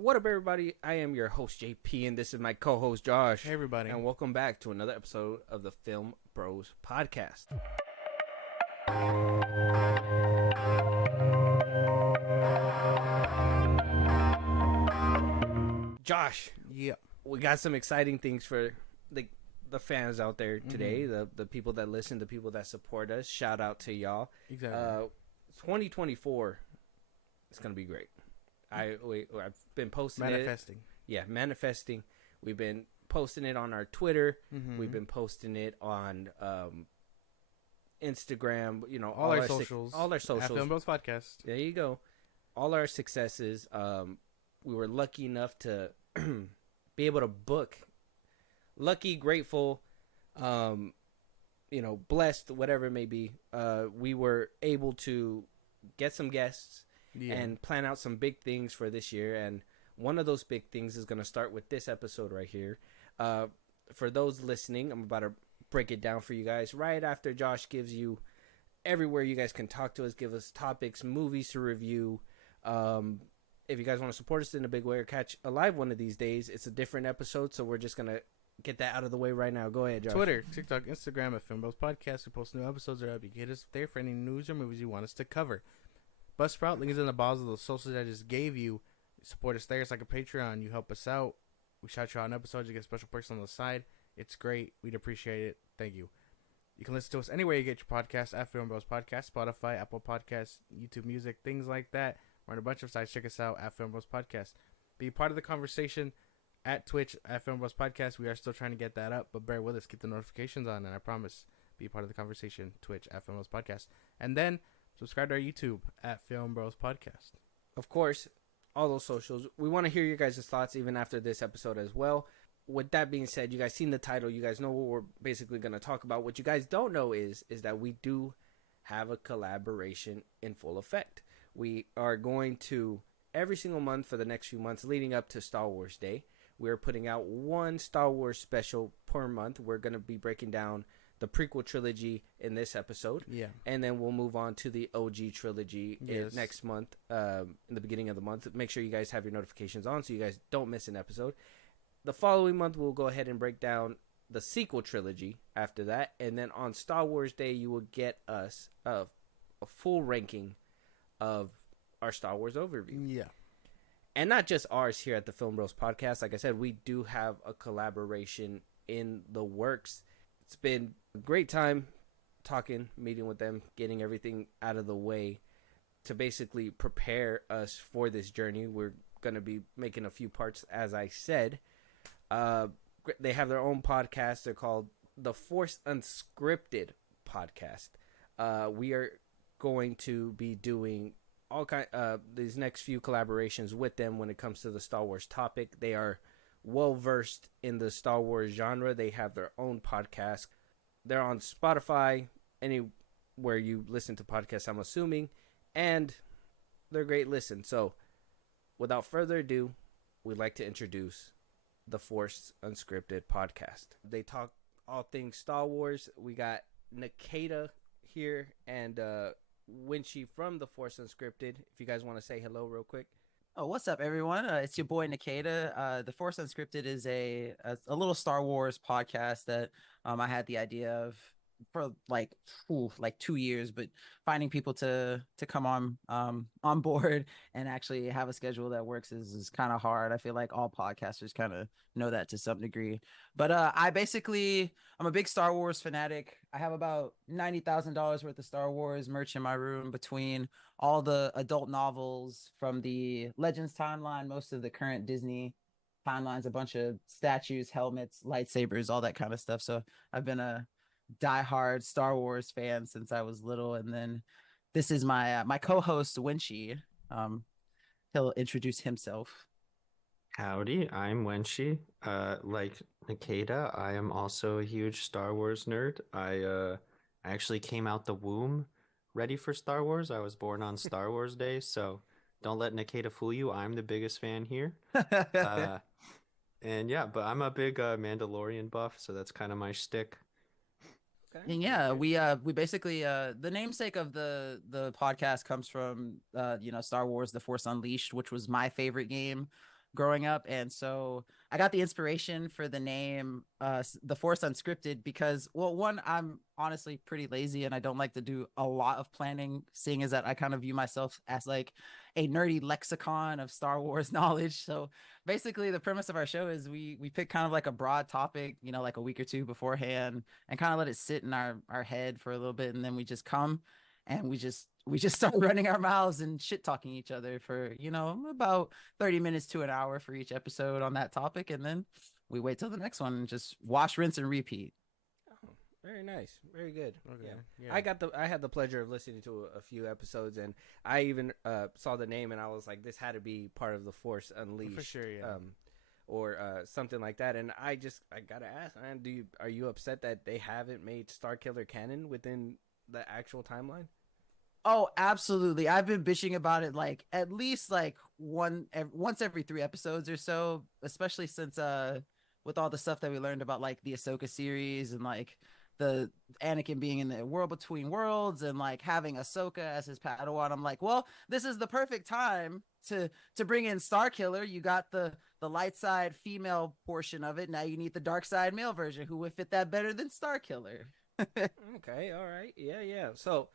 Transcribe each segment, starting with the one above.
What up, everybody? I am your host, JP, and this is my co-host, Josh. Hey, everybody. And welcome back to another episode of the Film Bros podcast. Josh, Yeah. we got some exciting things for the fans out there today, the people that listen, the people that support us. Shout out to y'all. Exactly. 2024 is going to be great. I've been posting Manifesting. Manifesting. We've been posting it on our Twitter. Mm-hmm. We've been posting it on Instagram. You know, all our socials. All our socials. At FilmBros Podcast. There you go. All our successes. We were lucky enough to be able to book. Lucky, grateful, blessed, whatever it may be. We were able to get some guests. Yeah. And plan out some big things for this year. And one of those big things is going to start with this episode right here. For those listening, I'm about to break it down for you guys right after Josh gives you everywhere you guys can talk to us, give us topics, movies to review. If you guys want to support us in a big way or catch a live one of these days, it's a different episode. So we're just going to get that out of the way right now. Go ahead, Josh. Twitter, TikTok, Instagram at FilmBros Podcast. We post new episodes are up. You can hit us there for any news or movies you want us to cover. Buzzsprout, link is in the bottom of the socials I just gave you. Support us there. It's like a Patreon. You help us out. We shout you out on episodes. You get special perks on the side. It's great. We'd appreciate it. Thank you. You can listen to us anywhere you get your podcast at FilmBros Podcast, Spotify, Apple Podcasts, YouTube Music, things like that. We're on a bunch of sites. Check us out at FilmBros Podcast. Be part of the conversation at Twitch at FilmBros Podcast. We are still trying to get that up, but bear with us. Keep the notifications on, and I promise, be part of the conversation. Twitch at FilmBros Podcast. And then subscribe to our YouTube at FilmBros Podcast. Of course, all those socials. We want to hear your guys' thoughts even after this episode as well. With that being said, you guys seen the title. You guys know what we're basically going to talk about. What you guys don't know is that we do have a collaboration in full effect. We are going to, every single month for the next few months leading up to Star Wars Day, we're putting out one Star Wars special per month. We're going to be breaking down the prequel trilogy in this episode. Yeah. And then we'll move on to the OG trilogy next month, in the beginning of the month. Make sure you guys have your notifications on so you guys don't miss an episode. The following month, we'll go ahead and break down the sequel trilogy after that. And then on Star Wars Day, you will get us a full ranking of our Star Wars overview. Yeah. And not just ours here at the Film Bros Podcast. Like I said, we do have a collaboration in the works. It's been a great time talking, meeting with them, getting everything out of the way to basically prepare us for this journey. We're going to be making a few parts, as I said. They have their own podcast. They're called the Force Unscripted podcast. We are going to be doing all these next few collaborations with them when it comes to the Star Wars topic. They are well versed in the Star Wars genre. They have their own podcast. They're on Spotify, anywhere you listen to podcasts, I'm assuming, and they're a great listen. So without further ado, we'd like to introduce the Force Unscripted podcast. They talk all things Star Wars. We got Nikita here and Winchie from the Force Unscripted. If you guys want to say hello real quick. Oh, what's up, everyone? It's your boy Nikita. The Force Unscripted is a little Star Wars podcast that I had the idea of for like 2 years, but finding people to come on board and actually have a schedule that works is kind of hard. I feel like all podcasters kind of know that to some degree. But I'm a big Star Wars fanatic. I have about $90,000 worth of Star Wars merch in my room between all the adult novels from the Legends timeline, most of the current Disney timelines, a bunch of statues, helmets, lightsabers, all that kind of stuff. So I've been a diehard Star Wars fan since I was little. And then this is my co-host Winchie. He'll introduce himself. Howdy, I'm Wenshi. Like Nikita, I am also a huge Star Wars nerd. I actually came out the womb ready for Star Wars. I was born on Star Wars Day, so don't let Nikita fool you. I'm the biggest fan here. And yeah, but I'm a big Mandalorian buff, so that's kind of my shtick. Okay. And yeah, we basically the namesake of the podcast comes from Star Wars: The Force Unleashed, which was my favorite game growing up, and so I got the inspiration for the name The Force Unscripted because, well, one, I'm honestly pretty lazy and I don't like to do a lot of planning, seeing as that I kind of view myself as like a nerdy lexicon of Star Wars knowledge. So basically the premise of our show is we pick kind of like a broad topic, you know, like a week or two beforehand, and kind of let it sit in our head for a little bit, and then we just come and we just start running our mouths and shit talking each other for, you know, about 30 minutes to an hour for each episode on that topic, and then we wait till the next one and just wash, rinse, and repeat. Oh, very nice, very good. Okay. Yeah. I had the pleasure of listening to a few episodes, and I even saw the name, and I was like, this had to be part of the Force Unleashed, For sure, yeah. or something like that. And I gotta ask, man, are you upset that they haven't made Starkiller canon within the actual timeline? Oh, absolutely. I've been bitching about it like at least like once every 3 episodes or so, especially since with all the stuff that we learned about like the Ahsoka series and like the Anakin being in the world between worlds and like having Ahsoka as his Padawan. I'm like, well, this is the perfect time to bring in Starkiller. You got the light side female portion of it. Now you need the dark side male version. Who would fit that better than Starkiller? Okay, all right, yeah. So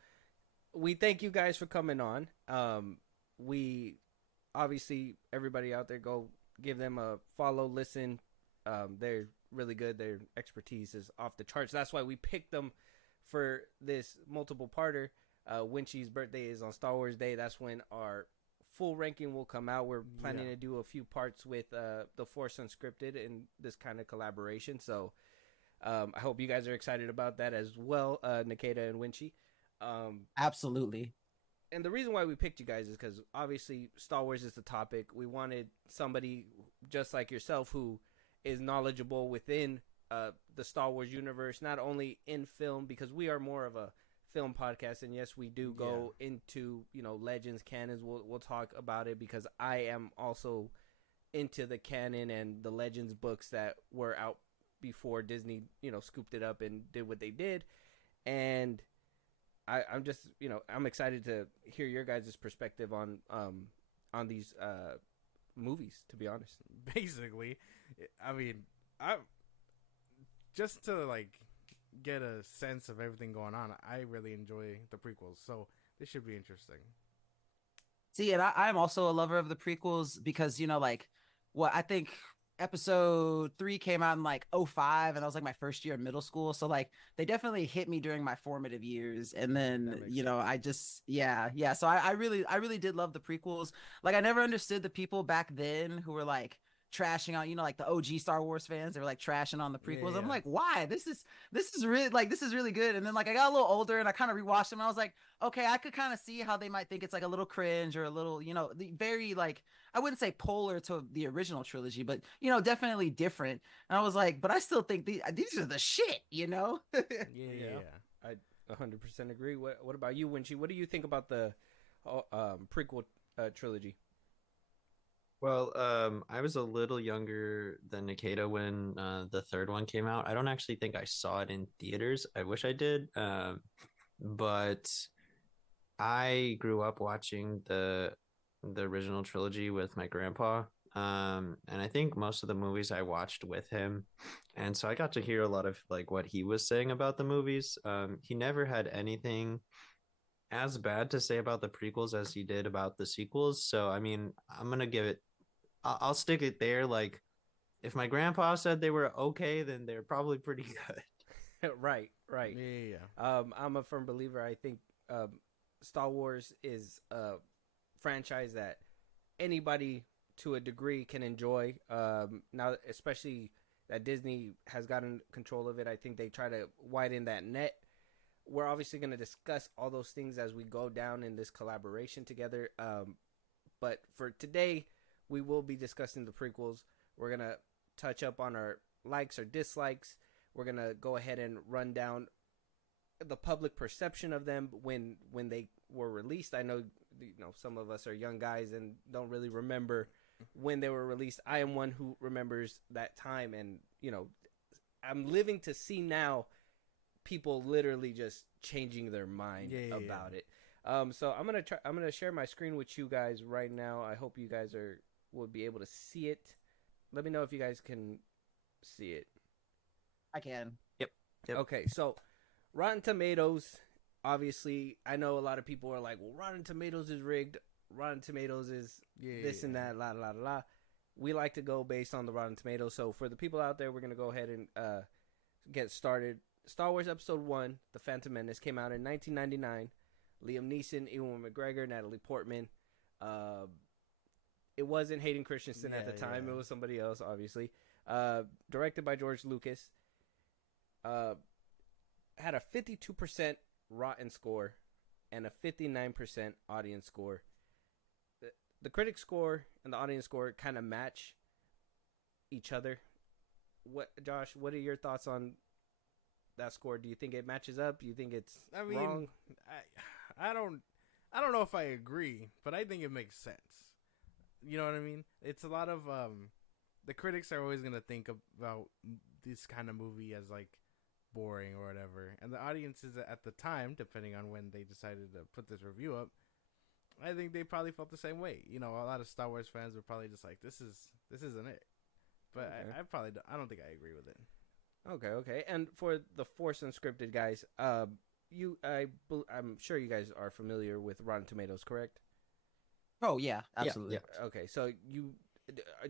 we thank you guys for coming on. We obviously, everybody out there, go give them a follow, listen. They're really good. Their expertise is off the charts. That's why we picked them for this multiple parter. Winchie's birthday is on Star Wars Day. That's when our full ranking will come out. We're planning to do a few parts with the Force Unscripted in this kind of collaboration. So I hope you guys are excited about that as well, Nikita and Winchie. Absolutely. And the reason why we picked you guys is because obviously Star Wars is the topic. We wanted somebody just like yourself who is knowledgeable within the Star Wars universe, not only in film, because we are more of a film podcast, and yes, we do go into, you know, legends, canons. We'll talk about it because I am also into the canon and the legends books that were out before Disney, you know, scooped it up and did what they did. And I'm just, you know, I'm excited to hear your guys' perspective on these movies, to be honest. Basically, I mean, I just to like get a sense of everything going on, I really enjoy the prequels, so this should be interesting. See, and I'm also a lover of the prequels because, you know, like what I think episode 3 came out in like '05, and that was like my first year of middle school. So like they definitely hit me during my formative years. And then, you know, I just, yeah. So I really did love the prequels. Like I never understood the people back then who were like trashing on, you know, like the OG Star Wars fans. They were like trashing on the prequels. Yeah. I'm like, why? This is really like, this is really good. And then like I got a little older and I kind of rewatched them and I was like, okay, I could kind of see how they might think it's like a little cringe or a little, you know, very like, I wouldn't say polar to the original trilogy, but, you know, definitely different. And I was like, but I still think these are the shit, you know? Yeah. I 100% agree. What about you, Winchie? What do you think about the prequel trilogy? Well, I was a little younger than Nikita when the third one came out. I don't actually think I saw it in theaters. I wish I did. But I grew up watching the original trilogy with my grandpa. And I think most of the movies I watched with him. And so I got to hear a lot of like what he was saying about the movies. He never had anything as bad to say about the prequels as he did about the sequels. So I mean, I'm gonna give it. I'll stick it there. Like, if my grandpa said they were okay, then they're probably pretty good. Right. Yeah. I'm a firm believer. I think Star Wars is a franchise that anybody to a degree can enjoy. Now, especially that Disney has gotten control of it, I think they try to widen that net. We're obviously going to discuss all those things as we go down in this collaboration together. But for today, we will be discussing the prequels. We're going to touch up on our likes or dislikes. We're going to go ahead and run down the public perception of them when they were released. I know, you know, some of us are young guys and don't really remember when they were released. I am one who remembers that time, and, you know, I'm living to see now people literally just changing their mind about it. So I'm gonna share my screen with you guys right now. I hope you guys are will be able to see it. Let me know if you guys can see it. I can. Yep. Okay, so Rotten Tomatoes, obviously, I know a lot of people are like, well, Rotten Tomatoes is rigged. Rotten Tomatoes is this and that, la, la, la. We like to go based on the Rotten Tomatoes. So for the people out there, we're going to go ahead and get started. Star Wars Episode 1, The Phantom Menace, came out in 1999. Liam Neeson, Ewan McGregor, Natalie Portman. It wasn't Hayden Christensen at the time. It was somebody else, obviously. Directed by George Lucas. Had a 52% Rotten score and a 59% audience score. The critic score and the audience score kind of match each other. Josh, what are your thoughts on that score? Do you think it matches up? Do you think it's wrong? I don't know if I agree, but I think it makes sense. You know what I mean? It's a lot of the critics are always gonna think about this kind of movie as like boring or whatever, and the audiences at the time, depending on when they decided to put this review up, I think they probably felt the same way. You know, a lot of Star Wars fans were probably just like, this isn't it. But okay. I don't think I agree with it. Okay. And for the Force Unscripted guys, I'm sure you guys are familiar with Rotten Tomatoes, correct? Oh yeah, absolutely. Yeah. Okay, so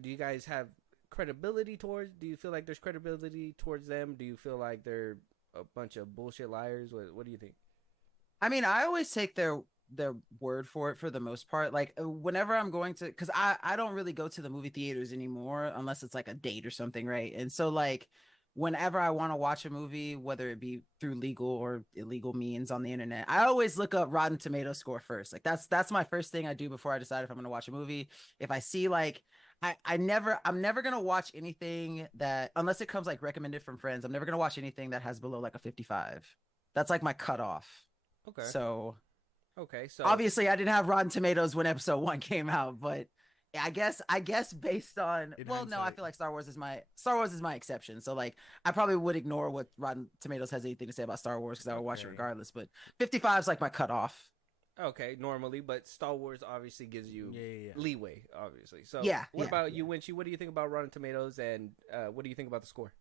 do you guys have credibility towards? Do you feel like there's credibility towards them? Do you feel like they're a bunch of bullshit liars? What do you think? I mean, I always take their word for it for the most part. Like whenever I'm going to, because I don't really go to the movie theaters anymore unless it's like a date or something, right? And so like whenever I want to watch a movie, whether it be through legal or illegal means on the internet, I always look up Rotten Tomatoes score first. Like that's my first thing I do before I decide if I'm going to watch a movie. If I see like I'm never going to watch anything that, unless it comes like recommended from friends, I'm never going to watch anything that has below like a 55. That's like my cutoff. Okay. So obviously I didn't have Rotten Tomatoes when episode 1 came out, but I guess based on I feel like Star Wars is my exception. So like I probably would ignore what Rotten Tomatoes has anything to say about Star Wars because I would watch it regardless. But 55 is like my cutoff. Okay, normally, but Star Wars obviously gives you leeway, obviously. So what about you, Winchy? What do you think about Rotten Tomatoes, and what do you think about the score?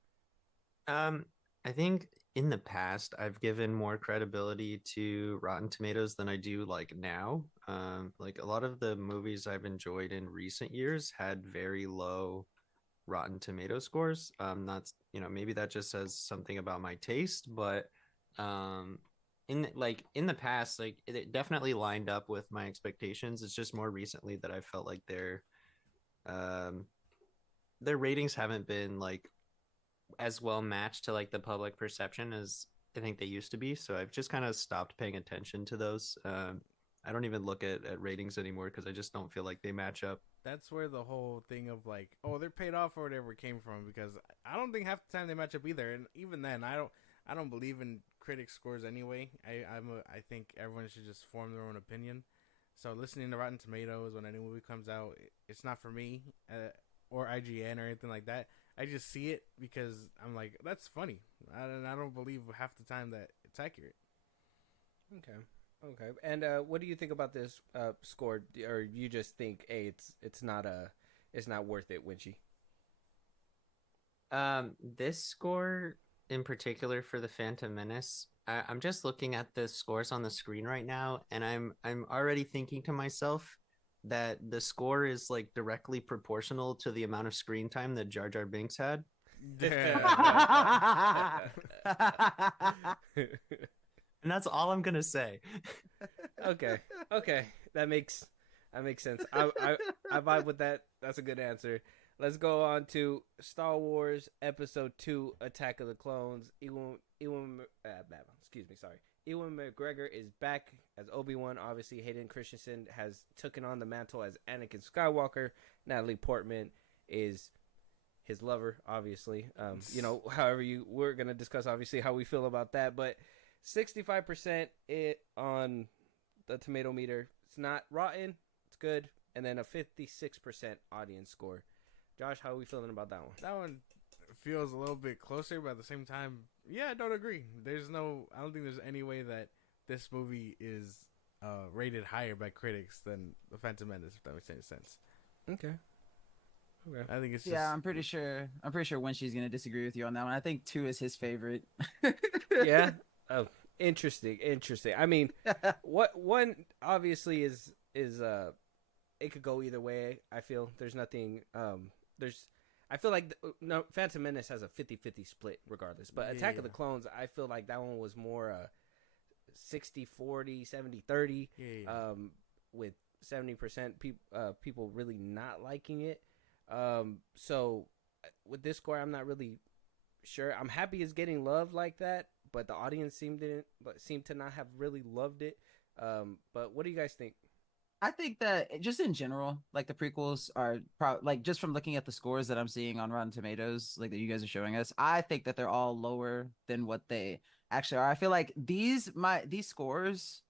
I think in the past I've given more credibility to Rotten Tomatoes than I do like now. Like a lot of the movies I've enjoyed in recent years had very low Rotten Tomato scores. Not, maybe that just says something about my taste, but in the past, like it definitely lined up with my expectations. It's just more recently that I felt like their ratings haven't been like as well matched to like the public perception as I think they used to be. So I've just kind of stopped paying attention to those. I don't even look at ratings anymore because I just don't feel like they match up. That's where the whole thing of like, oh, they're paid off or whatever came from, because I don't think half the time they match up either. And even then, I don't believe in critic scores anyway. I think everyone should just form their own opinion. So listening to Rotten Tomatoes when a new movie comes out, it's not for me, or IGN or anything like that. I just see it because I'm like, that's funny. I don't believe half the time that it's accurate. Okay. And what do you think about this score? Or you just think, hey, it's not worth it, Winchy? This score in particular for the Phantom Menace, I'm just looking at the scores on the screen right now, and I'm already thinking to myself that the score is like directly proportional to the amount of screen time that Jar Jar Binks had. And that's all I'm gonna say. Okay, that makes sense. I vibe with that. That's a good answer. Let's go on to Star Wars Episode 2: Attack of the Clones. Ewan McGregor is back as Obi-Wan. Obviously, Hayden Christensen has taken on the mantle as Anakin Skywalker. Natalie Portman is his lover, obviously. We're going to discuss, obviously, how we feel about that. But 65% on the tomato meter. It's not rotten. It's good. And then a 56% audience score. Josh, how are we feeling about that one? That one feels a little bit closer, but at the same time, yeah, I don't agree. I don't think there's any way that this movie is rated higher by critics than The Phantom Menace, if that makes any sense. Okay. Okay. I think it's Yeah, just I'm pretty sure. I'm pretty sure Wenchi's gonna disagree with you on that one. I think 2 is his favorite. Yeah. Oh, interesting. Interesting. I mean, what one obviously is it could go either way. I feel there's nothing there's I feel like no Phantom Menace has a 50-50 split regardless, but Attack of the Clones, I feel like that one was more 60-40, 70-30, with 70% people really not liking it. So with this score, I'm not really sure. I'm happy it's getting love like that, but the audience seemed to not have really loved it. But what do you guys think? I think that just in general, like the prequels are like just from looking at the scores that I'm seeing on Rotten Tomatoes, like that you guys are showing us, I think that they're all lower than what they actually are. I feel like these scores,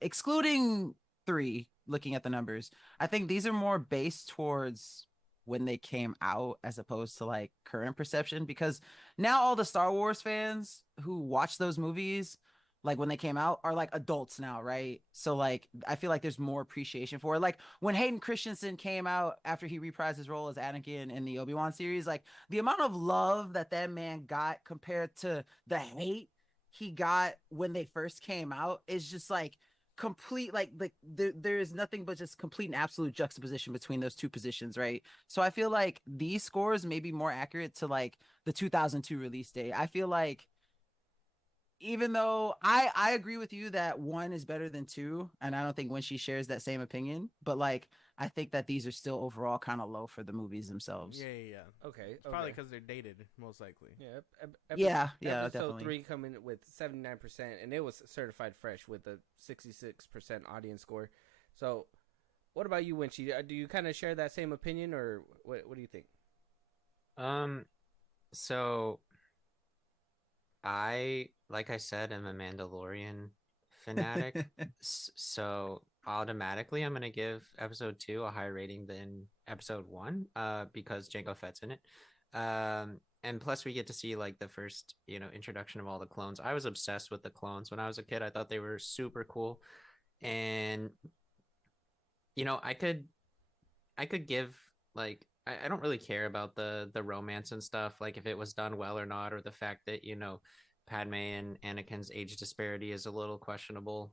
excluding 3, looking at the numbers, I think these are more based towards when they came out as opposed to like current perception, because now all the Star Wars fans who watch those movies like when they came out are like adults now, right? So like I feel like there's more appreciation for it. Like when Hayden Christensen came out after he reprised his role as Anakin in the Obi-Wan series, like the amount of love that man got compared to the hate he got when they first came out is just like complete, like there is nothing but just complete and absolute juxtaposition between those two positions, right? So I feel like these scores may be more accurate to like the 2002 release date. I feel like even though I agree with you that 1 is better than 2, and I don't think when she shares that same opinion, but like I think that these are still overall kind of low for the movies themselves. Yeah. Okay, It's probably because they're dated, most likely. Yeah, yeah, episode definitely. 3 coming with 79%, and it was certified fresh with a 66% audience score. So, what about you, Winchie? Do you kind of share that same opinion, or what do you think? So like I said, am a Mandalorian fanatic. So automatically, I'm gonna give episode 2 a higher rating than episode 1, because Jango Fett's in it. And plus we get to see like the first, introduction of all the clones. I was obsessed with the clones when I was a kid. I thought they were super cool, and I could give like I don't really care about the romance and stuff, like if it was done well or not, or the fact that Padme and Anakin's age disparity is a little questionable,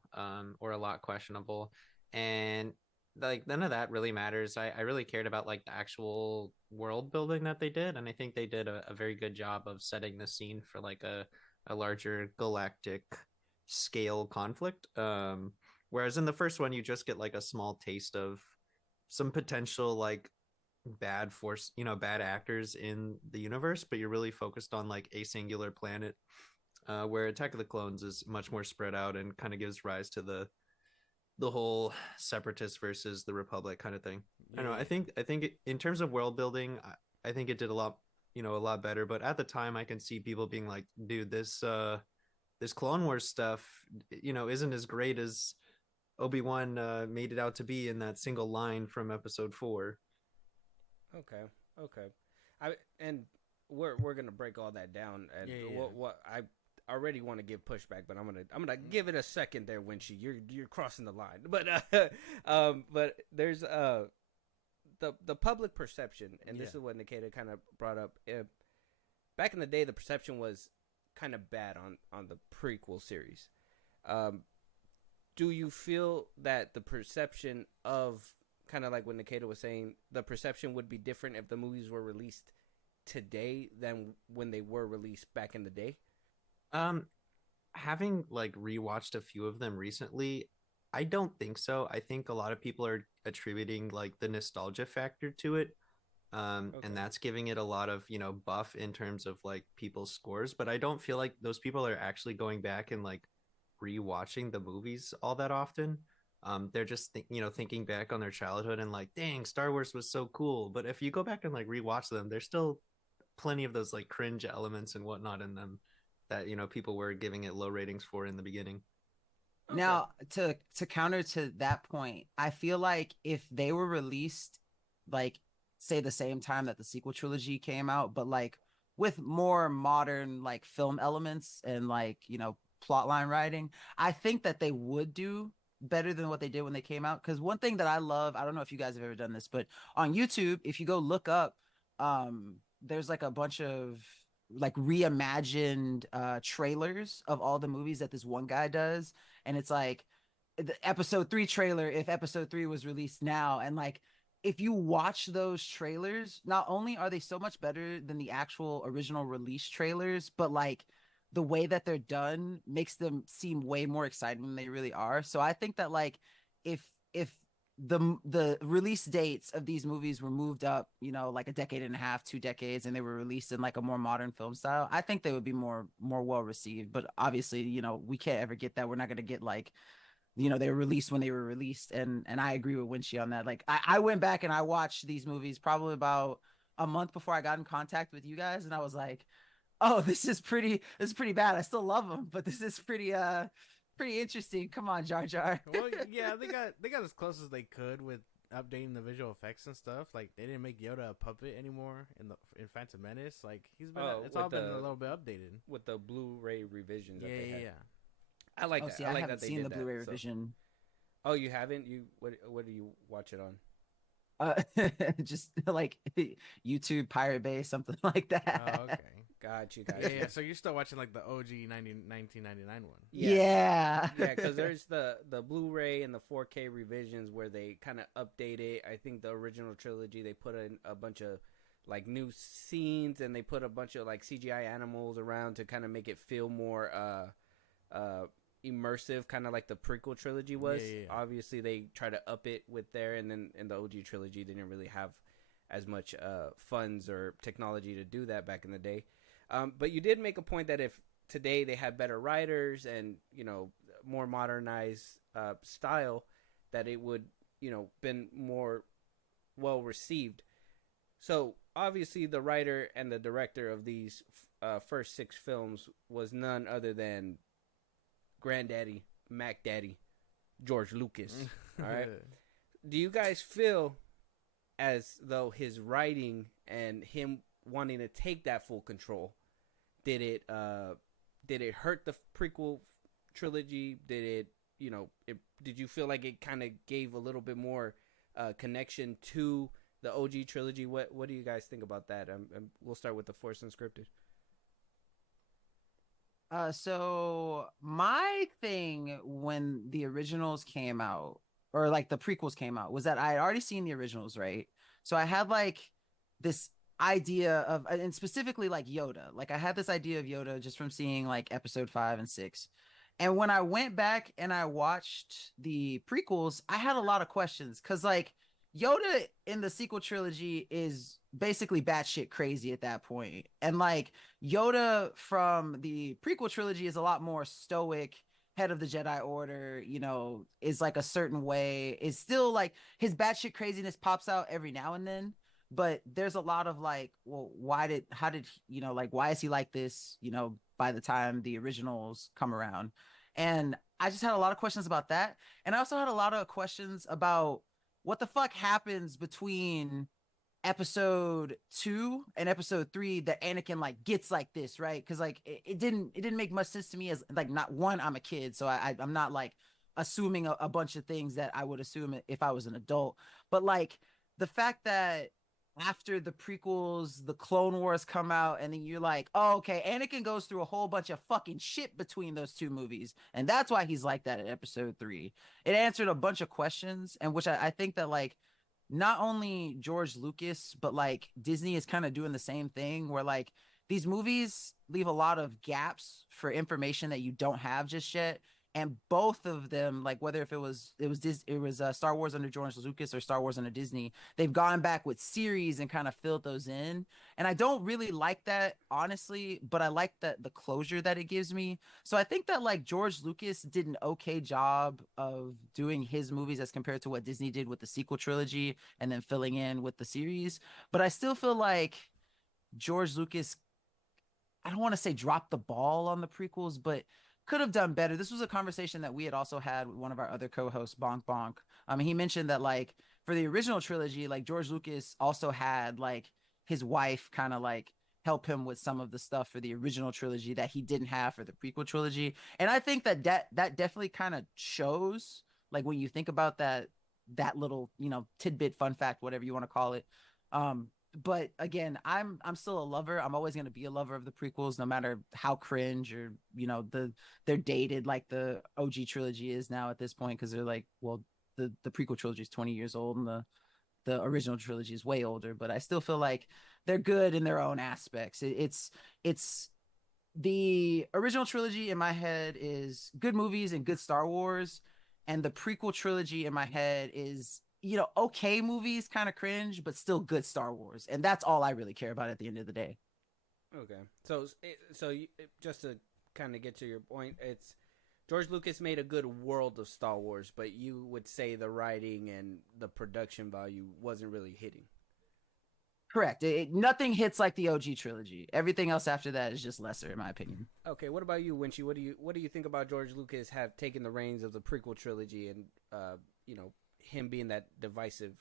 or a lot questionable, and like none of that really matters. I really cared about like the actual world building that they did, and I think they did a very good job of setting the scene for like a larger galactic scale conflict. Whereas in the first one, you just get like a small taste of some potential like bad actors in the universe, but you're really focused on like a singular planet, where Attack of the Clones is much more spread out and kind of gives rise to the whole separatist versus the Republic kind of thing. I don't know. I think in terms of world building, I think it did a lot better. But at the time, I can see people being like, "Dude, this Clone Wars stuff, isn't as great as Obi-Wan made it out to be in that single line from Episode 4." Okay. And we're gonna break all that down, and what I already want to give pushback, but I'm gonna give it a second there, Winchie. You're crossing the line, but there's the public perception, and this is what Nikita kind of brought up. Back in the day, the perception was kind of bad on the prequel series. Do you feel that the perception of, kind of like what Nikita was saying, the perception would be different if the movies were released today than when they were released back in the day? Having like rewatched a few of them recently, I don't think so. I think a lot of people are attributing like the nostalgia factor to it. And that's giving it a lot of, buff in terms of like people's scores, but I don't feel like those people are actually going back and like rewatching the movies all that often. They're just thinking back on their childhood and like, dang, Star Wars was so cool. But if you go back and like rewatch them, there's still plenty of those like cringe elements and whatnot in them that people were giving it low ratings for in the beginning. Now, to counter to that point, I feel like if they were released, like say the same time that the sequel trilogy came out, but like with more modern like film elements and like plot line writing, I think that they would do better than what they did when they came out. Because one thing that I love, I don't know if you guys have ever done this, but on YouTube, if you go look up, there's like a bunch of like reimagined trailers of all the movies that this one guy does, and it's like the episode 3 trailer if episode 3 was released now. And like if you watch those trailers, not only are they so much better than the actual original release trailers, but like the way that they're done makes them seem way more exciting than they really are. So I think that like if the release dates of these movies were moved up, you know, like a decade and a half, 2 decades, and they were released in like a more modern film style, I think they would be more well received. But obviously, you know, we can't ever get that. We're not going to get like, you know, they were released when they were released. And I agree with Winchie on that. Like I went back and I watched these movies probably about a month before I got in contact with you guys, and I was like, oh, this is pretty bad. I still love them, but this is pretty interesting. Come on, Jar Jar. Well, yeah, they got as close as they could with updating the visual effects and stuff. Like they didn't make Yoda a puppet anymore in Phantom Menace. Like he's been it's all been a little bit updated with the Blu-ray revisions. Yeah, that they had. yeah. I like that. See, I like haven't that they seen did the Blu-ray that, so. revision. Oh, you haven't? You what do you watch it on? Just like YouTube Pirate Bay, something like that. Oh, okay. Got you. Yeah. So you're still watching like the OG 1999 one. Yeah. Yeah, because there's the Blu-ray and the 4K revisions where they kind of update it. I think the original trilogy, they put in a bunch of like new scenes, and they put a bunch of like CGI animals around to kind of make it feel more immersive, kind of like the prequel trilogy was. Yeah. Obviously, they try to up it with there, and then in the OG trilogy, they didn't really have as much funds or technology to do that back in the day. But you did make a point that if today they had better writers and, you know, more modernized style, that it would, you know, been more well received. So obviously the writer and the director of these first 6 films was none other than Granddaddy, Mac Daddy, George Lucas. All right. Do you guys feel as though his writing and him wanting to take that full control, did it hurt the prequel trilogy? Did it, you know, did you feel like it kind of gave a little bit more connection to the OG trilogy? What do you guys think about that? We'll start with the Force Unscripted. So my thing when the originals came out, or like the prequels came out, was that I had already seen the originals, right? So I had like this idea of, and specifically like Yoda. Like I had this idea of Yoda just from seeing like episode 5 and 6. And when I went back and I watched the prequels, I had a lot of questions because like Yoda in the sequel trilogy is basically batshit crazy at that point. And like Yoda from the prequel trilogy is a lot more stoic, head of the Jedi Order, you know, is like a certain way, is still like his batshit craziness pops out every now and then. But there's a lot of like, well, how did, you know, like, why is he like this, you know, by the time the originals come around? And I just had a lot of questions about that. And I also had a lot of questions about what the fuck happens between episode 2 and episode 3 that Anakin like gets like this, right? Because like it didn't make much sense to me. As like, not one, I'm a kid, so I'm not like assuming a bunch of things that I would assume if I was an adult. But like the fact that after the prequels, the Clone Wars come out, and then you're like, oh, okay, Anakin goes through a whole bunch of fucking shit between those 2 movies, and that's why he's like that at episode 3. It answered a bunch of questions, and which I think that like not only George Lucas, but like Disney is kind of doing the same thing, where like these movies leave a lot of gaps for information that you don't have just yet. And both of them, like whether if it was Star Wars under George Lucas or Star Wars under Disney, they've gone back with series and kind of filled those in. And I don't really like that, honestly, but I like that the closure that it gives me. So I think that like George Lucas did an okay job of doing his movies as compared to what Disney did with the sequel trilogy and then filling in with the series. But I still feel like George Lucas, I don't want to say dropped the ball on the prequels, but could have done better. This was a conversation that we had also had with one of our other co-hosts, Bonk Bonk. He mentioned that like for the original trilogy, like George Lucas also had like his wife kind of like help him with some of the stuff for the original trilogy that he didn't have for the prequel trilogy. And I think that definitely kind of shows Like when you think about that little, tidbit, fun fact, whatever you want to call it. But again, I'm still a lover. I'm always gonna be a lover of the prequels, no matter how cringe or they're dated like the OG trilogy is now at this point, because they're like, well, the prequel trilogy is 20 years old and the original trilogy is way older, but I still feel like they're good in their own aspects. It's the original trilogy in my head is good movies and good Star Wars, and the prequel trilogy in my head is okay movies, kind of cringe, but still good Star Wars, and that's all I really care about at the end of the day. Okay, just to kind of get to your point, it's George Lucas made a good world of Star Wars, but you would say the writing and the production value wasn't really hitting. Correct. Nothing hits like the OG trilogy. Everything else after that is just lesser, in my opinion. Okay, what about you, Winchie? What do you think about George Lucas have taken the reins of the prequel trilogy and him being that divisive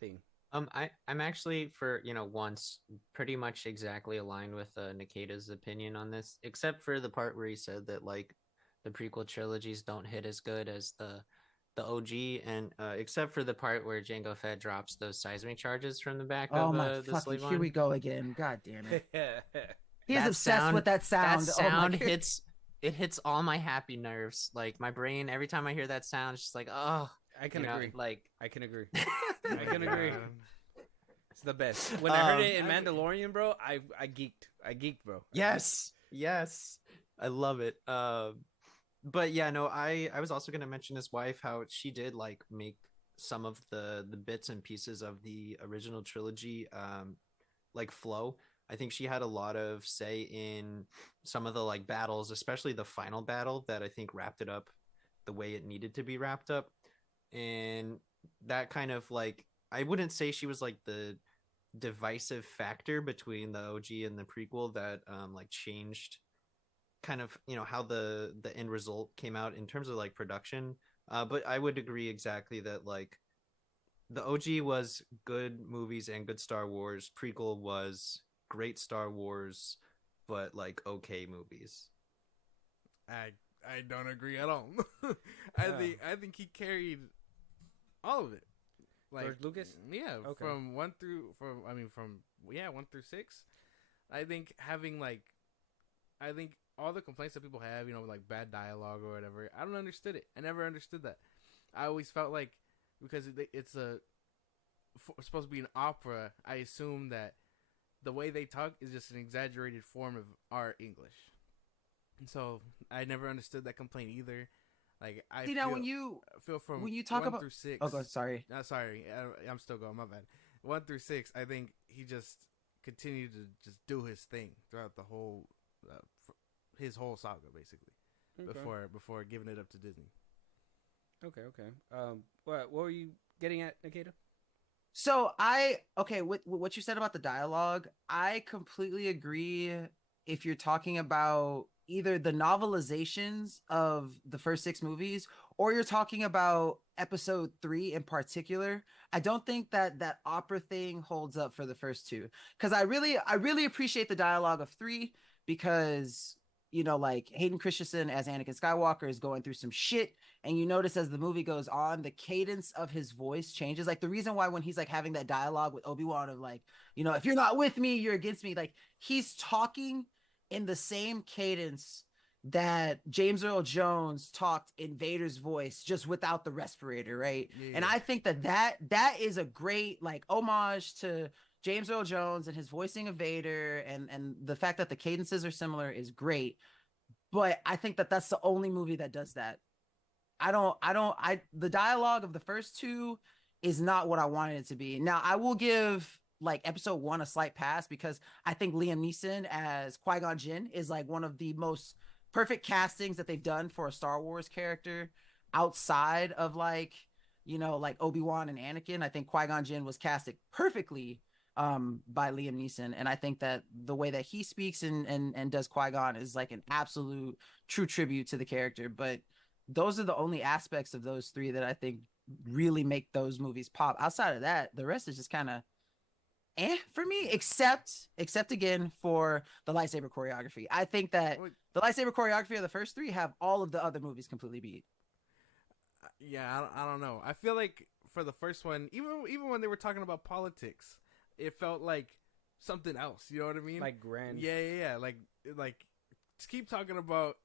thing? I'm actually for once pretty much exactly aligned with Nikita's opinion on this, except for the part where he said that like the prequel trilogies don't hit as good as the OG, and except for the part where Jango Fett drops those seismic charges from the back Oh of my the fucking! slave Here line. we go again. God damn it! He's That obsessed with that sound. That Oh my sound God. hits all my happy nerves. Like my brain, every time I hear that sound, it's just like, oh, I can agree. Like I can agree. I can agree. It's the best. When I heard it in Mandalorian, bro, I geeked. I geeked, bro. Yes, I love it. But yeah, no, I was also gonna mention his wife, how she did like make some of the bits and pieces of the original trilogy like flow. I think she had a lot of say in some of the like battles, especially the final battle that I think wrapped it up the way it needed to be wrapped up. And that kind of like, I wouldn't say she was like the divisive factor between the OG and the prequel that like changed kind of how the end result came out in terms of like production. But I would agree exactly that like the OG was good movies and good Star Wars. Prequel was great Star Wars, but like okay movies. I don't agree at all. I think he carried all of it. Like George Lucas? Yeah, Okay. from 1 through 6. I think I think all the complaints that people have, like bad dialogue or whatever, I don't understood it. I never understood that. I always felt like, because it's supposed to be an opera, I assume that the way they talk is just an exaggerated form of our English. And so I never understood that complaint either. Like when you talk 1 about through 6. Oh, God, sorry. Sorry, I'm still going. My bad. 1 through 6. I think he just continued to just do his thing throughout the whole, his whole saga, basically, before giving it up to Disney. Okay. What were you getting at, Nikita? So with what you said about the dialogue, I completely agree. If you're talking about either the novelizations of the first 6 movies, or you're talking about episode 3 in particular, I don't think that opera thing holds up for the first 2. Because I really appreciate the dialogue of 3, because like Hayden Christensen as Anakin Skywalker is going through some shit, and you notice as the movie goes on, the cadence of his voice changes. Like the reason why when he's like having that dialogue with Obi-Wan of like, if you're not with me, you're against me, like he's talking in the same cadence that James Earl Jones talked in Vader's voice, just without the respirator, right? Yeah. And I think that is a great like homage to James Earl Jones and his voicing of Vader, and the fact that the cadences are similar is great. But I think that that's the only movie that does that. The dialogue of the first 2 is not what I wanted it to be. Now, I will give like episode 1 a slight pass, because I think Liam Neeson as Qui-Gon Jinn is like one of the most perfect castings that they've done for a Star Wars character outside of like Obi-Wan and Anakin. I think Qui-Gon Jinn was casted perfectly by Liam Neeson, and I think that the way that he speaks and does Qui-Gon is like an absolute true tribute to the character. But those are the only aspects of those 3 that I think really make those movies pop. Outside of that, the rest is just kind of for me, except again for the lightsaber choreography. I think that the lightsaber choreography of the first 3 have all of the other movies completely beat. Yeah, I don't know. I feel like for the first one, even when they were talking about politics, it felt like something else. You know what I mean? Like grand. Yeah. Like just keep talking about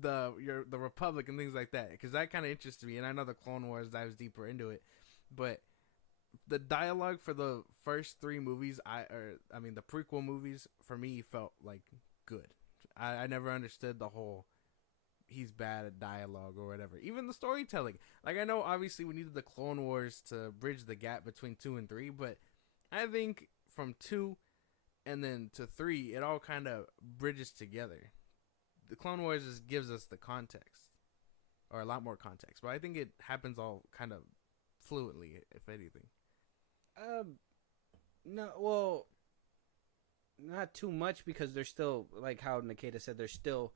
the Republic and things like that, because that kind of interests me. And I know the Clone Wars dives deeper into it, but the dialogue for the first three movies, the prequel movies, for me felt like good. I never understood the whole he's bad at dialogue or whatever. Even the storytelling. Like, I know obviously we needed the Clone Wars to bridge the gap between 2 and 3, but I think from 2 and then to 3, it all kind of bridges together. The Clone Wars just gives us the context, or a lot more context, but I think it happens all kind of fluently, if anything. No, well, not too much, because there's still, like how Nikita said, there's still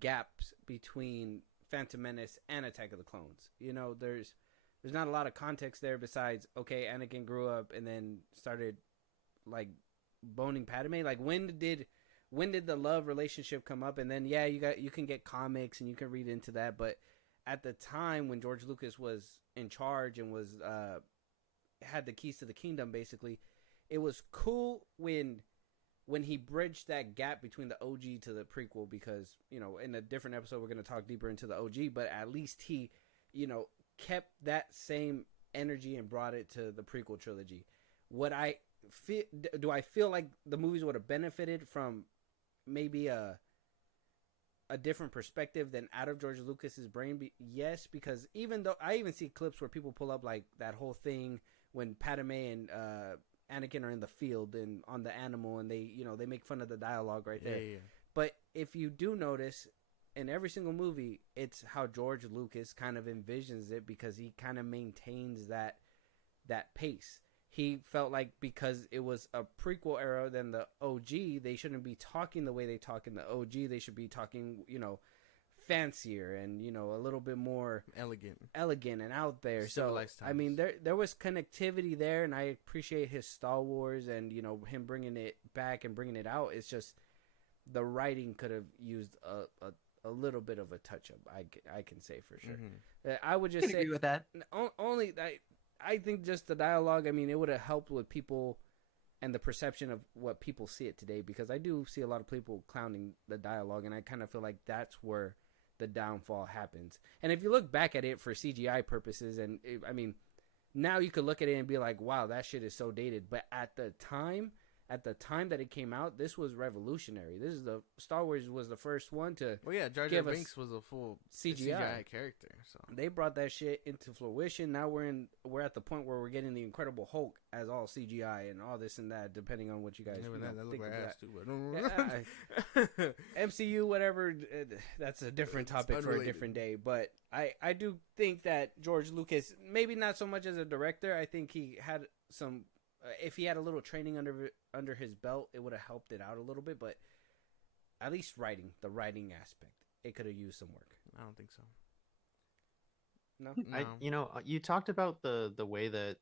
gaps between Phantom Menace and Attack of the Clones. You know, there's not a lot of context there besides, okay, Anakin grew up and then started like boning Padme. Like, when did the love relationship come up? And then you can get comics and you can read into that, but at the time when George Lucas was in charge and was had the keys to the kingdom, basically, it was cool when he bridged that gap between the OG to the prequel, because, you know, in a different episode we're going to talk deeper into the OG, but at least he, you know, kept that same energy and brought it to the prequel trilogy. Do I feel like the movies would have benefited from maybe a different perspective than out of George Lucas's brain? Yes, because even though I even see clips where people pull up like that whole thing when Padme and Anakin are in the field and on the animal, and they make fun of the dialogue right there. Yeah. But if you do notice, in every single movie, it's how George Lucas kind of envisions it, because he kind of maintains that pace. He felt like because it was a prequel era than the OG, they shouldn't be talking the way they talk in the OG. They should be talking, you know, fancier and, you know, a little bit more elegant and out there. So I mean, there was connectivity there, and I appreciate his Star Wars and, you know, him bringing it back and bringing it out. It's just the writing could have used a little bit of a touch up. I can say for sure. Mm-hmm. I would just say agree with that. Only I think just the dialogue. I mean, it would have helped with people and the perception of what people see it today, because I do see a lot of people clowning the dialogue, and I kind of feel like that's where the downfall happens. And if you look back at it for CGI purposes, and I mean, now you could look at it and be like, wow, that shit is so dated. But at the time that it came out, this was revolutionary. Star Wars was the first one to Jar Jar Binks was a full CGI character. So they brought that shit into fruition. Now we're at the point where we're getting the Incredible Hulk as all CGI and all this and that, depending on what you guys think of that. MCU, whatever, that's a different topic for a different day. But I do think that George Lucas, maybe not so much as a director, I think he had some. If he had a little training under his belt, it would have helped it out a little bit. But at least the writing aspect, it could have used some work. I don't think so. No. You talked about the way that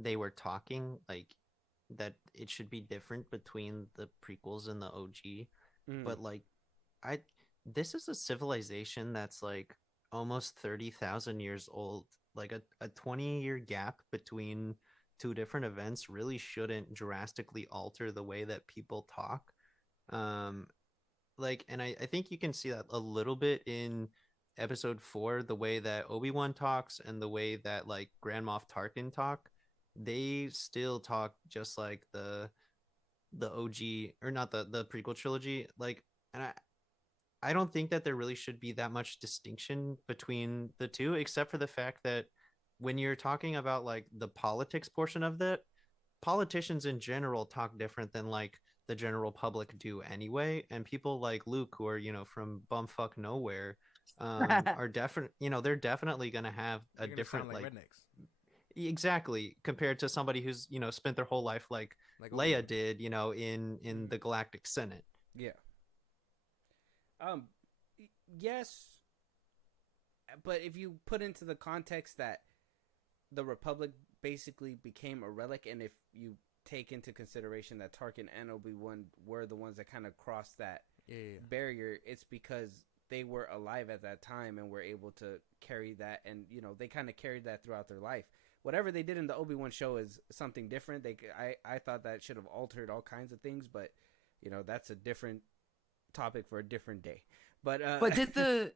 they were talking, like that it should be different between the prequels and the OG. But like, this is a civilization that's like almost 30,000 years old. Like a 20-year gap between two different events really shouldn't drastically alter the way that people talk. And I think you can see that a little bit in episode 4, the way that Obi-Wan talks and the way that like Grand Moff Tarkin talk. They still talk just like the OG, or not the prequel trilogy. Like, and I don't think that there really should be that much distinction between the two, except for the fact that when you're talking about like the politics portion of that, politicians in general talk different than like the general public do anyway. And people like Luke, who are, you know, from bumfuck nowhere, are they're definitely going to have a different like rednecks. Exactly, compared to somebody who's, you know, spent their whole life like Leia did, you know, in the Galactic Senate. Yeah. Yes, but if you put into the context that the Republic basically became a relic, and if you take into consideration that Tarkin and Obi-Wan were the ones that kind of crossed that barrier, it's because they were alive at that time and were able to carry that, and they kind of carried that throughout their life. Whatever they did in the Obi-Wan show is something different. I thought that should have altered all kinds of things, but that's a different topic for a different day. But did the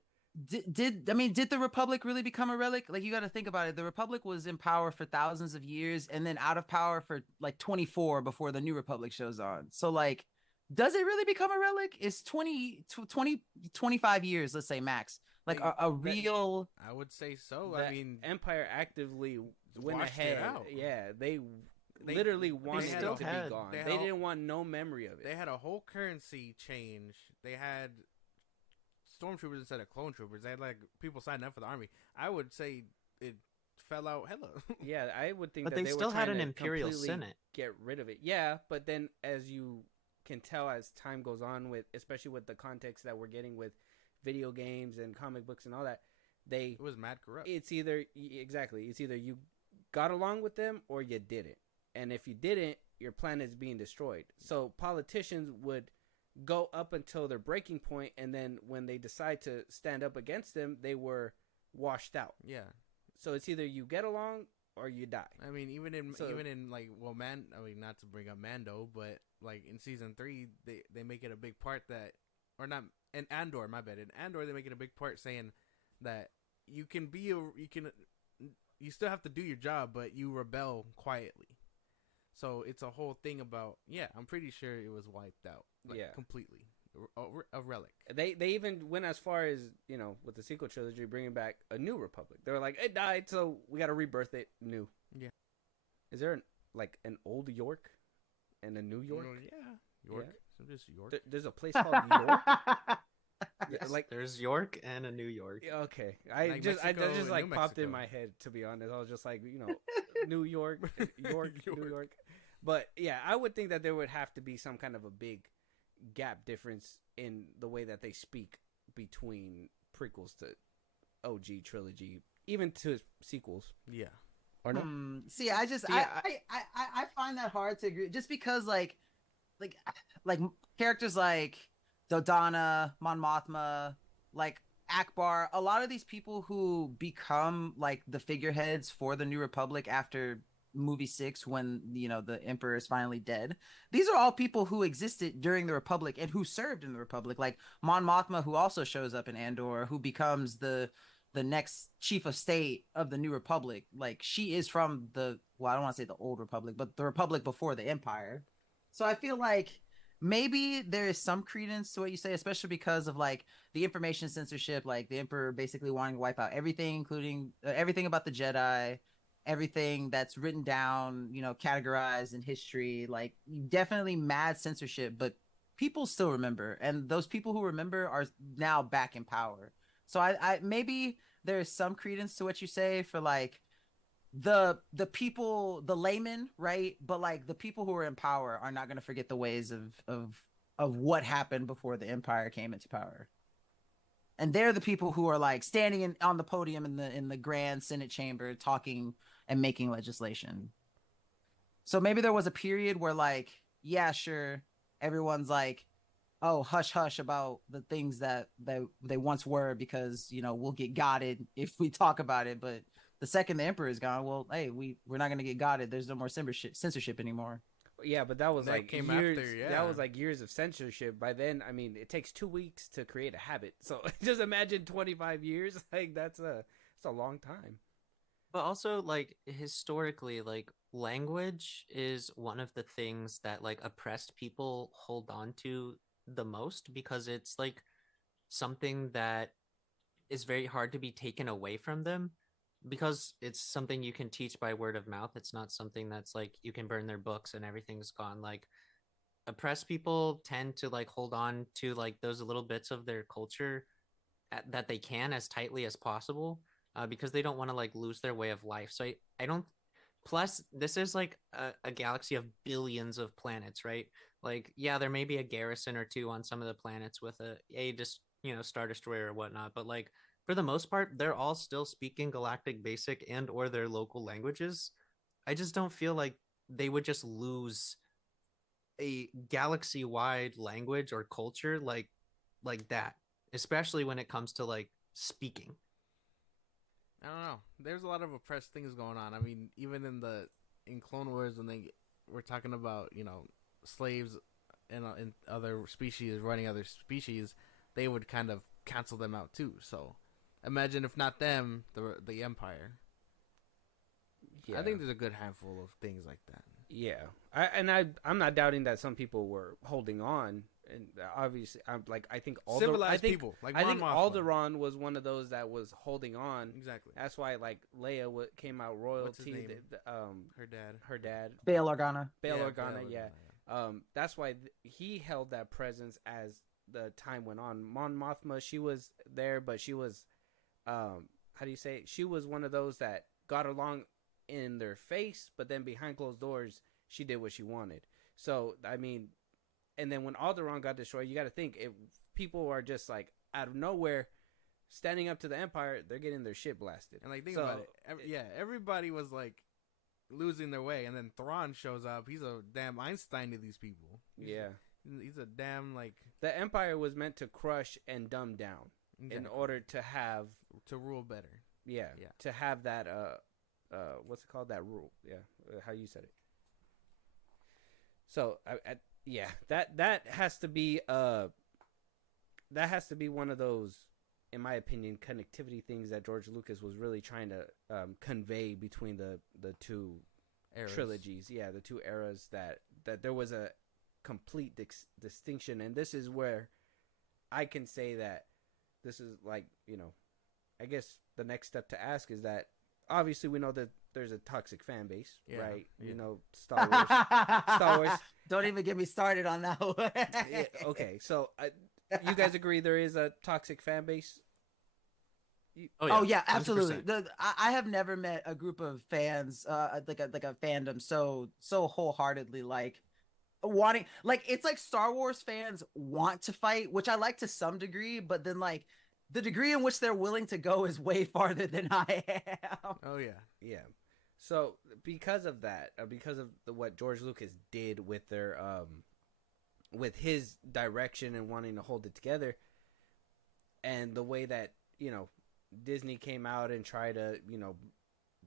Republic really become a relic? Like, you got to think about it. The Republic was in power for thousands of years and then out of power for like 24 before the New Republic shows on. So like, does it really become a relic? It's 25 years, let's say max. Like a real. I would say so. I mean, Empire actively went washed ahead. it out. Yeah, they literally wanted it to be gone. They didn't want no memory of it. They had a whole currency change. They had stormtroopers instead of clone troopers. They had like people signing up for the army. I would say it fell out hella. Yeah, I would think But that they still had an to Imperial completely Senate. get rid of it. Yeah, but then as you can tell as time goes on, with especially with the context that we're getting with video games and comic books and all that, it was mad corrupt. It's either you got along with them or you didn't. And if you didn't, your planet is being destroyed. So politicians would go up until their breaking point, and then when they decide to stand up against them, they were washed out. Yeah. So it's either you get along or you die. I mean, even in like, well, not to bring up Mando, but like in season 3, they make it a big part that, or not in Andor, my bad. In Andor, they make it a big part saying that you still have to do your job, but you rebel quietly. So it's a whole thing about, I'm pretty sure it was wiped out, completely, a relic. They even went as far as, with the sequel trilogy, bringing back a new Republic. They were like, it died, so we got to rebirth it new. Yeah. Is there an old York and a New York? York. Yeah. So just York. There's a place called York. Yes, like there's York and a New York. Okay, Like that Mexico just and like New popped in Mexico. my head, to be honest. I was just like, New York, York, New York. But yeah, I would think that there would have to be some kind of a big gap difference in the way that they speak between prequels to OG trilogy, even to sequels. Yeah. Or no? See, I find that hard to agree, just because like characters like Dodonna, Mon Mothma, like Akbar, a lot of these people who become like the figureheads for the New Republic after movie 6, when the Emperor is finally dead, these are all people who existed during the Republic and who served in the Republic. Like Mon Mothma, who also shows up in Andor, who becomes the next chief of state of the New Republic. Like, she is from I don't want to say the old Republic, but the Republic before the Empire. So I feel like maybe there is some credence to what you say, especially because of like the information censorship, like the Emperor basically wanting to wipe out everything, including everything about the Jedi, everything that's written down, categorized in history. Like, definitely mad censorship, but people still remember, and those people who remember are now back in power. So I maybe there's some credence to what you say for like the people, the laymen, right? But like the people who are in power are not going to forget the ways of what happened before the Empire came into power. And they're the people who are like standing on the podium in the Grand Senate chamber talking and making legislation. So maybe there was a period where like, yeah, sure, everyone's like, oh, hush hush about the things that they once were, because we'll get godded if we talk about it. But the second the Emperor is gone, well, hey, we're not going to get godded. There's no more censorship anymore. Yeah, but that was That like came years. after, yeah. That was like years of censorship. By then, I mean, it takes 2 weeks to create a habit. So just imagine 25 years. Like, that's a long time. But also, like, historically, like, language is one of the things that like oppressed people hold on to the most, because it's like something that is very hard to be taken away from them, because it's something you can teach by word of mouth. It's not something that's like you can burn their books and everything's gone. Like, oppressed people tend to like hold on to like those little bits of their culture that they can as tightly as possible, because they don't want to like lose their way of life. So I don't. Plus, this is like a galaxy of billions of planets, right? Like, yeah, there may be a garrison or two on some of the planets with a Star Destroyer or whatnot, but like for the most part, they're all still speaking Galactic Basic and or their local languages. I just don't feel like they would just lose a galaxy-wide language or culture like that. especially when it comes to like speaking. I don't know. There's a lot of oppressed things going on. I mean, even in Clone Wars when they were talking about slaves and other species running other species, they would kind of cancel them out too. So imagine if not them, the Empire. Yeah. I think there's a good handful of things like that. Yeah, I'm not doubting that some people were holding on, and obviously, I think Civilized people, like I think Mon Mothma. Alderaan was one of those that was holding on. Exactly. That's why like Leia came out royalty. What's his name? Her dad. Bail Organa. Bail Yeah, Organa. Bail Yeah. Organa, That's why he held that presence as the time went on. Mon Mothma, she was there, but she was, how do you say it? She was one of those that got along in their face, but then behind closed doors, she did what she wanted. So, I mean, and then when Alderaan got destroyed, you got to think, if people are just like out of nowhere standing up to the Empire, they're getting their shit blasted. And like, think about it. Everybody was like losing their way, and then Thrawn shows up. He's a damn Einstein to these people. He's a damn like. The Empire was meant to crush and dumb down in order to have to rule better. Yeah. To have that what's it called, that rule? How you said it. So that has to be one of those, in my opinion, connectivity things that George Lucas was really trying to convey between the two Eras. trilogies. Yeah, the two eras, that there was a complete distinction, and this is where I can say that this is like, I guess the next step to ask is that obviously we know that there's a toxic fan base, right? Yeah. Star Wars. Don't even get me started on that one. Yeah, okay, so you guys agree there is a toxic fan base? Oh yeah, absolutely. 100%. I have never met a group of fans, like a fandom so wholeheartedly like wanting, like, it's like Star Wars fans want to fight, which I like to some degree, but then like the degree in which they're willing to go is way farther than I am. Oh yeah. So because of that, because of what George Lucas did with their with his direction and wanting to hold it together, and the way that Disney came out and tried to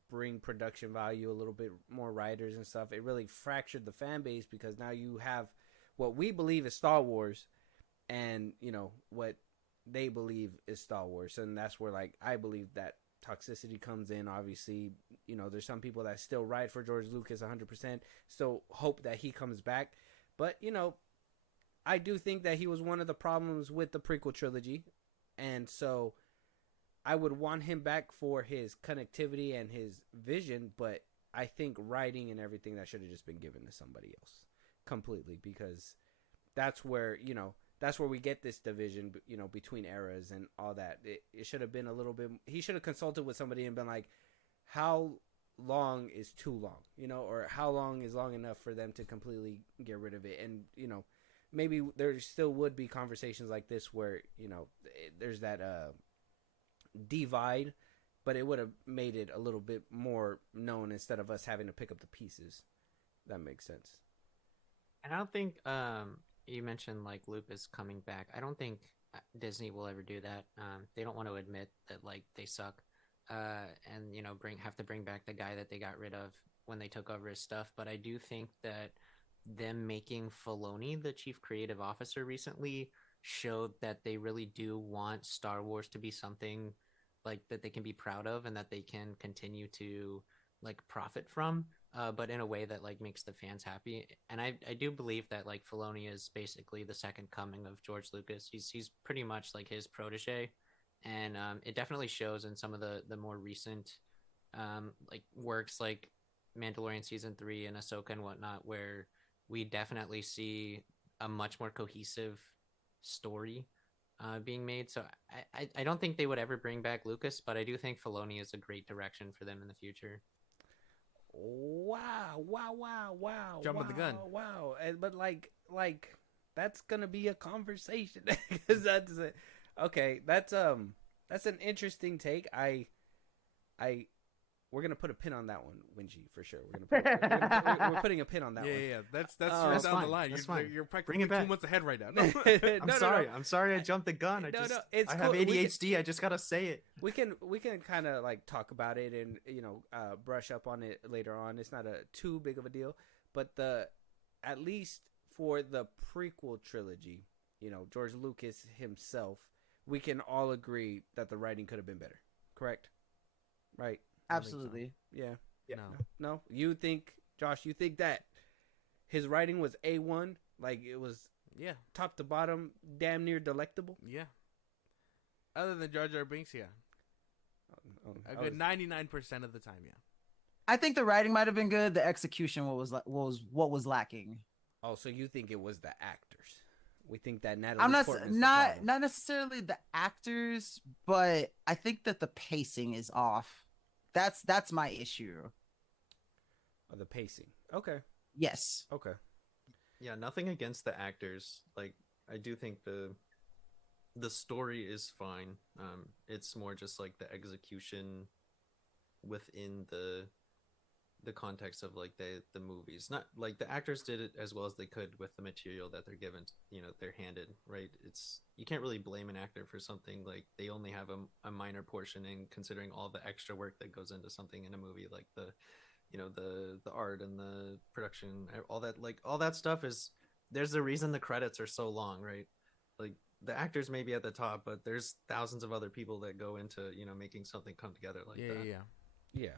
bring production value, a little bit more writers and stuff, it really fractured the fan base, because now you have what we believe is Star Wars and what they believe is Star Wars, and that's where like I believe that toxicity comes in. Obviously, there's some people that still ride for George Lucas 100%, still hope that he comes back, but I do think that he was one of the problems with the prequel trilogy, and so I would want him back for his connectivity and his vision, but I think writing and everything, that should have just been given to somebody else completely, because that's where we get this division, between eras and all that. It should have been a little bit. He should have consulted with somebody and been like, how long is too long, or how long is long enough for them to completely get rid of it. And maybe there still would be conversations like this where there's that divide, but it would have made it a little bit more known instead of us having to pick up the pieces. That makes sense. And I don't think you mentioned like Lucas coming back. I don't think Disney will ever do that. They don't want to admit that like they suck, and have to bring back the guy that they got rid of when they took over his stuff. But I do think that them making Filoni the chief creative officer recently showed that they really do want Star Wars to be something like that they can be proud of and that they can continue to like profit from, but in a way that like makes the fans happy. And I do believe that like Filoni is basically the second coming of George Lucas. He's pretty much like his protege, and it definitely shows in some of the more recent like works like Mandalorian season 3 and Ahsoka and whatnot, where we definitely see a much more cohesive story being made. So I don't think they would ever bring back Lucas, but I do think Filoni is a great direction for them in the future. Wow. Jumping the gun. Wow. But like that's gonna be a conversation, because that's okay. That's an interesting take. I we're gonna put a pin on that one, Wingy, for sure. We're putting a pin on that one. Yeah. That's Oh, right that's down the fine. line. That's You're, fine. you're Bring practically it back. 2 months ahead right now. I'm sorry. I jumped the gun. I It's have cool. ADHD. I just gotta say it. We can kind of like talk about it and brush up on it later on. It's not too big of a deal, but at least for the prequel trilogy, George Lucas himself, we can all agree that the writing could have been better. Correct? Right? Absolutely. Yeah. No. You think, Josh? You think that his writing was A1, like it was Yeah. top to bottom, damn near delectable? Yeah. Other than Jar Jar Binks, yeah. A good 99% of the time, yeah. I think the writing might have been good. The execution was what was lacking. Oh, so you think it was the actors? We think that Natalie I'm Portman's not necessarily the actors, but I think that the pacing is off. That's my issue. Oh, the pacing. Okay. Yes. Okay. Yeah, nothing against the actors. Like, I do think the story is fine. It's more just like the execution within the context of like the movies. Not like the actors did it as well as they could with the material that they're given. They're handed, right? You can't really blame an actor for something like they only have a minor portion in considering all the extra work that goes into something in a movie, like the art and the production, all that stuff is. There's a reason the credits are so long, right? Like the actors may be at the top, but there's thousands of other people that go into making something come together like that. Yeah.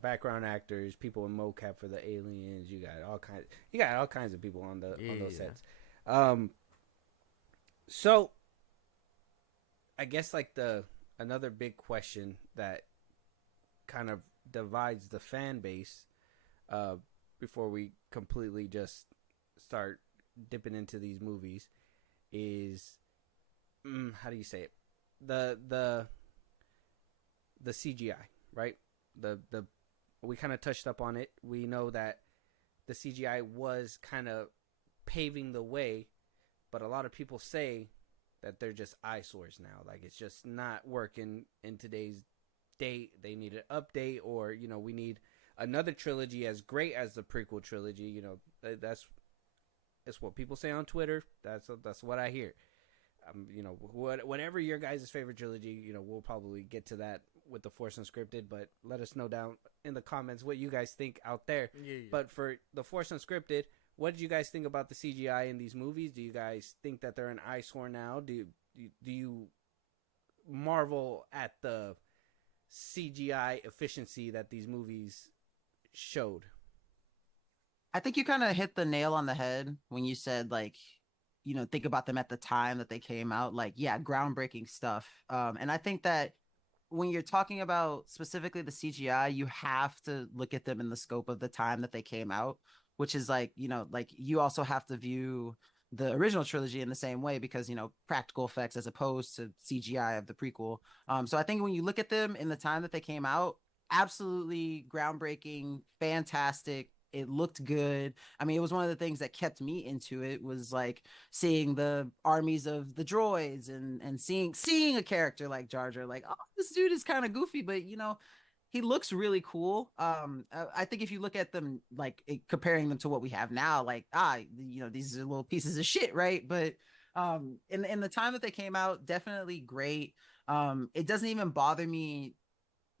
Background actors, people in mocap for the aliens. You got all kinds of people on those sets. So I guess like another big question that kind of divides the fan base before we completely just start dipping into these movies is how do you say it? The CGI, right? The we kind of touched up on it. We know that the CGI was kind of paving the way, but a lot of people say that they're just eyesores now. Like it's just not working in today's date. They need an update, or we need another trilogy as great as the prequel trilogy. That's what people say on Twitter. That's what I hear. Whatever your guys' favorite trilogy, we'll probably get to that with the Force Unscripted, but let us know down in the comments what you guys think out there. Yeah. But for the Force Unscripted, what did you guys think about the CGI in these movies? Do you guys think that they're an eyesore now? Do you marvel at the CGI efficiency that these movies showed? I think you kind of hit the nail on the head when you said think about them at the time that they came out. Like, yeah, groundbreaking stuff. And I think that when you're talking about specifically the CGI, you have to look at them in the scope of the time that they came out, which is like you also have to view the original trilogy in the same way because, practical effects as opposed to CGI of the prequel. So I think when you look at them in the time that they came out, absolutely groundbreaking, fantastic. It looked good. I mean, it was one of the things that kept me into it was like seeing the armies of the droids and seeing a character like Jar Jar, like, oh, this dude is kind of goofy, but he looks really cool. I think if you look at them comparing them to what we have now, like these are little pieces of shit, right? But in the time that they came out, definitely great. It doesn't even bother me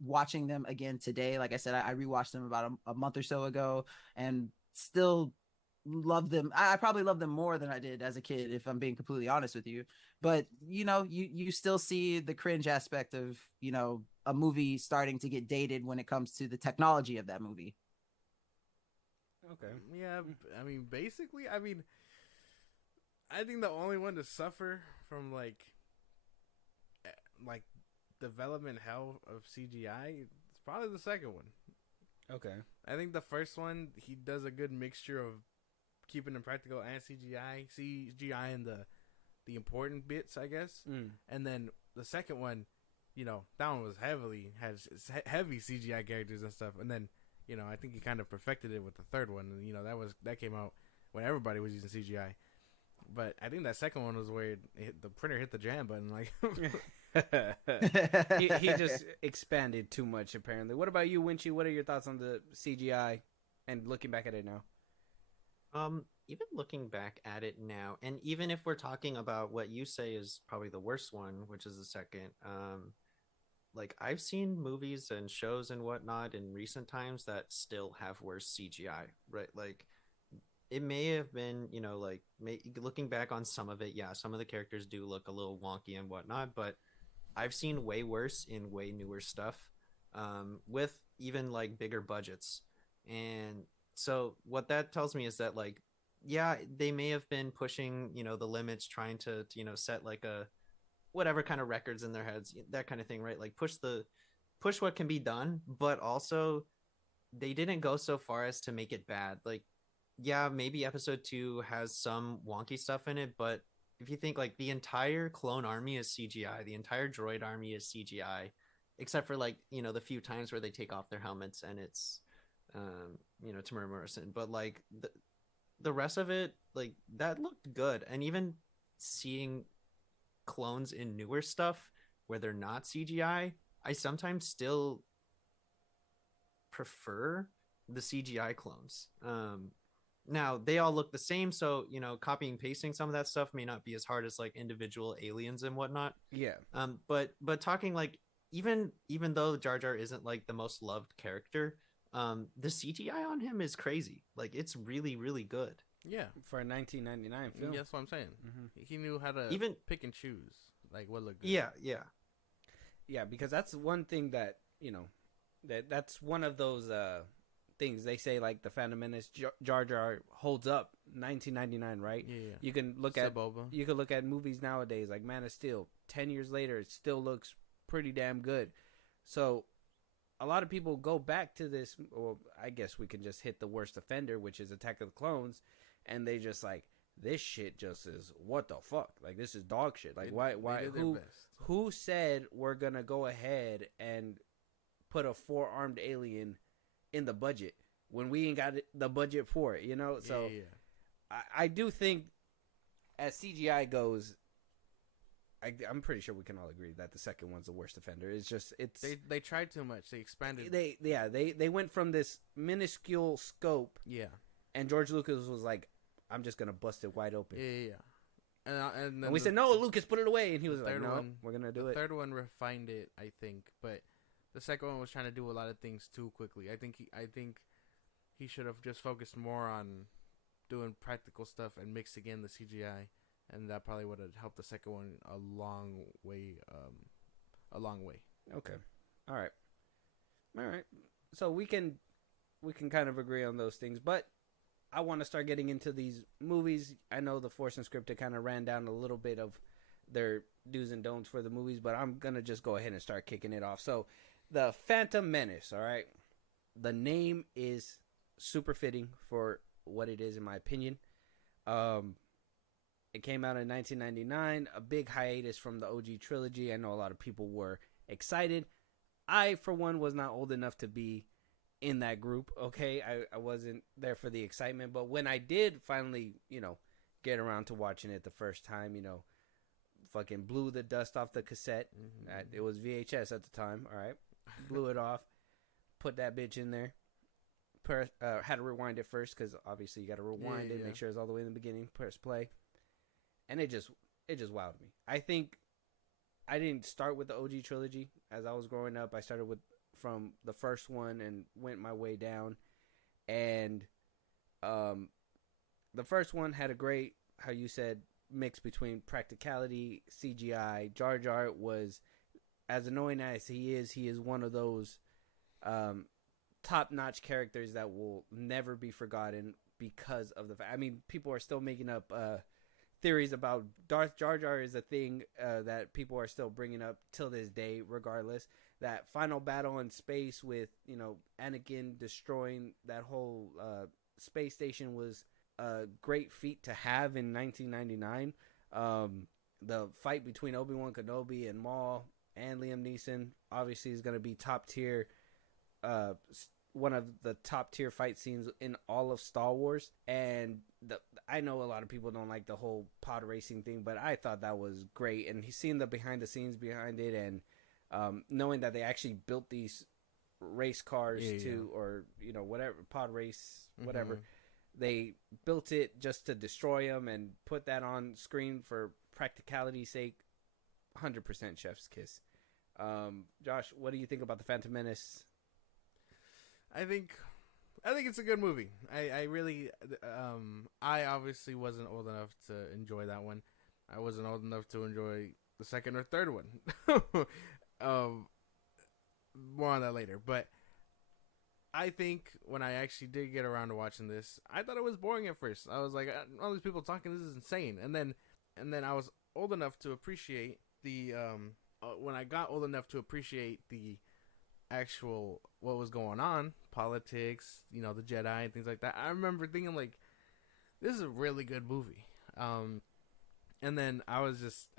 watching them again today. Like I said, I rewatched them about a month or so ago and still love them. I probably love them more than I did as a kid, if I'm being completely honest with you. But you still see the cringe aspect of a movie starting to get dated when it comes to the technology of that movie. Okay. Yeah, I mean, basically, I think the only one to suffer from like development hell of CGI is probably the second one. Okay. I think the first one, he does a good mixture of keeping it practical and CGI and the important bits, I guess. And then the second one, that one was has heavy CGI characters and stuff. And then, I think he kind of perfected it with the third one. And, that came out when everybody was using CGI. But I think that second one was where the printer hit the jam button. Like, he just expanded too much, apparently. What about you, Winchy? What are your thoughts on the CGI and looking back at it now? Even looking back at it now, and even if we're talking about what you say is probably the worst one, which is the second, like I've seen movies and shows and whatnot in recent times that still have worse CGI, right? Like it may have been, like looking back on some of it, yeah, some of the characters do look a little wonky and whatnot, but I've seen way worse in way newer stuff, with even like bigger budgets. And so what that tells me is that like, yeah, they may have been pushing, the limits, trying to, set like a whatever kind of records in their heads, that kind of thing, right? Like push what can be done, but also they didn't go so far as to make it bad. Like, yeah, maybe episode 2 has some wonky stuff in it, but if you think like the entire clone army is CGI, the entire droid army is CGI, except for like, the few times where they take off their helmets and it's Tamara Morrison. But like the rest of it, like that looked good. And even seeing clones in newer stuff where they're not CGI, I sometimes still prefer the CGI clones. Now they all look the same, so copying and pasting some of that stuff may not be as hard as like individual aliens and whatnot. Yeah. But talking like even though Jar Jar isn't like the most loved character, the CGI on him is crazy. Like it's really, really good. Yeah, For a 1999 film. that's what I'm saying. Mm-hmm. He knew how to Even pick and choose, like what looked good. Yeah, because that's one thing that that's one of those things they say, like the Phantom Menace, Jar Jar holds up 1999, right? Yeah. You can look at movies nowadays like Man of Steel. 10 years later, it still looks pretty damn good. So a lot of people go back to this, or I guess we can just hit the worst offender, which is Attack of the Clones, and they just like, this shit just is what the fuck, like this is dog shit. Like why who said we're gonna go ahead and put a 4-armed alien in the budget when we ain't got the budget for it, So I do think as CGI goes, I'm pretty sure we can all agree that the second one's the worst offender. It's just they tried too much. They expanded. They went from this minuscule scope. Yeah. And George Lucas was like, I'm just gonna bust it wide open. Yeah. And we said, no, Lucas, put it away, and he was like, no, we're gonna do it. The third one refined it, I think, but the second one was trying to do a lot of things too quickly. I think he should have just focused more on doing practical stuff and mixing in the CGI. And that probably would have helped the second one a long way. Okay. All right. So we can kind of agree on those things, but I want to start getting into these movies. I know the Force Unscripted kind of ran down a little bit of their do's and don'ts for the movies, but I'm going to just go ahead and start kicking it off. So the Phantom Menace, all right? The name is super fitting for what it is, in my opinion. It came out in 1999, a big hiatus from the OG trilogy. I know a lot of people were excited. I, for one, was not old enough to be in that group, okay? I wasn't there for the excitement, but when I did finally, get around to watching it the first time, fucking blew the dust off the cassette. Mm-hmm. It was VHS at the time, all right? Blew it off, put that bitch in there. Had to rewind it first, because obviously you got to rewind it, make sure it's all the way in the beginning, press play. And it just wowed me. I think I didn't start with the OG trilogy. As I was growing up, I started from the first one and went my way down. And the first one had a great, how you said, mix between practicality, CGI. Jar Jar was, as annoying as he is one of those top-notch characters that will never be forgotten because of the fact. I mean, people are still making up theories about Darth Jar Jar is a thing that people are still bringing up till this day, regardless. That final battle in space with, Anakin destroying that whole space station was a great feat to have in 1999. The fight between Obi-Wan Kenobi and Maul and Liam Neeson obviously is going to be top tier, one of the top tier fight scenes in all of Star Wars. And I know a lot of people don't like the whole pod racing thing, but I thought that was great. And he's seen the behind the scenes behind it, and knowing that they actually built these race cars or whatever pod race, whatever. Mm-hmm. They built it just to destroy them and put that on screen for practicality's sake. 100% chef's kiss. Josh, what do you think about the Phantom Menace? I think it's a good movie. I really I obviously wasn't old enough to enjoy that one. I wasn't old enough to enjoy the second or third one. More on that later. But I think when I actually did get around to watching this, I thought it was boring at first. I was like, all these people talking, this is insane. And then I was old enough to appreciate the when I got old enough to appreciate the actual what was going on, politics, the Jedi and things like that. I remember thinking like, this is a really good movie. And then I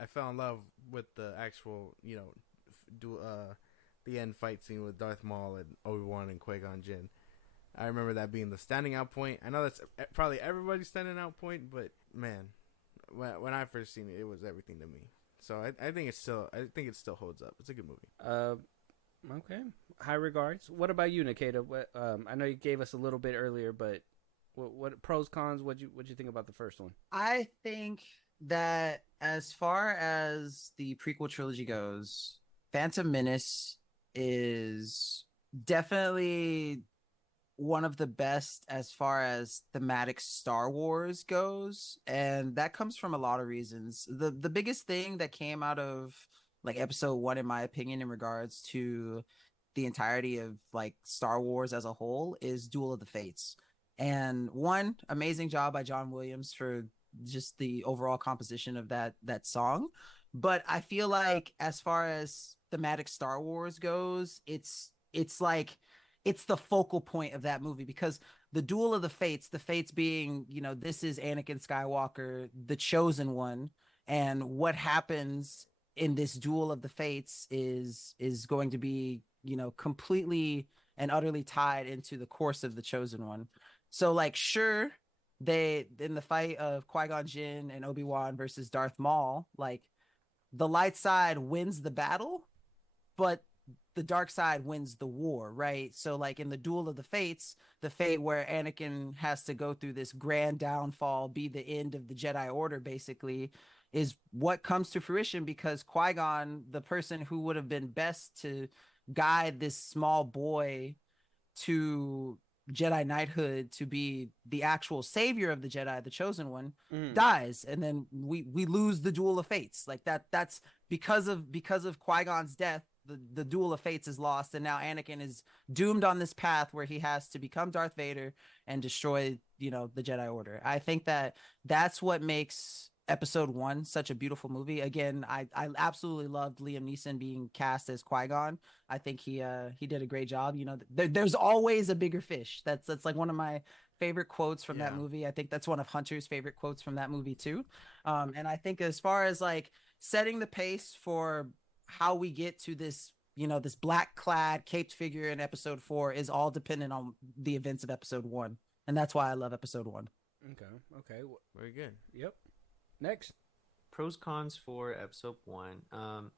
fell in love with the actual, the end fight scene with Darth Maul and Obi-Wan and Qui-Gon Jinn. I remember that being the standing out point. I know that's probably everybody's standing out point, but man, when I first seen it, it was everything to me. So I think it still holds up. It's a good movie. Okay. High regards. What about you, Nikita? What I know you gave us a little bit earlier, but what pros, cons? What'd you think about the first one? I think that as far as the prequel trilogy goes, Phantom Menace is definitely one of the best as far as thematic Star Wars goes, and that comes from a lot of reasons. The biggest thing that came out of like episode 1, in my opinion, in regards to the entirety of like Star Wars as a whole, is Duel of the Fates. And one, amazing job by John Williams for just the overall composition of that song. But I feel like as far as thematic Star Wars goes, it's like it's the focal point of that movie, because the Duel of the Fates being, this is Anakin Skywalker, the chosen one, and what happens in this Duel of the Fates is going to be, completely and utterly tied into the course of the chosen one. So like, sure, they in the fight of Qui-Gon Jinn and Obi-Wan versus Darth Maul, like the light side wins the battle, but the dark side wins the war, right? So like in the Duel of the Fates, the fate where Anakin has to go through this grand downfall, be the end of the Jedi Order, basically, is what comes to fruition because Qui-Gon, the person who would have been best to guide this small boy to Jedi knighthood, to be the actual savior of the Jedi, the chosen one, dies, and then we lose the Duel of Fates. Like that's because of Qui-Gon's death. The Duel of Fates is lost, and now Anakin is doomed on this path where he has to become Darth Vader and destroy, the Jedi Order. I think that's what makes episode 1 such a beautiful movie. Again, I absolutely loved Liam Neeson being cast as Qui-Gon. I think he did a great job. There's always a bigger fish. That's like one of my favorite quotes from that movie. I think that's one of Hunter's favorite quotes from that movie too. And I think as far as like setting the pace for how we get to this, this black clad caped figure in episode 4 is all dependent on the events of episode 1. And that's why I love episode 1. Okay. Very good. Yep. Next. Pros, cons for episode 1.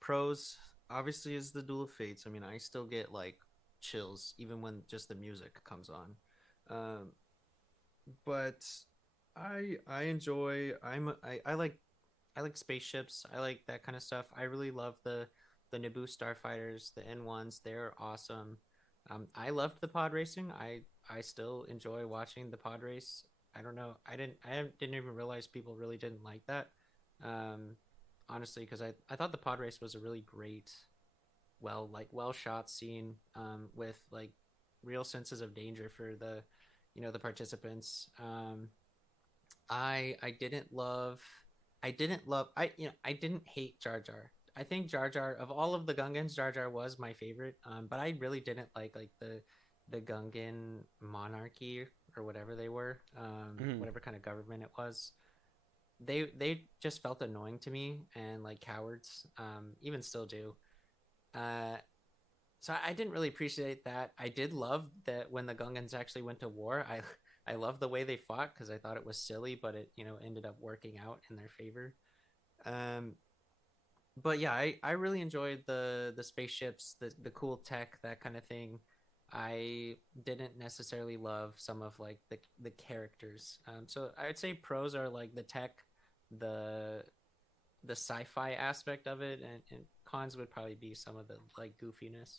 Pros, obviously, is the Duel of Fates. I mean, I still get like chills even when just the music comes on. But I enjoy, I like spaceships. I like that kind of stuff. I really love the Naboo starfighters, the N1s. They're awesome. I loved the pod racing. I still enjoy watching the pod race. I don't know. I didn't even realize people really didn't like that. Honestly, because I thought the pod race was a really great, well shot scene, with like real senses of danger for the participants. I didn't hate Jar Jar. I think Jar Jar, of all of the Gungans, Jar Jar was my favorite. But I really didn't like the Gungan monarchy or whatever they were, whatever kind of government it was. They just felt annoying to me and like cowards. Even still do. So I didn't really appreciate that. I did love that when the Gungans actually went to war. I love the way they fought because I thought it was silly, but it ended up working out in their favor. Um, but yeah, I really enjoyed the spaceships, the cool tech, that kind of thing. I didn't necessarily love some of like the characters. So I would say pros are like the tech, the the sci-fi aspect of it, and cons would probably be some of the like goofiness.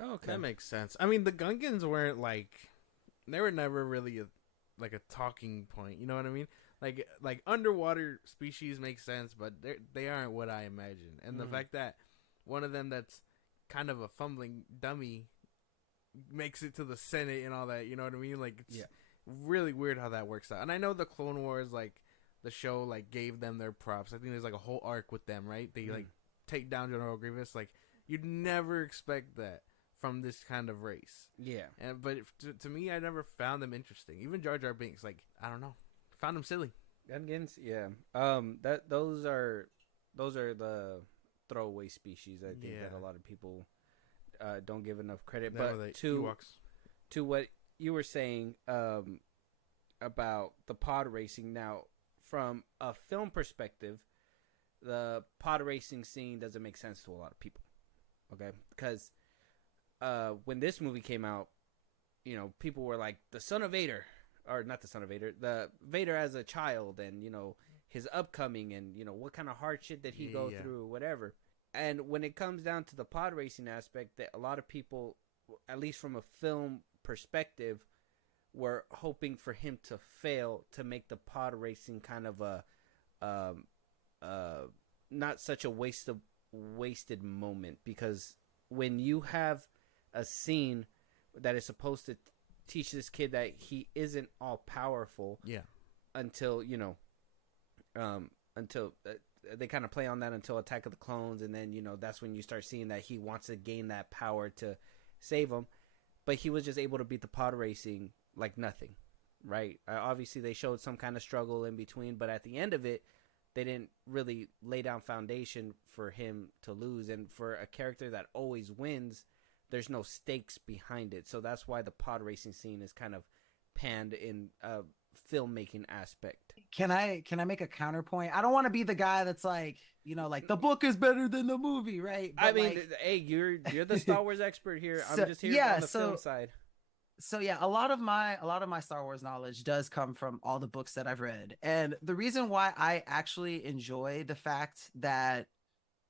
Oh, okay. That makes sense. I mean, the Gungans weren't like they were never really like a talking point. You know what I mean? Like underwater species make sense, but they aren't what I imagine. And the fact that one of them that's kind of a fumbling dummy makes it to the Senate and all that, you know what I mean? Like it's really weird how that works out. And I know the Clone Wars, like the show, like gave them their props. I think there's like a whole arc with them, right? They like take down General Grievous. Like you'd never expect that from this kind of race. Yeah. But to me, I never found them interesting. Even Jar Jar Binks, like I don't know, found him silly. Gungans, yeah. Those are the throwaway species. I think that a lot of people don't give enough credit. But to what you were saying about the pod racing, now from a film perspective, the pod racing scene doesn't make sense to a lot of people. Okay, because when this movie came out, people were like, the son of Vader, or not the son of Vader, the Vader as a child, and his upcoming, and what kind of hardship did he go through, whatever. And when it comes down to the pod racing aspect, that a lot of people, at least from a film perspective, were hoping for him to fail to make the pod racing kind of a not such a wasted moment, because when you have a scene that is supposed to teach this kid that he isn't all powerful, until until they kind of play on that until Attack of the Clones, and then that's when you start seeing that he wants to gain that power to save him, but he was just able to beat the pod racing like nothing, right? Obviously they showed some kind of struggle in between, but at the end of it, they didn't really lay down foundation for him to lose. And for a character that always wins, there's no stakes behind it. So that's why the pod racing scene is kind of panned in a filmmaking aspect. Can I make a counterpoint? I don't want to be the guy that's like, like the book is better than the movie, right? But I mean, hey, you're the Star Wars expert here. I'm just here on the film side. So yeah, a lot of my Star Wars knowledge does come from all the books that I've read. And the reason why I actually enjoy the fact that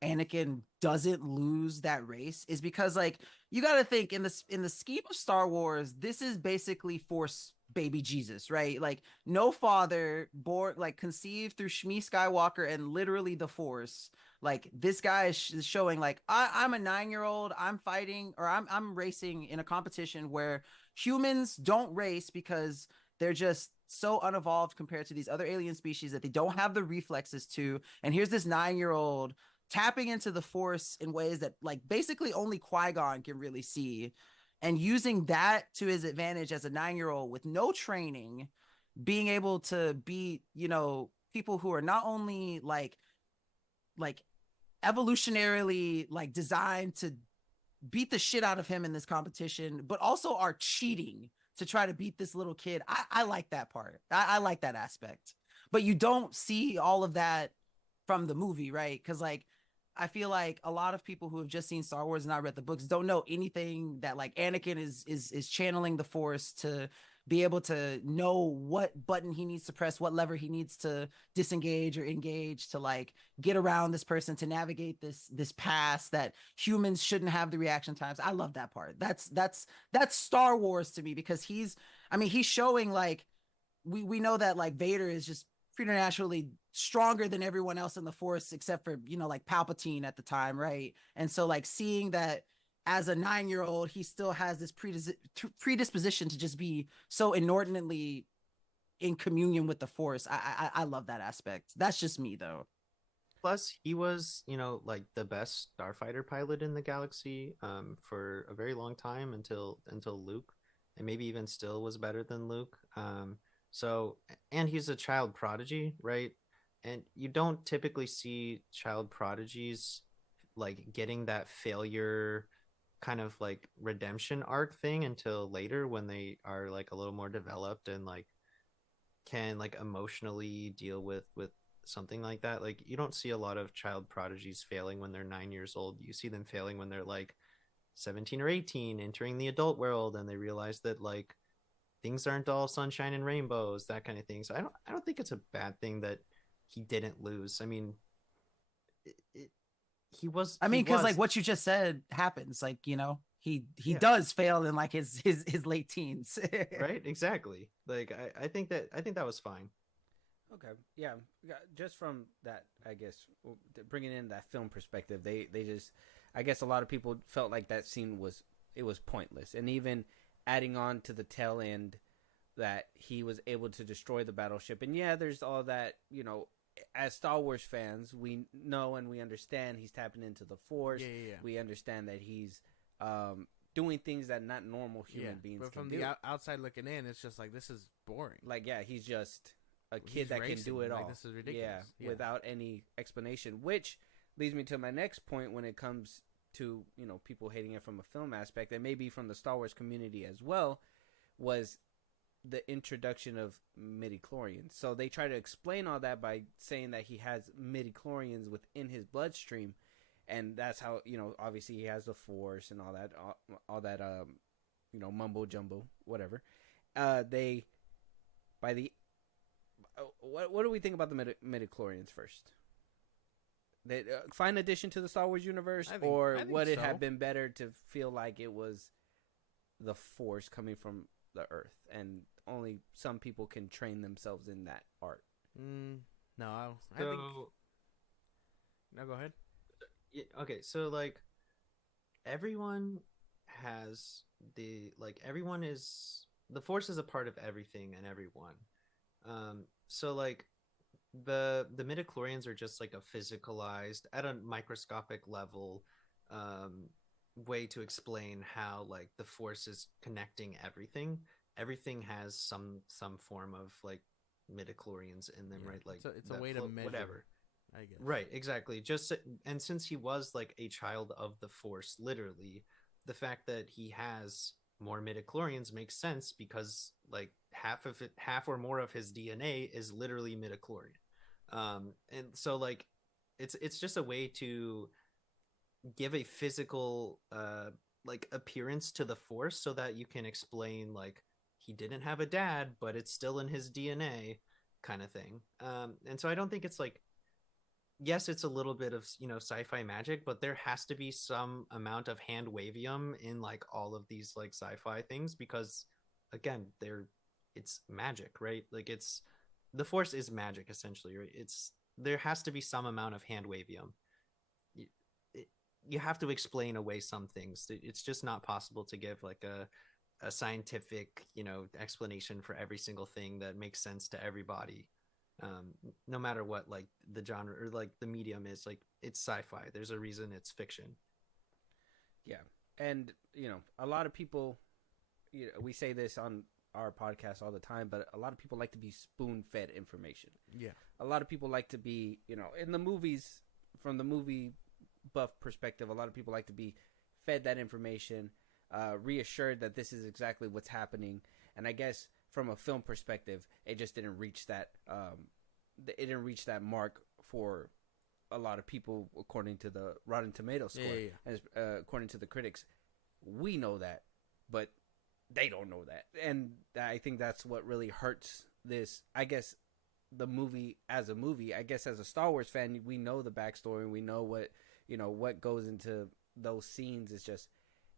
Anakin doesn't lose that race is because, like, you got to think in the scheme of Star Wars, this is basically Force baby Jesus, right? Like, no father, born, like, conceived through Shmi Skywalker and literally the Force. Like, this guy is showing, like, I'm a 9-year-old, I'm fighting, or I'm racing in a competition where humans don't race because they're just so unevolved compared to these other alien species that they don't have the reflexes to. And here's this 9-year-old tapping into the Force in ways that, like, basically only Qui-Gon can really see, and using that to his advantage as a 9-year-old with no training, being able to beat, people who are not only like evolutionarily like designed to beat the shit out of him in this competition, but also are cheating to try to beat this little kid. I like that part. I like that aspect. But you don't see all of that from the movie, right? Because, like, I feel like a lot of people who have just seen Star Wars and not read the books don't know anything that, like, Anakin is channeling the Force to be able to know what button he needs to press, what lever he needs to disengage or engage to, like, get around this person, to navigate this pass that humans shouldn't have the reaction times. I love that part. That's Star Wars to me, because he's showing, like, we know that, like, Vader is just preternaturally stronger than everyone else in the Force except for, like, Palpatine at the time, right? And so, like, seeing that as a 9-year-old, he still has this predisposition to just be so inordinately in communion with the Force. I love that aspect. That's just me, though. Plus, he was, like the best starfighter pilot in the galaxy for a very long time until Luke, and maybe even still was better than Luke. So, and he's a child prodigy, right? And you don't typically see child prodigies like getting that failure kind of like redemption arc thing until later when they are like a little more developed and like can like emotionally deal with something like that. Like you don't see a lot of child prodigies failing when they're 9 years old. You see them failing when they're like 17 or 18, entering the adult world, and they realize that like things aren't all sunshine and rainbows, that kind of thing. So I don't think it's a bad thing that he didn't lose. I mean, it, I he mean, because like was what you just said happens. Like, he yeah, does fail in like his late teens. right, exactly. Like I think that was fine. Okay, yeah, just from that, I guess bringing in that film perspective, they just, I guess a lot of people felt like that scene was pointless, and even adding on to the tail end that he was able to destroy the battleship, and yeah, there's all that, as Star Wars fans, we know and we understand he's tapping into the Force. Yeah. We understand that he's doing things that not normal human beings but can from do. the outside looking in, it's just like, this is boring. Like, yeah, he's just a kid He's that can racing. do it Like, all. this is ridiculous. Yeah, without any explanation. Which leads me to my next point when it comes to people hating it from a film aspect, and maybe from the Star Wars community as well, was the introduction of midichlorians. So they try to explain all that by saying that he has midichlorians within his bloodstream, and that's how obviously he has the Force and all that mumbo jumbo, whatever. They by the what do we think about the midichlorians first? They fine addition to the Star Wars universe, I think would it so. have been better to feel like it was the Force coming from the Earth, and only some people can train themselves in that art? No, I So think. No, go ahead. okay, so like everyone has everyone is the Force is a part of everything and everyone. So like the midichlorians are just like a physicalized at a microscopic level um way to explain how like the Force is connecting everything. Everything has some form of like midichlorians in them, Yeah, right? Like it's a way to measure, whatever. I guess. Right, exactly. Just and since he was like a child of the Force, literally, the fact that he has more midichlorians makes sense because like half or more of his DNA is literally midichlorian. And so like it's just a way to give a physical like appearance to the Force so that you can explain like he didn't have a dad, but it's still in his DNA kind of thing. And so I don't think it's like yes, it's a little bit of sci-fi magic, but there has to be some amount of hand wavium in like all of these like sci-fi things because again, it's magic, right? Like it's the Force is magic essentially, right? It's there has to be some amount of hand wavium. You, you have to explain away some things. It's just not possible to give like a scientific explanation for every single thing that makes sense to everybody, no matter what like the genre or like the medium is. Like it's sci-fi, there's a reason it's fiction. Yeah, and a lot of people, we say this on our podcast all the time, but a lot of people like to be spoon-fed information. Yeah. A lot of people like to be, in the movies, from the movie buff perspective, a lot of people like to be fed that information, reassured that this is exactly what's happening. And I guess from a film perspective, it just didn't reach that. It didn't reach that mark for a lot of people, according to the Rotten Tomatoes score, and according to the critics. We know that, but they don't know that, and I think that's what really hurts this. I guess the movie as a movie. I guess as a Star Wars fan, we know the backstory. We know what goes into those scenes. It's just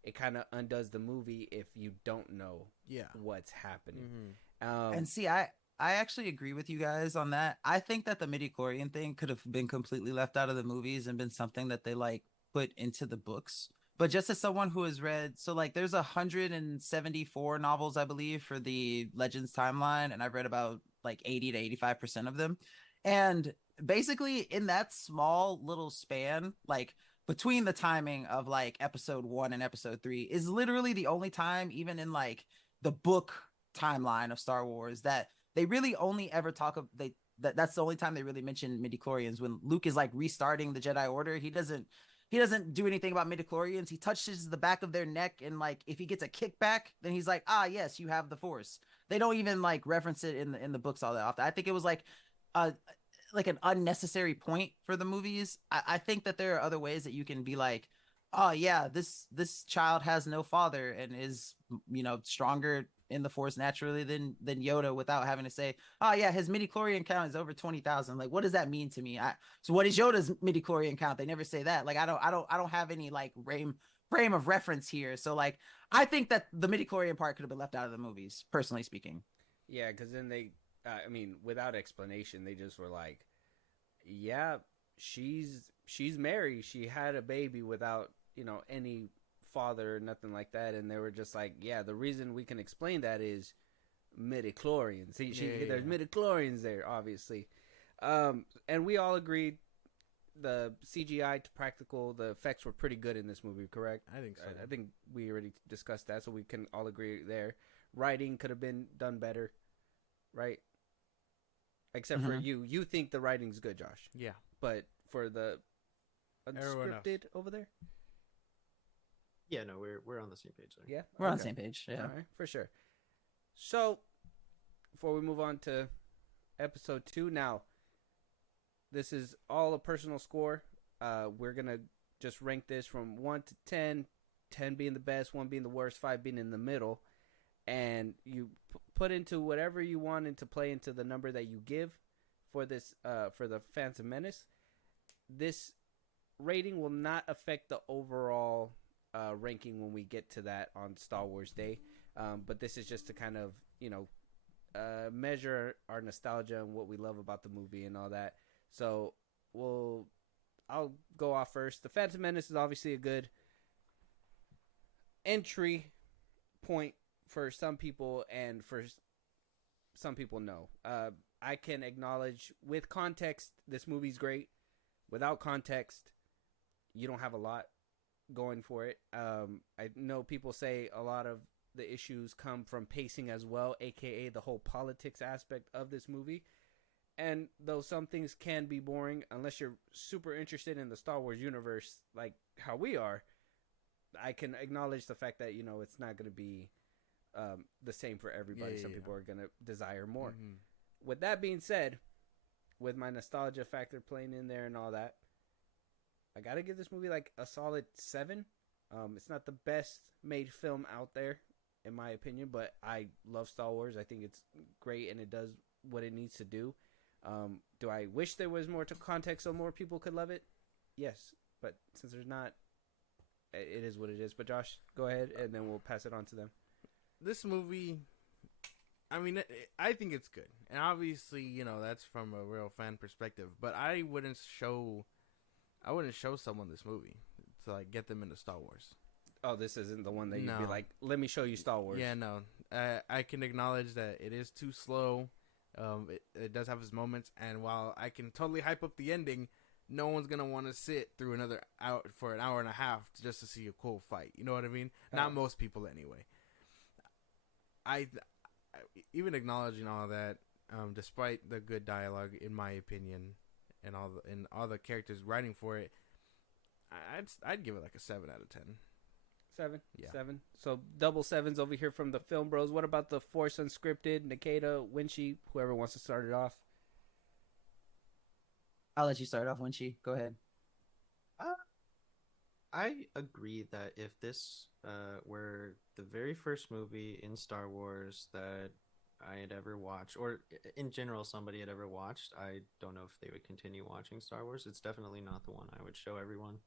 it kind of undoes the movie if you don't know what's happening. And see, I actually agree with you guys on that. I think that the midichlorian thing could have been completely left out of the movies and been something that they like put into the books. But just as someone who has read, so like there's 174 novels, I believe, for the Legends timeline, and I've read about like 80 to 85% of them. And basically in that small little span, like between the timing of like episode 1 and episode 3 is literally the only time, even in like the book timeline of Star Wars, that they really only ever talk of that's the only time they really mention midichlorians. When Luke is like restarting the Jedi Order, he doesn't he doesn't do anything about midichlorians. He touches the back of their neck, and like if he gets a kickback, then he's like, ah, yes, you have the Force. They don't even like reference it in the books all that often. I think it was uh like an unnecessary point for the movies. I think that there are other ways that you can be like, oh yeah, this child has no father and is, you know, stronger in the Force naturally than Yoda without having to say, oh yeah, his midichlorian count is over 20,000. Like, what does that mean to me? So what is Yoda's midichlorian count? They never say that. Like, I don't have any like frame of reference here. So like, I think that the midichlorian part could have been left out of the movies, personally speaking. Yeah, because then I mean, without explanation, they just were like, yeah, she's married. She had a baby without, you know, any father or nothing like that. And they were just like, yeah, the reason we can explain that is midichlorians. There's midichlorians there, obviously. And we all agreed the CGI to practical, the effects were pretty good in this movie, correct? I think so. I think we already discussed that, so we can all agree there. Writing could have been done better, right? Except for you. You think the writing's good, Josh. Yeah. But for the unscripted over there? Yeah, no, we're on the same page there. Yeah? We're on the same page. Yeah. All right, for sure. So, before we move on to episode 2, now, this is all a personal score. We're going to just rank this from 1 to 10, 10 being the best, 1 being the worst, 5 being in the middle. And you put into whatever you want into play into the number that you give for this for the Phantom Menace. This rating will not affect the overall ranking when we get to that on Star Wars Day. But this is just to kind of, you know, measure our nostalgia and what we love about the movie and all that. So I'll go off first. The Phantom Menace is obviously a good entry point for some people, and for some people, no. I can acknowledge, with context, this movie's great. Without context, you don't have a lot going for it. I know people say a lot of the issues come from pacing as well, aka the whole politics aspect of this movie. And though some things can be boring, unless you're super interested in the Star Wars universe like how we are, I can acknowledge the fact that, you know, it's not going to be the same for everybody. Some people are going to desire more. Mm-hmm. With that being said, with my nostalgia factor playing in there and all that, I got to give this movie like a solid 7. It's not the best made film out there, in my opinion, but I love Star Wars. I think it's great and it does what it needs to do. Do I wish there was more to context so more people could love it? Yes, but since there's not, it is what it is. But Josh, go ahead and then we'll pass it on to them. This movie, I mean, I think it's good, and obviously, you know, that's from a real fan perspective. But I wouldn't show someone this movie to like get them into Star Wars. Oh, this isn't the one that you'd be like, let me show you Star Wars. Yeah, no, I can acknowledge that it is too slow. It does have its moments, and while I can totally hype up the ending, no one's gonna want to sit through another hour for an hour and a half just to see a cool fight. You know what I mean? Not most people, anyway. I even acknowledging all that, despite the good dialogue, in my opinion, and all the characters writing for it, I'd give it like a 7 out of 10. 7? Yeah. 7. So double 7s over here from the Film Bros. What about the Force Unscripted, Nikita, Winchie, whoever wants to start it off? I'll let you start off, Winchie. Go ahead. I agree that if this were the very first movie in Star Wars that I had ever watched, or in general somebody had ever watched, I don't know if they would continue watching Star Wars. It's definitely not the one I would show everyone.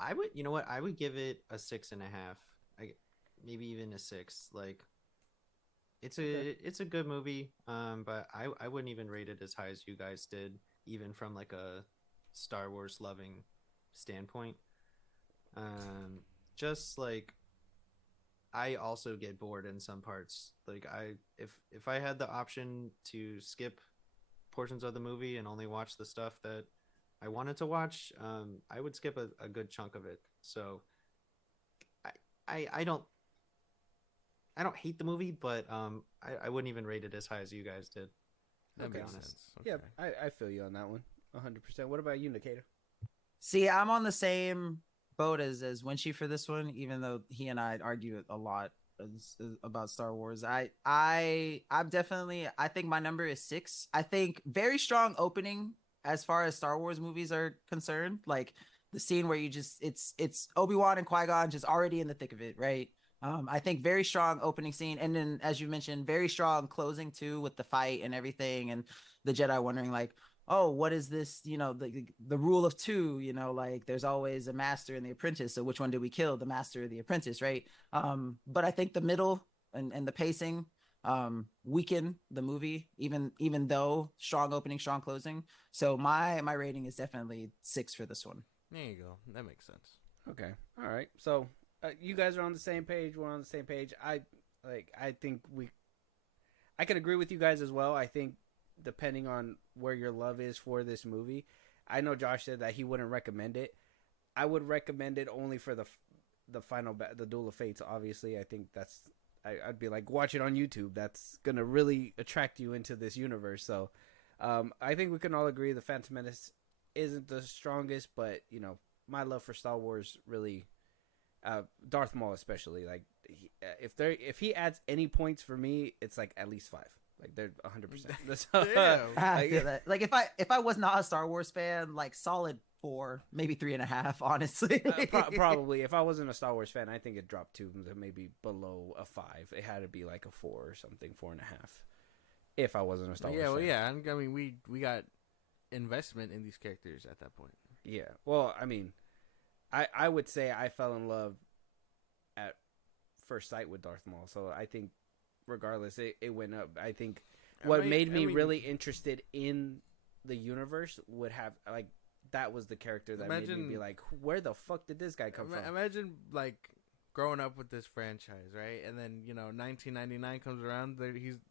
I would, you know what? I would give it a 6.5. Maybe even a 6. Like, it's a good movie. But I wouldn't even rate it as high as you guys did, even from like a Star Wars loving standpoint. Just like, I also get bored in some parts. Like, if I had the option to skip portions of the movie and only watch the stuff that I wanted to watch, I would skip a good chunk of it. So I don't hate the movie, but I wouldn't even rate it as high as you guys did. That Okay. makes sense. Okay. Yeah, I feel you on that one. 100%. What about you, Nikita? See, I'm on the same boat as Winchie for this one, even though he and I argue a lot about Star Wars. I'm definitely, I think my number is 6. I think very strong opening as far as Star Wars movies are concerned. Like the scene where you just it's Obi-Wan and Qui-Gon just already in the thick of it, right? I think very strong opening scene, and then as you mentioned, very strong closing too with the fight and everything, and the Jedi wondering like, oh, what is this? You know, the rule of two. You know, like there's always a master and the apprentice. So which one did we kill, the master or the apprentice, right? But I think the middle and the pacing weaken the movie, even though strong opening, strong closing. So my rating is definitely 6 for this one. There you go. That makes sense. Okay. All right. So you guys are on the same page. We're on the same page. I think I can agree with you guys as well. I think depending on where your love is for this movie, I know Josh said that he wouldn't recommend it. I would recommend it only for the final the Duel of Fates. Obviously, I think I'd be like, watch it on YouTube. That's gonna really attract you into this universe. So I think we can all agree the Phantom Menace isn't the strongest, but you know, my love for Star Wars really, Darth Maul especially, like if he adds any points for me, it's like at least 5. Like they're 100%. I feel that. Like if I was not a Star Wars fan, like solid 4, maybe 3.5. Honestly, probably if I wasn't a Star Wars fan, I think it dropped to maybe below a 5. It had to be like a 4 or something, 4.5. If I wasn't a Star Wars fan. Well, yeah. I mean, we got investment in these characters at that point. Yeah. Well, I mean, I would say I fell in love at first sight with Darth Maul. So I think regardless, it went up. I think what made me really interested in the universe would have, like, that was the character that made me be like, where the fuck did this guy come from? Imagine, like, growing up with this franchise, right? And then, 1999 comes around,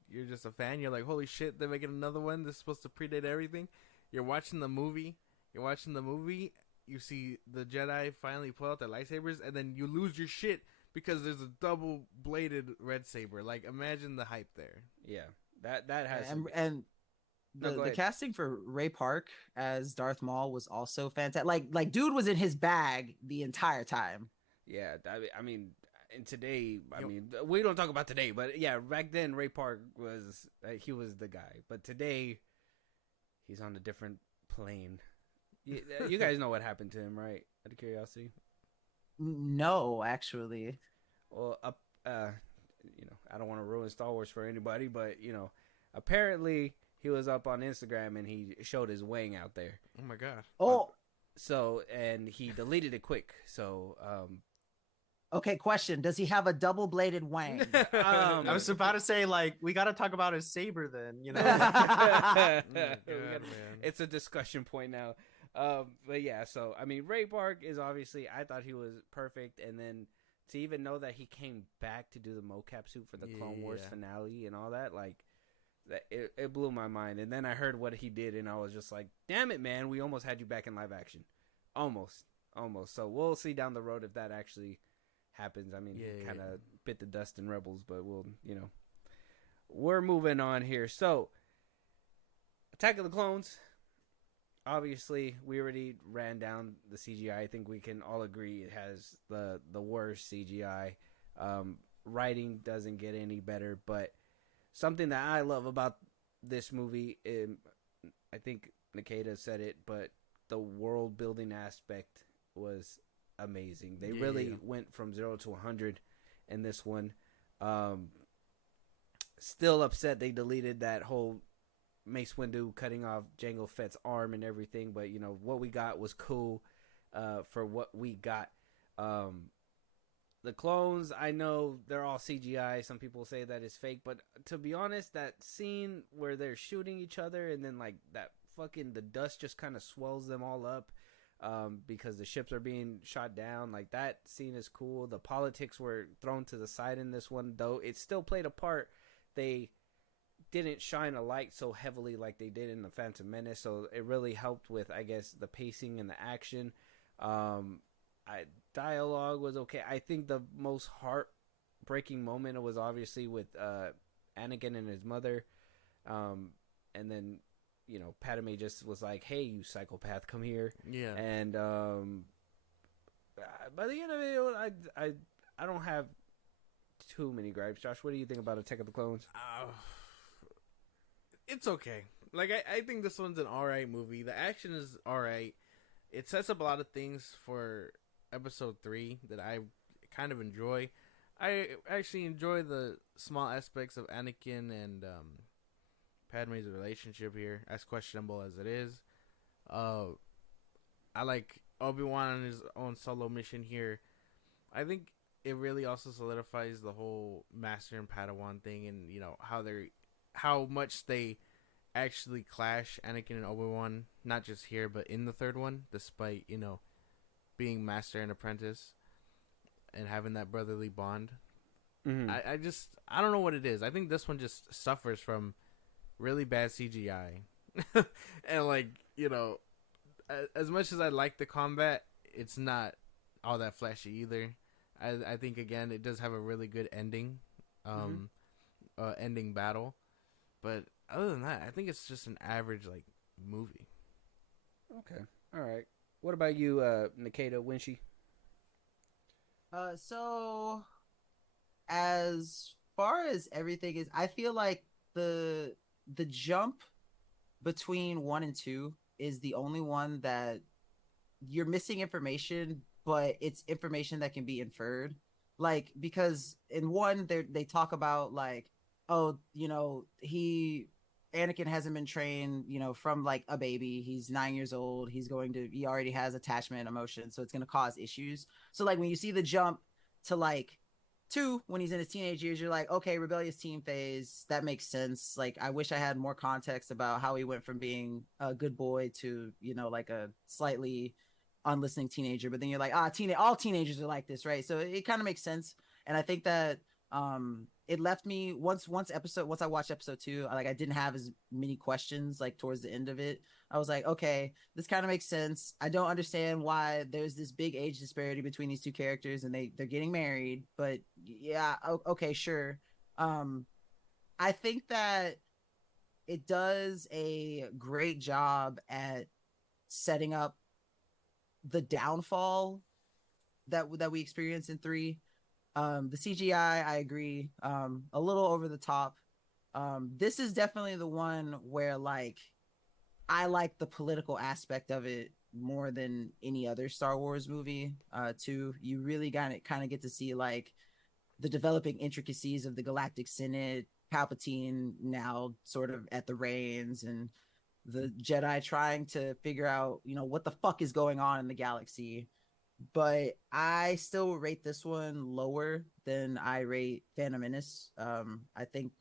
you're just a fan. You're like, holy shit, they're making another one. This is supposed to predate everything. You're watching the movie. You see the Jedi finally pull out their lightsabers, and then you lose your shit because there's a double-bladed red saber. Like, imagine the hype there. Yeah, that has and the casting for Ray Park as Darth Maul was also fantastic. Like dude was in his bag the entire time. Yeah, I mean, and today, we don't talk about today, but yeah, back then Ray Park was he was the guy, but today he's on a different plane. You guys know what happened to him, right? Out of curiosity. No, actually. Well, I don't want to ruin Star Wars for anybody, but apparently he was up on Instagram and he showed his wang out there. Oh my god. Oh. And he deleted it quick. So, okay, question. Does he have a double-bladed wang? I was about to say, like, we got to talk about his saber then, It's a discussion point now. But yeah, so, I mean, Ray Park is obviously, I thought he was perfect. And then to even know that he came back to do the mocap suit for the Clone Wars finale and all that, like, it blew my mind. And then I heard what he did and I was just like, damn it, man, we almost had you back in live action. Almost. So we'll see down the road if that actually happens. I mean, he kind of bit the dust in Rebels, but we're moving on here. So, Attack of the Clones. Obviously, we already ran down the CGI. I think we can all agree it has the worst CGI. Writing doesn't get any better, but something that I love about this movie, I think Nikita said it, but the world building aspect was amazing. They really went from 0 to 100 in this one. Still upset they deleted that whole Mace Windu cutting off Jango Fett's arm and everything, but what we got was cool for what we got. The clones, I know they're all CGI. Some people say that it's fake, but to be honest, that scene where they're shooting each other and then like that the dust just kind of swells them all up because the ships are being shot down. Like, that scene is cool. The politics were thrown to the side in this one, though it still played a part. They didn't shine a light so heavily like they did in the Phantom Menace, so it really helped with, I guess, the pacing and the action. Dialogue was okay. I think the most heartbreaking moment was obviously with Anakin and his mother, and then Padme just was like, "Hey, you psychopath, come here." Yeah. And by the end of it, I don't have too many gripes. Josh, what do you think about Attack of the Clones? It's okay. Like, I think this one's an alright movie. The action is alright. It sets up a lot of things for episode 3 that I kind of enjoy. I actually enjoy the small aspects of Anakin and Padme's relationship here, as questionable as it is. I like Obi-Wan on his own solo mission here. I think it really also solidifies the whole Master and Padawan thing, and how much they actually clash, Anakin and Obi-Wan, not just here but in the third one, despite being Master and Apprentice and having that brotherly bond. Mm-hmm. I don't know what it is. I think this one just suffers from really bad CGI. And as much as I like the combat, it's not all that flashy either. I think, again, it does have a really good ending, ending battle. But other than that, I think it's just an average movie. Okay. All right. What about you, Nikita Winchie? So as far as everything is, I feel like the jump between 1 and 2 is the only one that you're missing information, but it's information that can be inferred. Like, because in 1 they talk about Anakin hasn't been trained, from a baby. He's 9 years old. He already has attachment emotion, so it's going to cause issues. So when you see the jump to 2, when he's in his teenage years, you're like, okay, rebellious teen phase. That makes sense. I wish I had more context about how he went from being a good boy to, a slightly unlistening teenager. But then you're like, all teenagers are like this, right? So it kind of makes sense. And I think that it left me once I watched episode 2, I didn't have as many questions towards the end of it. I was like, okay, this kind of makes sense. I don't understand why there's this big age disparity between these two characters, and they're getting married, but yeah, okay, sure. I think that it does a great job at setting up the downfall that we experience in 3. The CGI, I agree, a little over the top. This is definitely the one where I like the political aspect of it more than any other Star Wars movie. Too, you really kind of get to see the developing intricacies of the Galactic Senate, Palpatine now sort of at the reins, and the Jedi trying to figure out what the fuck is going on in the galaxy. But I still rate this one lower than I rate Phantom Menace. I think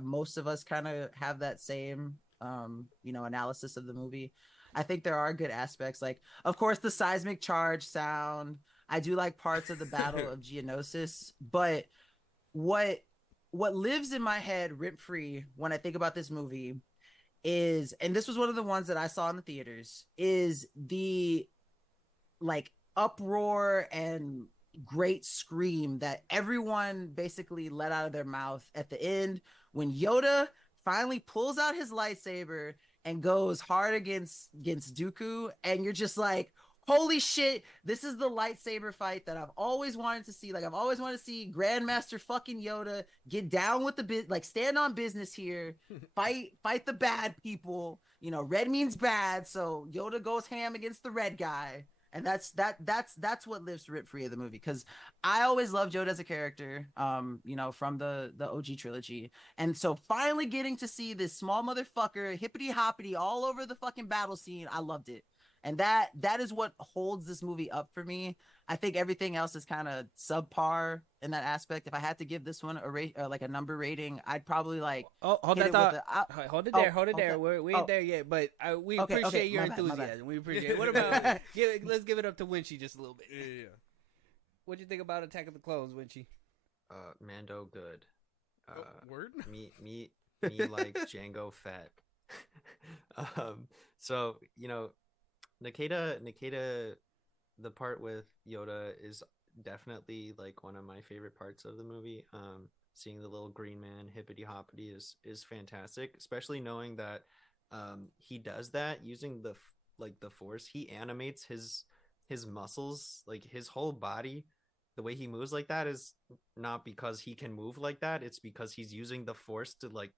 most of us kind of have that same, analysis of the movie. I think there are good aspects, of course, the seismic charge sound. I do like parts of the Battle of Geonosis, but what lives in my head rent free when I think about this movie is, and this was one of the ones that I saw in the theaters, is the uproar and great scream that everyone basically let out of their mouth at the end when Yoda finally pulls out his lightsaber and goes hard against Dooku, and you're just like, holy shit, this is the lightsaber fight that I've always wanted to see. I've always wanted to see Grandmaster fucking Yoda get down with the stand on business here, fight the bad people. Red means bad, so Yoda goes ham against the red guy. And that's what lives rent free of the movie, because I always loved Yoda as a character, from the OG trilogy, and so finally getting to see this small motherfucker hippity hoppity all over the fucking battle scene, I loved it, and that is what holds this movie up for me. I think everything else is kind of subpar in that aspect. If I had to give this one a number rating, I'd probably hold that thought. Hold it there. We ain't there yet, but we appreciate your enthusiasm. We appreciate it. What about let's give it up to Winchie just a little bit. Yeah. What do you think about Attack of the Clones, Winchie? Mando good. Word? Me like Django Fett. So Nikita, the part with Yoda is definitely one of my favorite parts of the movie. Seeing the little green man hippity hoppity is fantastic, especially knowing that he does that using the Force. He animates his muscles, like his whole body. The way he moves like that is not because he can move like that. It's because he's using the Force to like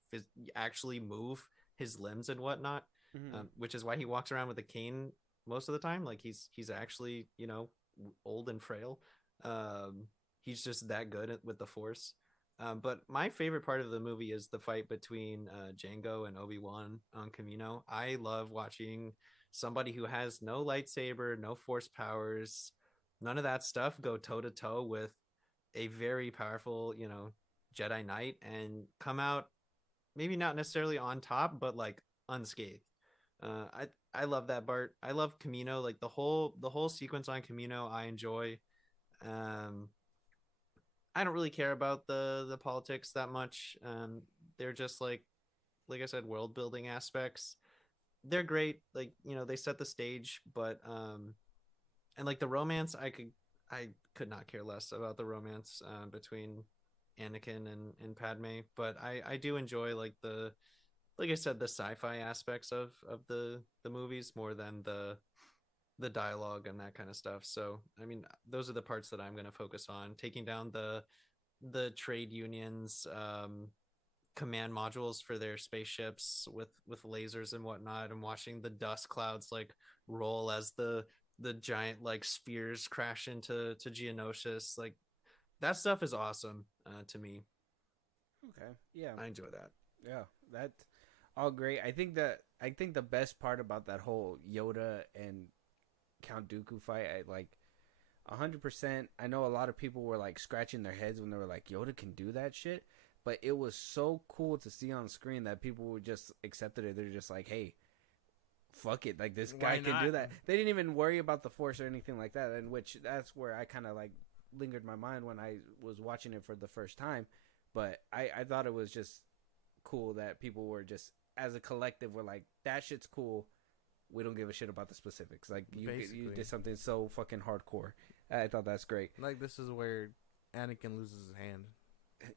actually move his limbs and whatnot. Which is why he walks around with a cane most of the time. Like he's actually, you know, old and frail. He's just that good with the Force. But my favorite part of the movie is the fight between Jango and Obi-Wan on Kamino. I love watching somebody who has no lightsaber, no Force powers, none of that stuff go toe to toe with a very powerful, you know, Jedi Knight and come out maybe not necessarily on top, but like unscathed. I love that part. I love Kamino, like the whole sequence on Kamino. I enjoy. Um, I don't really care about the politics that much. They're just like I said, world building aspects. They're great. Like, you know, they set the stage, but and like the romance, I could not care less about the romance between Anakin and Padme, but I do enjoy like I said, the sci-fi aspects of the movies more than the dialogue and that kind of stuff. So I mean, those are the parts that I'm going to focus on: taking down the trade unions, command modules for their spaceships with lasers and whatnot, and watching the dust clouds like roll as the giant like spheres crash into Geonosis. Like that stuff is awesome to me. Okay. Yeah. I enjoy that. Yeah. That all great. I think the best part about that whole Yoda and Count Dooku fight, I like 100%. I know a lot of people were like scratching their heads when they were like, Yoda can do that shit. But it was so cool to see on screen that people would just accepted it. They're just like, hey, fuck it. Like, this guy can do that. They didn't even worry about the Force or anything like that. And which that's where I kind of like lingered my mind when I was watching it for the first time. But I thought it was just cool that people were just, as a collective, were like, that shit's cool. We don't give a shit about the specifics. Like, you did something so fucking hardcore. I thought that's great. Like, this is where Anakin loses his hand.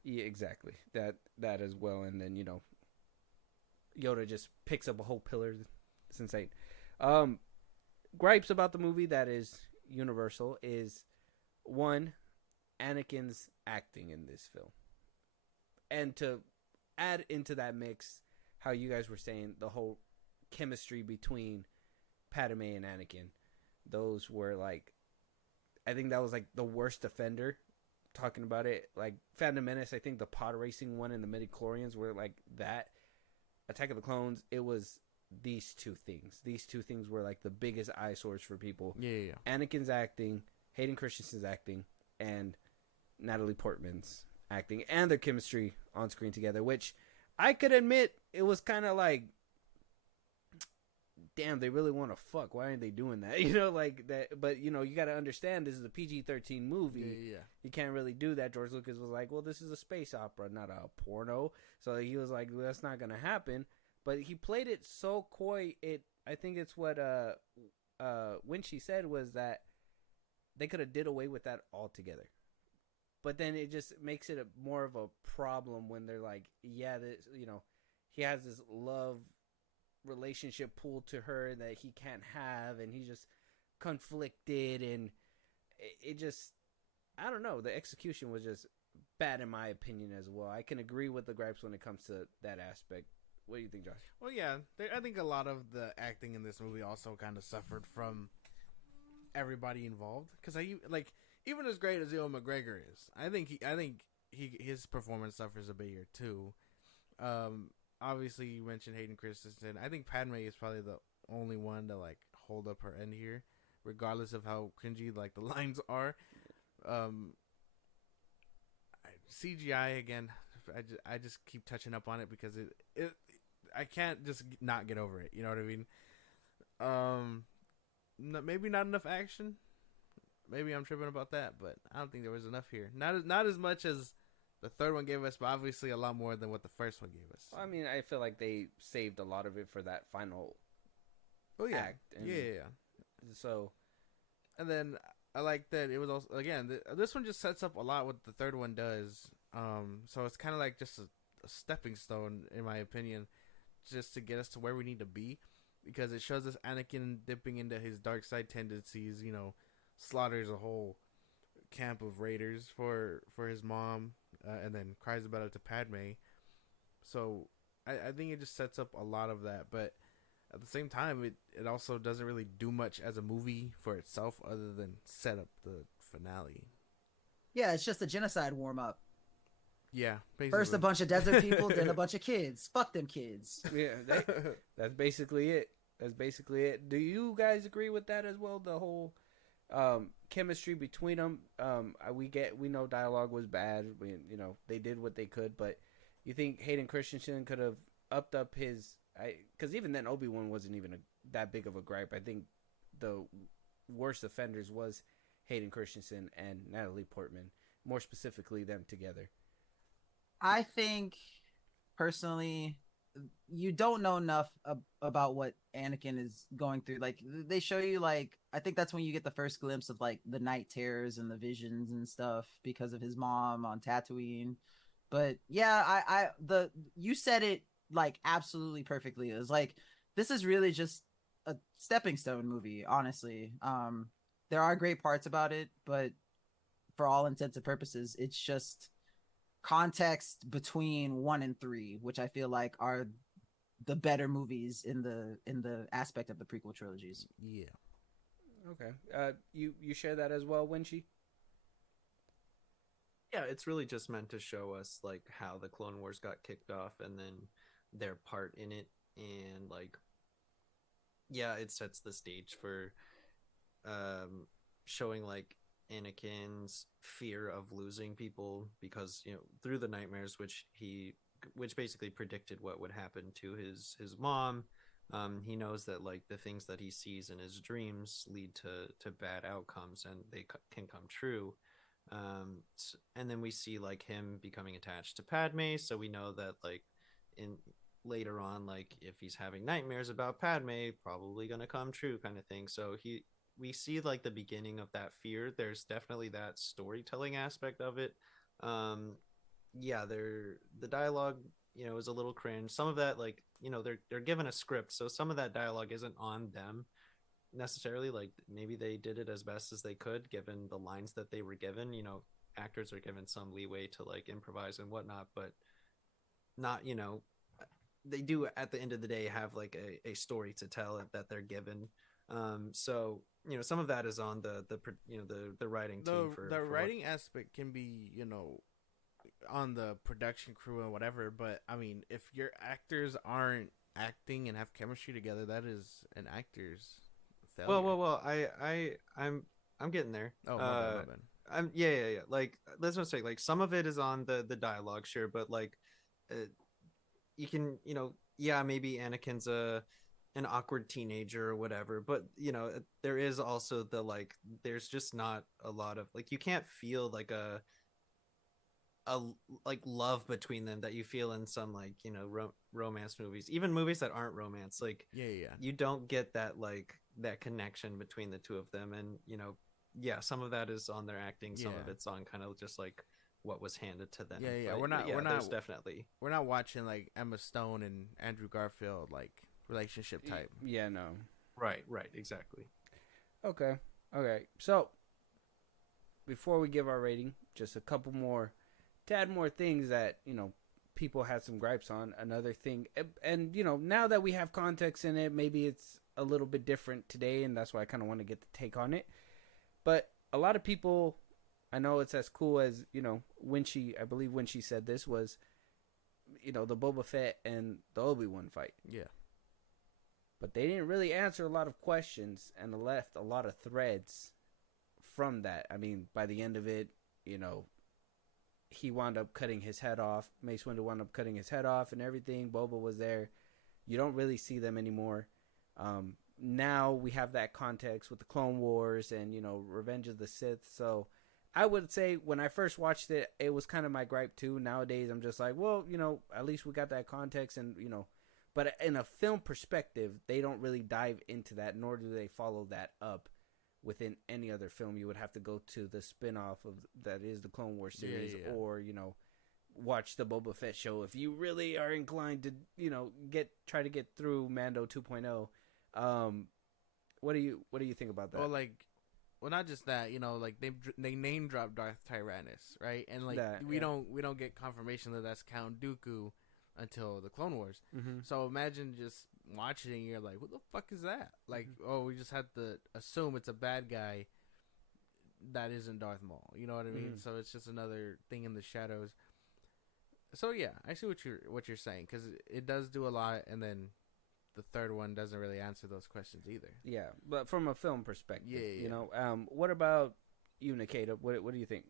Yeah, exactly. That as well. And then, you know, Yoda just picks up a whole pillar. It's insane. Gripes about the movie that is universal is, one, Anakin's acting in this film. And to add into that mix, how you guys were saying, the whole chemistry between Padme and Anakin. Those were like, I think that was like the worst offender. Talking about it, like Phantom Menace, I think the pod racing one and the midichlorians were like that. Attack of the Clones, it was these two things. These two things were like the biggest eyesores for people. Yeah. Anakin's acting, Hayden Christensen's acting, and Natalie Portman's acting, and their chemistry on screen together, which I could admit it was kind of like, damn, they really want to fuck. Why aren't they doing that? You know, like that. But, you know, you got to understand this is a PG-13 movie. Yeah. You can't really do that. George Lucas was like, well, this is a space opera, not a porno. So he was like, well, that's not going to happen. But he played it so coy. I think it's what when she said was that they could have did away with that altogether. But then it just makes it more of a problem when they're like, yeah, this, you know, he has this love relationship pulled to her that he can't have, and he's just conflicted, and it just, I don't know, the execution was just bad in my opinion as well. I can agree with the gripes when it comes to that aspect. What do you think, Josh? Well, yeah, I think a lot of the acting in this movie also kind of suffered from everybody involved, because even as great as Ewan McGregor is, I think his performance suffers a bit here too. Obviously, you mentioned Hayden Christensen. I think Padme is probably the only one to like hold up her end here, regardless of how cringy like the lines are. CGI again. I just keep touching up on it because I can't just not get over it. You know what I mean? Maybe not enough action. Maybe I'm tripping about that, but I don't think there was enough here. Not as much as the third one gave us, but obviously a lot more than what the first one gave us. Well, I mean, I feel like they saved a lot of it for that final act. And yeah. So, and then I like that it was also, again, this one just sets up a lot what the third one does. So it's kind of like just a stepping stone, in my opinion, just to get us to where we need to be, because it shows us Anakin dipping into his dark side tendencies. You know, slaughters a whole camp of raiders for his mom, and then cries about it to Padme. So I think it just sets up a lot of that, but at the same time, it also doesn't really do much as a movie for itself other than set up the finale. Yeah, it's just a genocide warm up. Yeah, basically. First a bunch of desert people, then a bunch of kids. Fuck them kids. Yeah, that's basically it. That's basically it. Do you guys agree with that as well? The whole chemistry between them. We know dialogue was bad. They did what they could, but you think Hayden Christensen could have upped up his? Because even then, Obi-Wan wasn't even that big of a gripe. I think the worst offenders was Hayden Christensen and Natalie Portman, more specifically them together. I think, personally, you don't know enough about what Anakin is going through. Like, they show you, like, I think that's when you get the first glimpse of, like, the night terrors and the visions and stuff because of his mom on Tatooine. But yeah, you said it like absolutely perfectly. It was like, this is really just a stepping stone movie, honestly. There are great parts about it, but for all intents and purposes, it's just context between 1 and 3, which I feel like are the better movies in the aspect of the prequel trilogies. Yeah. Okay. You share that as well, Winchie? Yeah, it's really just meant to show us like how the Clone Wars got kicked off and then their part in it, and like, yeah, it sets the stage for showing like Anakin's fear of losing people, because through the nightmares, which basically predicted what would happen to his mom. He knows that like the things that he sees in his dreams lead to bad outcomes, and they can come true. And then we see like him becoming attached to Padme, so we know that like in later on, like if he's having nightmares about Padme, probably gonna come true, kind of thing. So we see like the beginning of that fear. There's definitely that storytelling aspect of it. Yeah, the dialogue, is a little cringe. Some of that, like, they're given a script, so some of that dialogue isn't on them necessarily. Like maybe they did it as best as they could given the lines that they were given. Actors are given some leeway to like improvise and whatnot, but not, they do at the end of the day have like a story to tell that they're given. So some of that is on the writing team. The writing aspect can be on the production crew and whatever, but I mean, if your actors aren't acting and have chemistry together, that is an actor's failure. Well, I'm getting there. Oh, my bad. Yeah. Like, let's just say, like, some of it is on the dialogue, sure, but like, you can, yeah, maybe Anakin's an awkward teenager or whatever, but there is also the like, there's just not a lot of like, you can't feel like a like love between them that you feel in some like romance movies, even movies that aren't romance. Like, yeah, you don't get that like that connection between the two of them, and yeah, some of that is on their acting, some of it's on kind of just like what was handed to them. Yeah. But, we're not watching like Emma Stone and Andrew Garfield like relationship type. Yeah, no. Right, exactly. Okay. So before we give our rating, just a couple more, to add more things that people had some gripes on. Another thing, and now that we have context in it, maybe it's a little bit different today, and that's why I kind of want to get the take on it. But a lot of people, I know it's as cool as I believe when she said this was the Boba Fett and the Obi-Wan fight. Yeah. But they didn't really answer a lot of questions and left a lot of threads from that. I mean, by the end of it, he wound up cutting his head off. Mace Windu wound up cutting his head off and everything. Boba was there. You don't really see them anymore. Now we have that context with the Clone Wars and, Revenge of the Sith. So I would say when I first watched it, it was kind of my gripe too. Nowadays, I'm just like, well, at least we got that context and, but in a film perspective, they don't really dive into that, nor do they follow that up within any other film. You would have to go to the spin-off of that is the Clone Wars series, or watch the Boba Fett show if you really are inclined to, try to get through Mando 2.0. What do you think about that? Well, not just that, like they name drop Darth Tyrannus, right? And like we don't get confirmation that that's Count Dooku until the Clone Wars. Mm-hmm. So imagine just watching it and you're like, what the fuck is that? Like, we just had to assume it's a bad guy that isn't Darth Maul. You know what I mean? Mm-hmm. So it's just another thing in the shadows. So yeah, I see what you're saying, because it does do a lot, and then the third one doesn't really answer those questions either. Yeah, but from a film perspective, Yeah. What about you, Nikita? What do you think?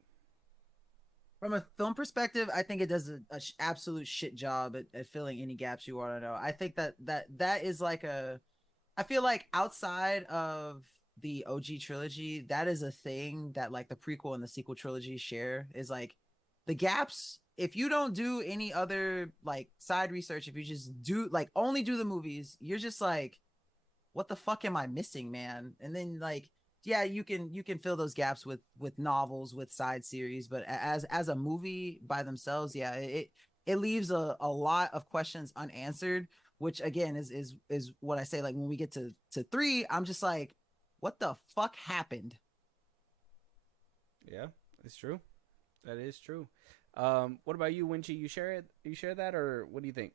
From a film perspective, I think it does an absolute shit job at filling any gaps you want to know. I think that is like I feel like outside of the OG trilogy, that is a thing that like the prequel and the sequel trilogy share, is like the gaps. If you don't do any other like side research, if you just do like only do the movies, you're just like, what the fuck am I missing, man? And then like, yeah, you can fill those gaps with novels, with side series, but as a movie by themselves, yeah, it leaves a lot of questions unanswered, which again is what I say. Like when we get to 3, I'm just like, what the fuck happened? Yeah, it's true. That is true. What about you, Winchie? You share it? You share that, or what do you think?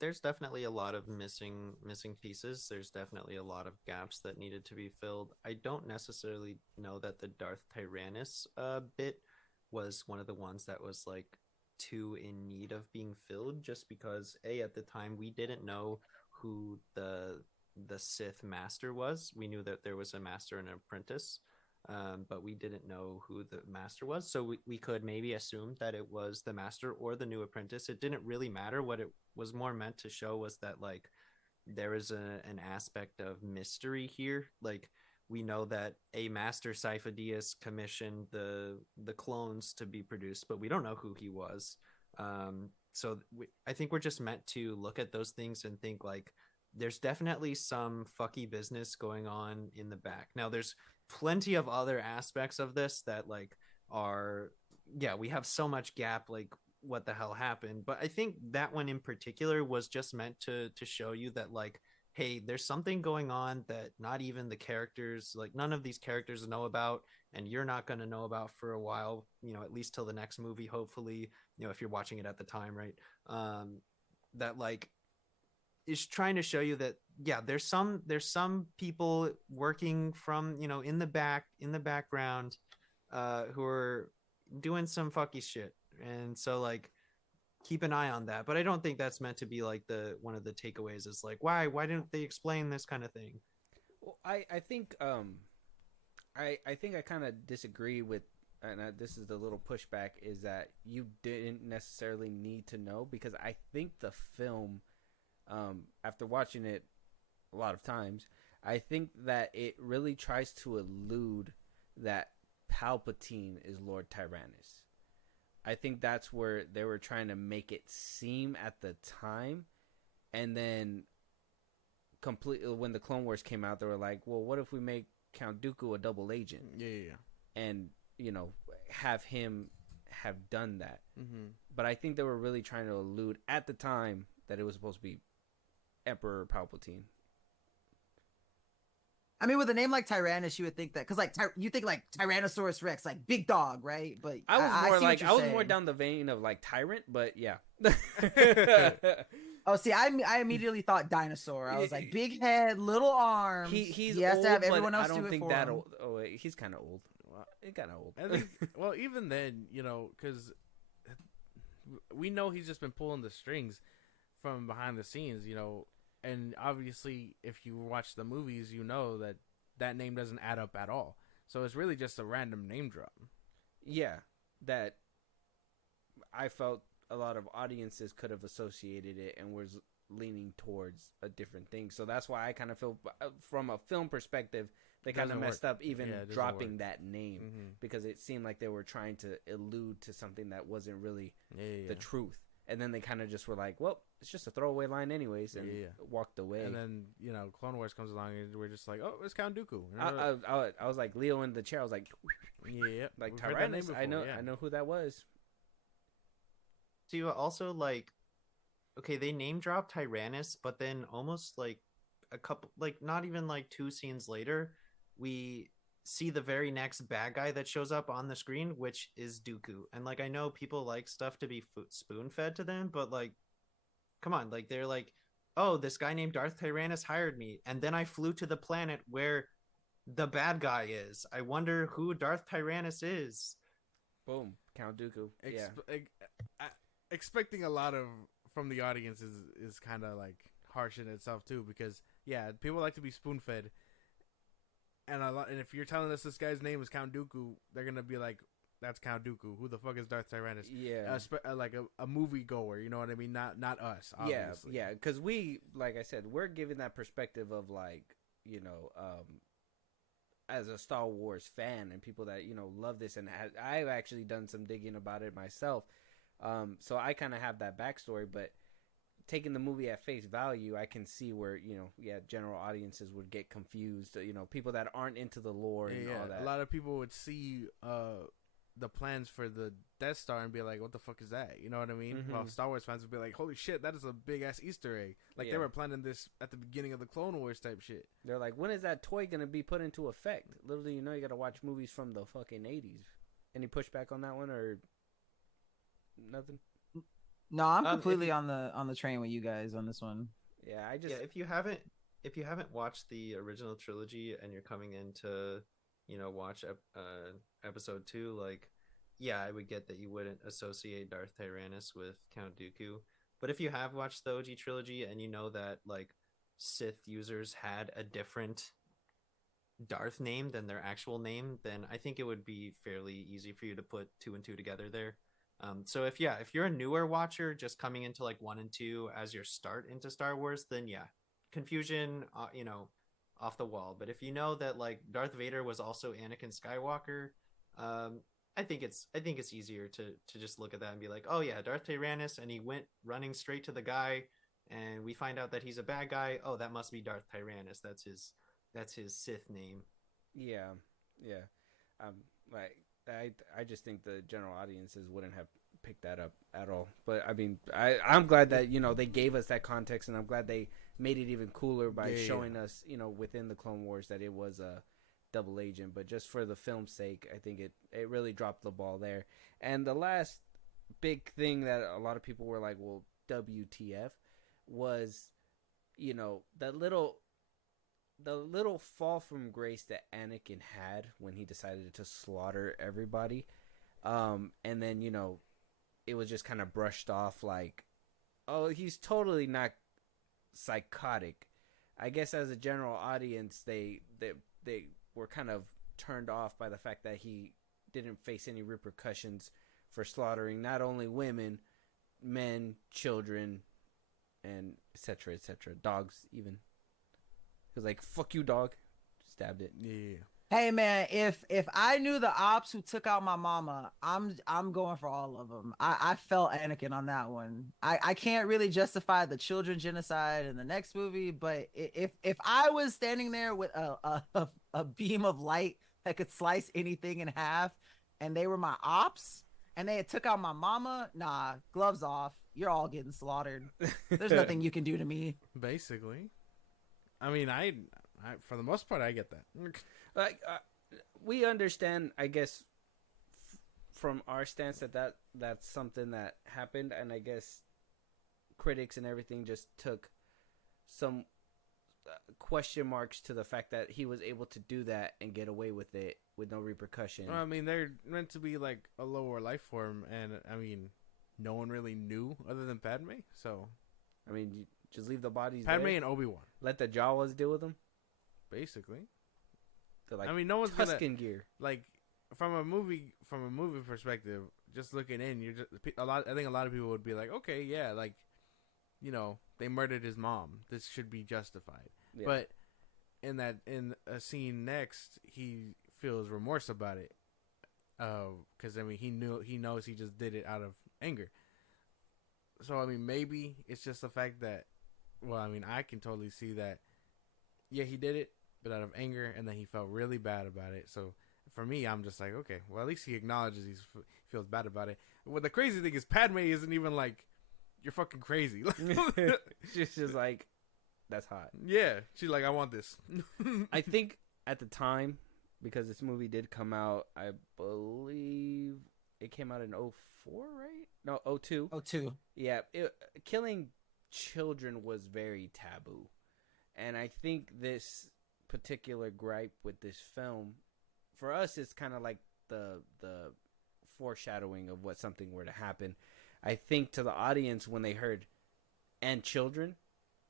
There's definitely a lot of missing pieces. There's definitely a lot of gaps that needed to be filled. I don't necessarily know that the Darth Tyrannus bit was one of the ones that was like too in need of being filled, just because at the time we didn't know who the Sith master was. We knew that there was a master and an apprentice. But we didn't know who the master was, so we could maybe assume that it was the master or the new apprentice. It didn't really matter. What it was more meant to show was that like there is an aspect of mystery here. Like we know that a master Sifo-Dyas commissioned the clones to be produced, but we don't know who he was. I think we're just meant to look at those things and think like there's definitely some fucky business going on in the back. Now there's plenty of other aspects of this that like we have so much gap, like what the hell happened. But I think that one in particular was just meant to show you that like, hey, there's something going on that not even the characters, like none of these characters know about, and you're not going to know about for a while, at least till the next movie, hopefully, if you're watching it at the time, right? That like is trying to show you that there's some people working from in the background who are doing some fucky shit, and so like keep an eye on that. But I don't think that's meant to be like one of the takeaways is like why didn't they explain this kind of thing. Well, I think I think I kind of disagree with, and this is the little pushback, is that you didn't necessarily need to know, because I think the film, after watching it a lot of times, I think that it really tries to allude that Palpatine is Lord Tyrannus. I think that's where they were trying to make it seem at the time, and then completely when the Clone Wars came out, they were like, well, what if we make Count Dooku a double agent? Yeah. And have him have done that. Mm-hmm. But I think they were really trying to allude at the time that it was supposed to be Emperor Palpatine. I mean, with a name like Tyrannus, you would think that, because like you think like Tyrannosaurus Rex, like big dog, right? But I was more saying. down the vein of like tyrant, but yeah. Oh, see, I immediately thought dinosaur. I was like, big head, little arms. He has old, to have everyone but else I don't do it think for that him. old. Oh, wait, he's kind of old. It got old. I think, well, even then, because we know he's just been pulling the strings from behind the scenes, and obviously, if you watch the movies, you know that name doesn't add up at all. So it's really just a random name drop. Yeah, that I felt a lot of audiences could have associated it and was leaning towards a different thing. So that's why I kind of feel, from a film perspective, they kind of messed up even dropping that name, because it seemed like they were trying to allude to something that wasn't really the truth. And then they kind of just were like, well, it's just a throwaway line anyways, and walked away. And then, Clone Wars comes along, and we're just like, oh, it's Count Dooku. I was like Leo in the chair. I was like, yeah. like Tyrannus. I know who that was. See, but also like, okay, they name drop Tyrannus, but then almost like a couple, like not even like two scenes later, we see the very next bad guy that shows up on the screen, which is Dooku. And like, I know people like stuff to be spoon fed to them, but like, come on, like they're like, oh, this guy named Darth Tyrannus hired me, and then I flew to the planet where the bad guy is. I wonder who Darth Tyrannus is. Boom, Count Dooku. Yeah, Expecting a lot of from the audience is kind of like harsh in itself too, because yeah, people like to be spoon fed, and if you're telling us this guy's name is Count Dooku, they're gonna be like, that's Count Dooku. Who the fuck is Darth Tyrannus? yeah, Like a movie goer, you know what I mean? Not us, obviously. yeah. Because we, like I said, we're giving that perspective of like, as a Star Wars fan and people that love this, and I've actually done some digging about it myself. So I kind of have that backstory, but taking the movie at face value, I can see where general audiences would get confused. People that aren't into the lore and all that. A lot of people would see the plans for the Death Star and be like, "What the fuck is that?" You know what I mean? Mm-hmm. While Star Wars fans would be like, "Holy shit, that is a big ass Easter egg!" Like they were planning this at the beginning of the Clone Wars type shit. They're like, "When is that toy gonna be put into effect?" Literally, you got to watch movies from the fucking 80s. Any pushback on that one or nothing? No, I'm completely on the train with you guys on this one. Yeah, if you haven't watched the original trilogy and you're coming in to watch episode 2, like, yeah, I would get that you wouldn't associate Darth Tyrannus with Count Dooku, but if you have watched the OG trilogy and you know that like Sith users had a different Darth name than their actual name, then I think it would be fairly easy for you to put 2 and 2 together there. So if you're a newer watcher just coming into like 1 and 2 as your start into Star Wars, then yeah, confusion, off the wall. But if you know that like Darth Vader was also Anakin Skywalker, I think it's easier to just look at that and be like, oh yeah, Darth Tyrannus, and he went running straight to the guy, and we find out that he's a bad guy. Oh, that must be Darth Tyrannus. That's his Sith name. Yeah. Like I just think the general audiences wouldn't have picked that up at all. But I mean, I'm glad that they gave us that context, and I'm glad they made it even cooler by showing us within the Clone Wars that it was a double agent. But just for the film's sake, I think it really dropped the ball there. And the last big thing that a lot of people were like, well, WTF, was the little fall from grace that Anakin had when he decided to slaughter everybody. And then, it was just kind of brushed off like, oh, he's totally not psychotic. I guess as a general audience, they were kind of turned off by the fact that he didn't face any repercussions for slaughtering not only women, men, children, and etc., dogs even. He was like, "Fuck you, dog," stabbed it. Yeah. Hey man, if I knew the ops who took out my mama, I'm going for all of them. I felt Anakin on that one. I can't really justify the children genocide in the next movie, but if I was standing there with a beam of light that could slice anything in half, and they were my ops, and they had took out my mama, nah, gloves off. You're all getting slaughtered. There's nothing you can do to me. Basically, I mean, I for the most part, I get that. Like we understand, I guess, from our stance that's something that happened, and I guess critics and everything just took some question marks to the fact that he was able to do that and get away with it with no repercussion. Well, I mean, they're meant to be like a lower life form, and I mean, no one really knew other than Padme. So, I mean, you just leave the bodies. Padme there, and Obi-Wan, let the Jawas deal with them. basically. Like, I mean, no one's Tuscan gonna gear. like from a movie perspective. Just looking in, you're just I think a lot of people would be like, okay, yeah, like, they murdered his mom. This should be justified. Yeah. But in a scene next, he feels remorse about it. Because I mean, he knows he just did it out of anger. So I mean, maybe it's just the fact that, well, I mean, I can totally see that. Yeah, he did it, but out of anger, and then he felt really bad about it. So for me, I'm just like, okay, well, at least he acknowledges he feels bad about it. Well, the crazy thing is Padme isn't even like, you're fucking crazy. She's just like, that's hot. Yeah, she's like, I want this. I think at the time, because this movie did come out, I believe it came out in 04, right? No, 02. Oh, two. Yeah, killing children was very taboo. And I think this particular gripe with this film, for us, it's kind of like the foreshadowing of what something were to happen. I think to the audience, when they heard "and children,"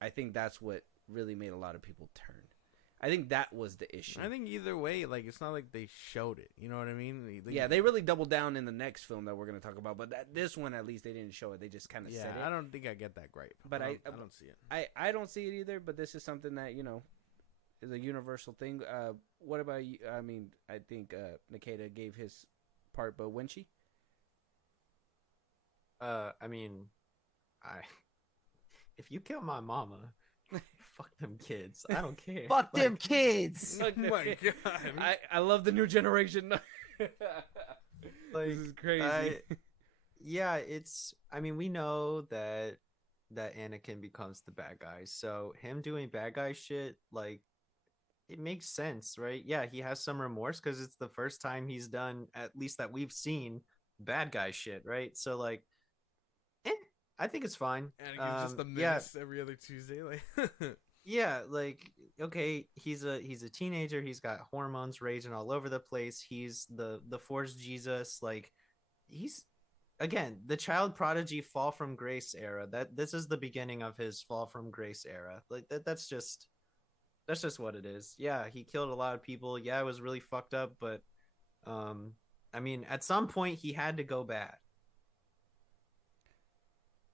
I think that's what really made a lot of people turn. I think that was the issue. I think either way, like, it's not like they showed it. You know what I mean? They really doubled down in the next film that we're going to talk about. But this one, at least, they didn't show it. They just kind of said it. I don't think I get that gripe. But I don't see it. I don't see it either. But this is something that, is a universal thing. What about you? I mean, I think Nikita gave his part, but when she? I mean, if you kill my mama, fuck them kids. I don't care. Fuck them kids. Oh my god! I love the new generation. Like, this is crazy. Yeah, it's. I mean, we know that Anakin becomes the bad guy, so him doing bad guy shit, like, it makes sense, right? Yeah, he has some remorse because it's the first time he's done, at least that we've seen, bad guy shit, right? So, like, I think it's fine. Anakin's just a menace every other Tuesday, like. Yeah, like, okay, he's a teenager. He's got hormones raging all over the place. He's the Force Jesus. Like, he's, again, the child prodigy fall from grace era. This is the beginning of his fall from grace era. Like, that's just what it is. Yeah, he killed a lot of people. Yeah, it was really fucked up, but I mean, at some point he had to go bad.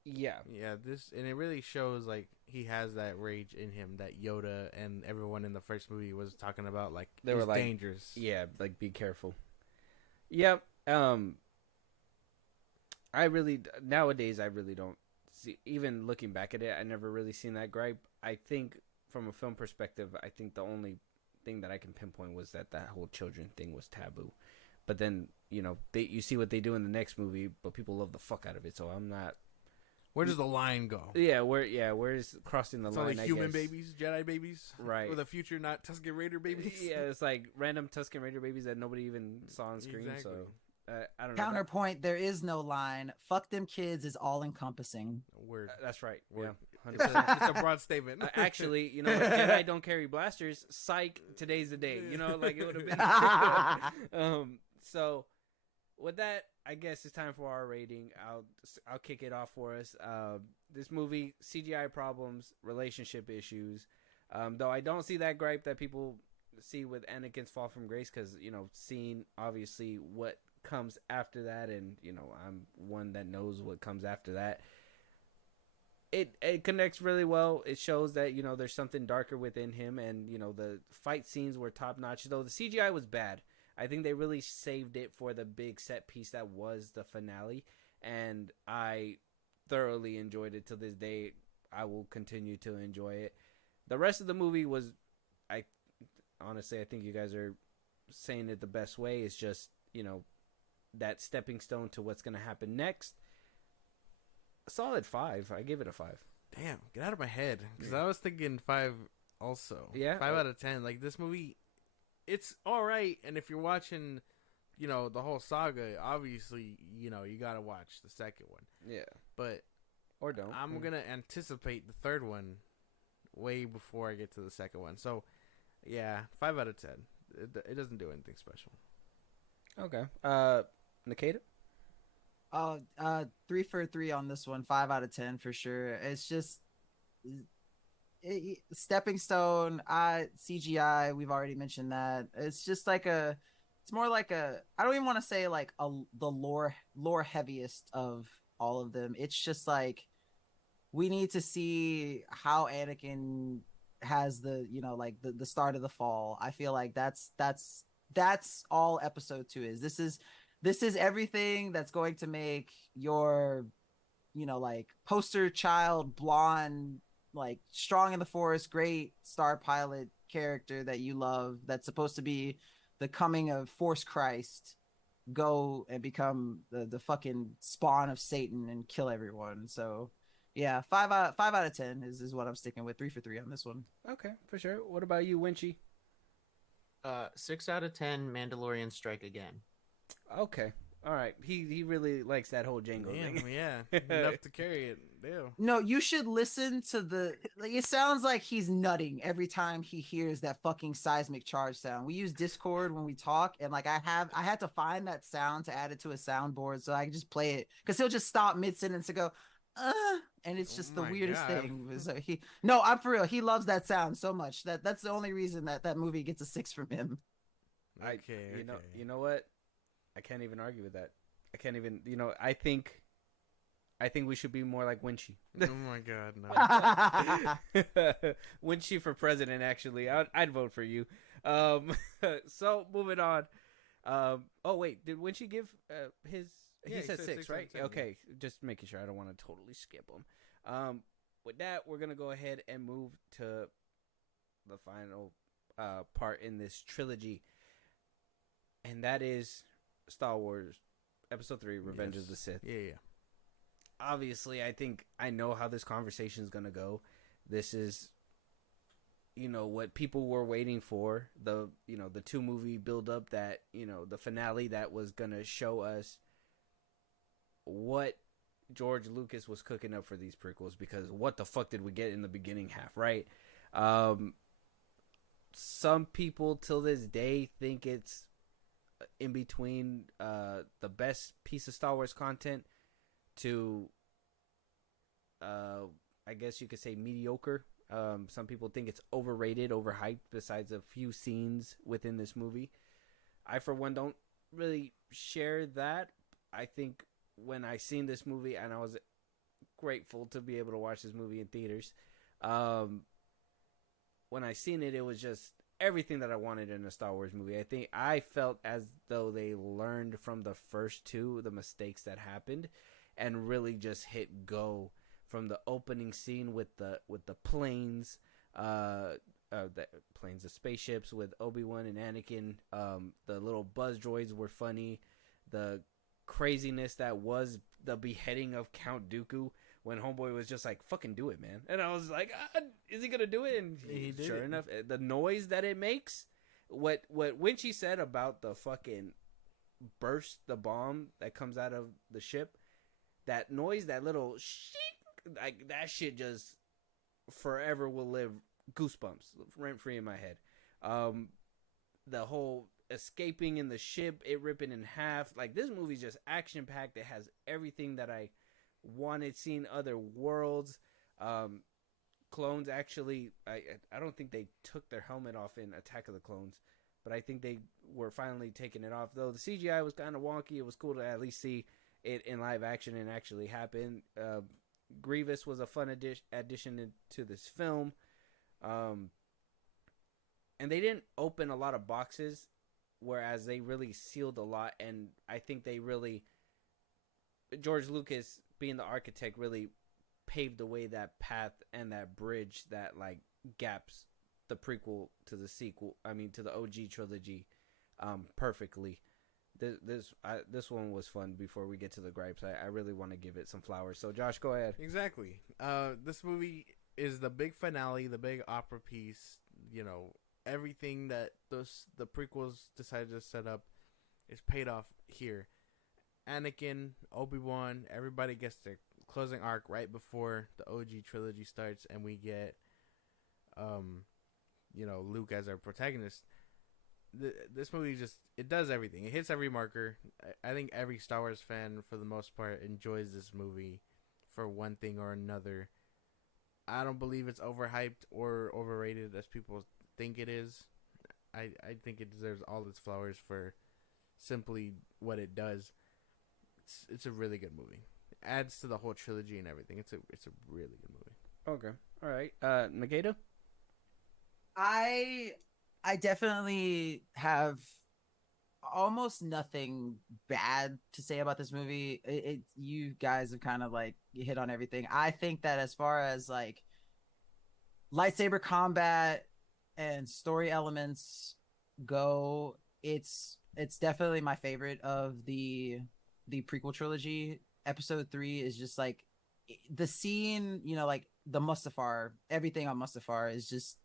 Yeah, and it really shows, like, he has that rage in him that Yoda and everyone in the first movie was talking about. Like, they were like, dangerous. Yeah, like, be careful. Yep. Nowadays I really don't see. Even looking back at it, I never really seen that gripe. I think from a film perspective, I think the only thing that I can pinpoint was that whole children thing was taboo. But then, you see what they do in the next movie, but people love the fuck out of it. So I'm not. Where does the line go? Yeah, where's crossing the line? It's like human babies, Jedi babies, right? Or the future, not Tusken Raider babies. Yeah, it's like random Tusken Raider babies that nobody even saw on screen. Exactly. So I don't know. Counterpoint: there is no line. Fuck them kids is all encompassing. Word. That's right. Word. Yeah, it's a broad statement. Actually, if Jedi don't carry blasters, psych. Today's the day. Like, it would have been. So, with that, I guess it's time for our rating. I'll kick it off for us. This movie, CGI problems, relationship issues. Though I don't see that gripe that people see with Anakin's fall from grace, because seeing obviously what comes after that, and I'm one that knows what comes after that. It connects really well. It shows that there's something darker within him, and the fight scenes were top notch. Though the CGI was bad. I think they really saved it for the big set piece that was the finale, and I thoroughly enjoyed it. To this day, I will continue to enjoy it. The rest of the movie was, honestly, I think you guys are saying it the best way. It's just, that stepping stone to what's going to happen next. A solid 5. I give it a 5. Damn, get out of my head. Because I was thinking 5 also. Yeah. 5 out of 10. Like, this movie, it's all right. And if you're watching, the whole saga, obviously, you got to watch the second one. Yeah. But or don't. I'm going to anticipate the third one way before I get to the second one. So, yeah, 5 out of 10. It doesn't do anything special. Okay. Nikita? 3 for 3 on this one. 5 out of 10 for sure. It's just stepping stone. CGI. We've already mentioned that. It's just like it's more like I don't even want to say like the lore heaviest of all of them. It's just like we need to see how Anakin has the the start of the fall. I feel like that's all episode 2 is. This is everything that's going to make your poster child blonde, like, strong in the Force, great star pilot character that you love, that's supposed to be the coming of Force Christ go and become the fucking spawn of Satan and kill everyone. So yeah, 5 out of 10 is what I'm sticking with. 3 for 3 on this one. Okay, for sure. What about you, Winchy? 6 out of 10. Mandalorian Strike Again. Okay, all right. He really likes that whole Django Damn, thing. yeah, enough to carry it. Damn. No, you should listen to the. Like, it sounds like he's nutting every time he hears that fucking seismic charge sound. We use Discord when we talk, and like I had to find that sound to add it to a soundboard so I can just play it because he'll just stop mid sentence and go, and it's just the my weirdest God. thing. So no, I'm for real. He loves that sound so much that's the only reason that movie gets a 6 from him. Okay, You know what? I can't even argue with that. I can't even. I think we should be more like Winchy. Oh my God, no. Winchy for president. Actually, I'd vote for you. So moving on. Oh wait, did Winchy give his? Yeah, he he said said 6, 6 out of right? 10, yeah. Okay, just making sure I don't want to totally skip him. With that, we're gonna go ahead and move to the final part in this trilogy, and that is Star Wars Episode 3: Revenge of the Sith. Yeah. Obviously, I think I know how this conversation is gonna go. This is, what people were waiting for. The 2-movie build up, that the finale that was gonna show us what George Lucas was cooking up for these prequels. Because what the fuck did we get in the beginning half, right? Some people till this day think it's in between the best piece of Star Wars content to I guess you could say mediocre. Some people think it's overrated, overhyped, besides a few scenes within this movie. I, for one, don't really share that. I think when I seen this movie, and I was grateful to be able to watch this movie in theaters, when I seen it, it was just everything that I wanted in a Star Wars movie. I think I felt as though they learned from the first two, the mistakes that happened, and really just hit go from the opening scene with the planes, the spaceships with Obi-Wan and Anakin. The little buzz droids were funny. The craziness that was the beheading of Count Dooku, when Homeboy was just like, fucking do it, man. And I was like, is he gonna do it? And He did sure it. enough, the noise that it makes, what Winchy said about the fucking burst, the bomb that comes out of the ship, that noise, that little shink, like that shit just forever will live goosebumps rent free in my head. The whole escaping in the ship, it ripping in half, like this movie's just action packed. It has everything that I wanted, seeing other worlds. Clones actually, I don't think they took their helmet off in Attack of the Clones, but I think they were finally taking it off, though the CGI was kind of wonky. It was cool to at least see it in live action and actually happen. Grievous was a fun addition to this film, and they didn't open a lot of boxes, whereas they really sealed a lot. And I think they really, George Lucas being the architect, really paved the way, that path and that bridge that like gaps the prequel to the sequel, to the OG trilogy, perfectly. This one was fun. Before we get to the gripes, I really want to give it some flowers. So Josh, go ahead. Exactly. This movie is the big finale, the big opera piece. Everything that the prequels decided to set up is paid off here. Anakin, Obi-Wan, everybody gets their closing arc right before the OG trilogy starts, and we get Luke as our protagonist. This movie it does everything. It hits every marker. I think every Star Wars fan, for the most part, enjoys this movie for one thing or another. I don't believe it's overhyped or overrated as people think it is. I think it deserves all its flowers for simply what it does. It's a really good movie. It adds to the whole trilogy and everything. It's a really good movie. Okay, all right. Nagata? I definitely have almost nothing bad to say about this movie. You guys have kind of like hit on everything. I think that as far as like lightsaber combat and story elements go, it's definitely my favorite of the prequel trilogy. Episode 3 is just like the scene, you know, like the Mustafar, everything on Mustafar is just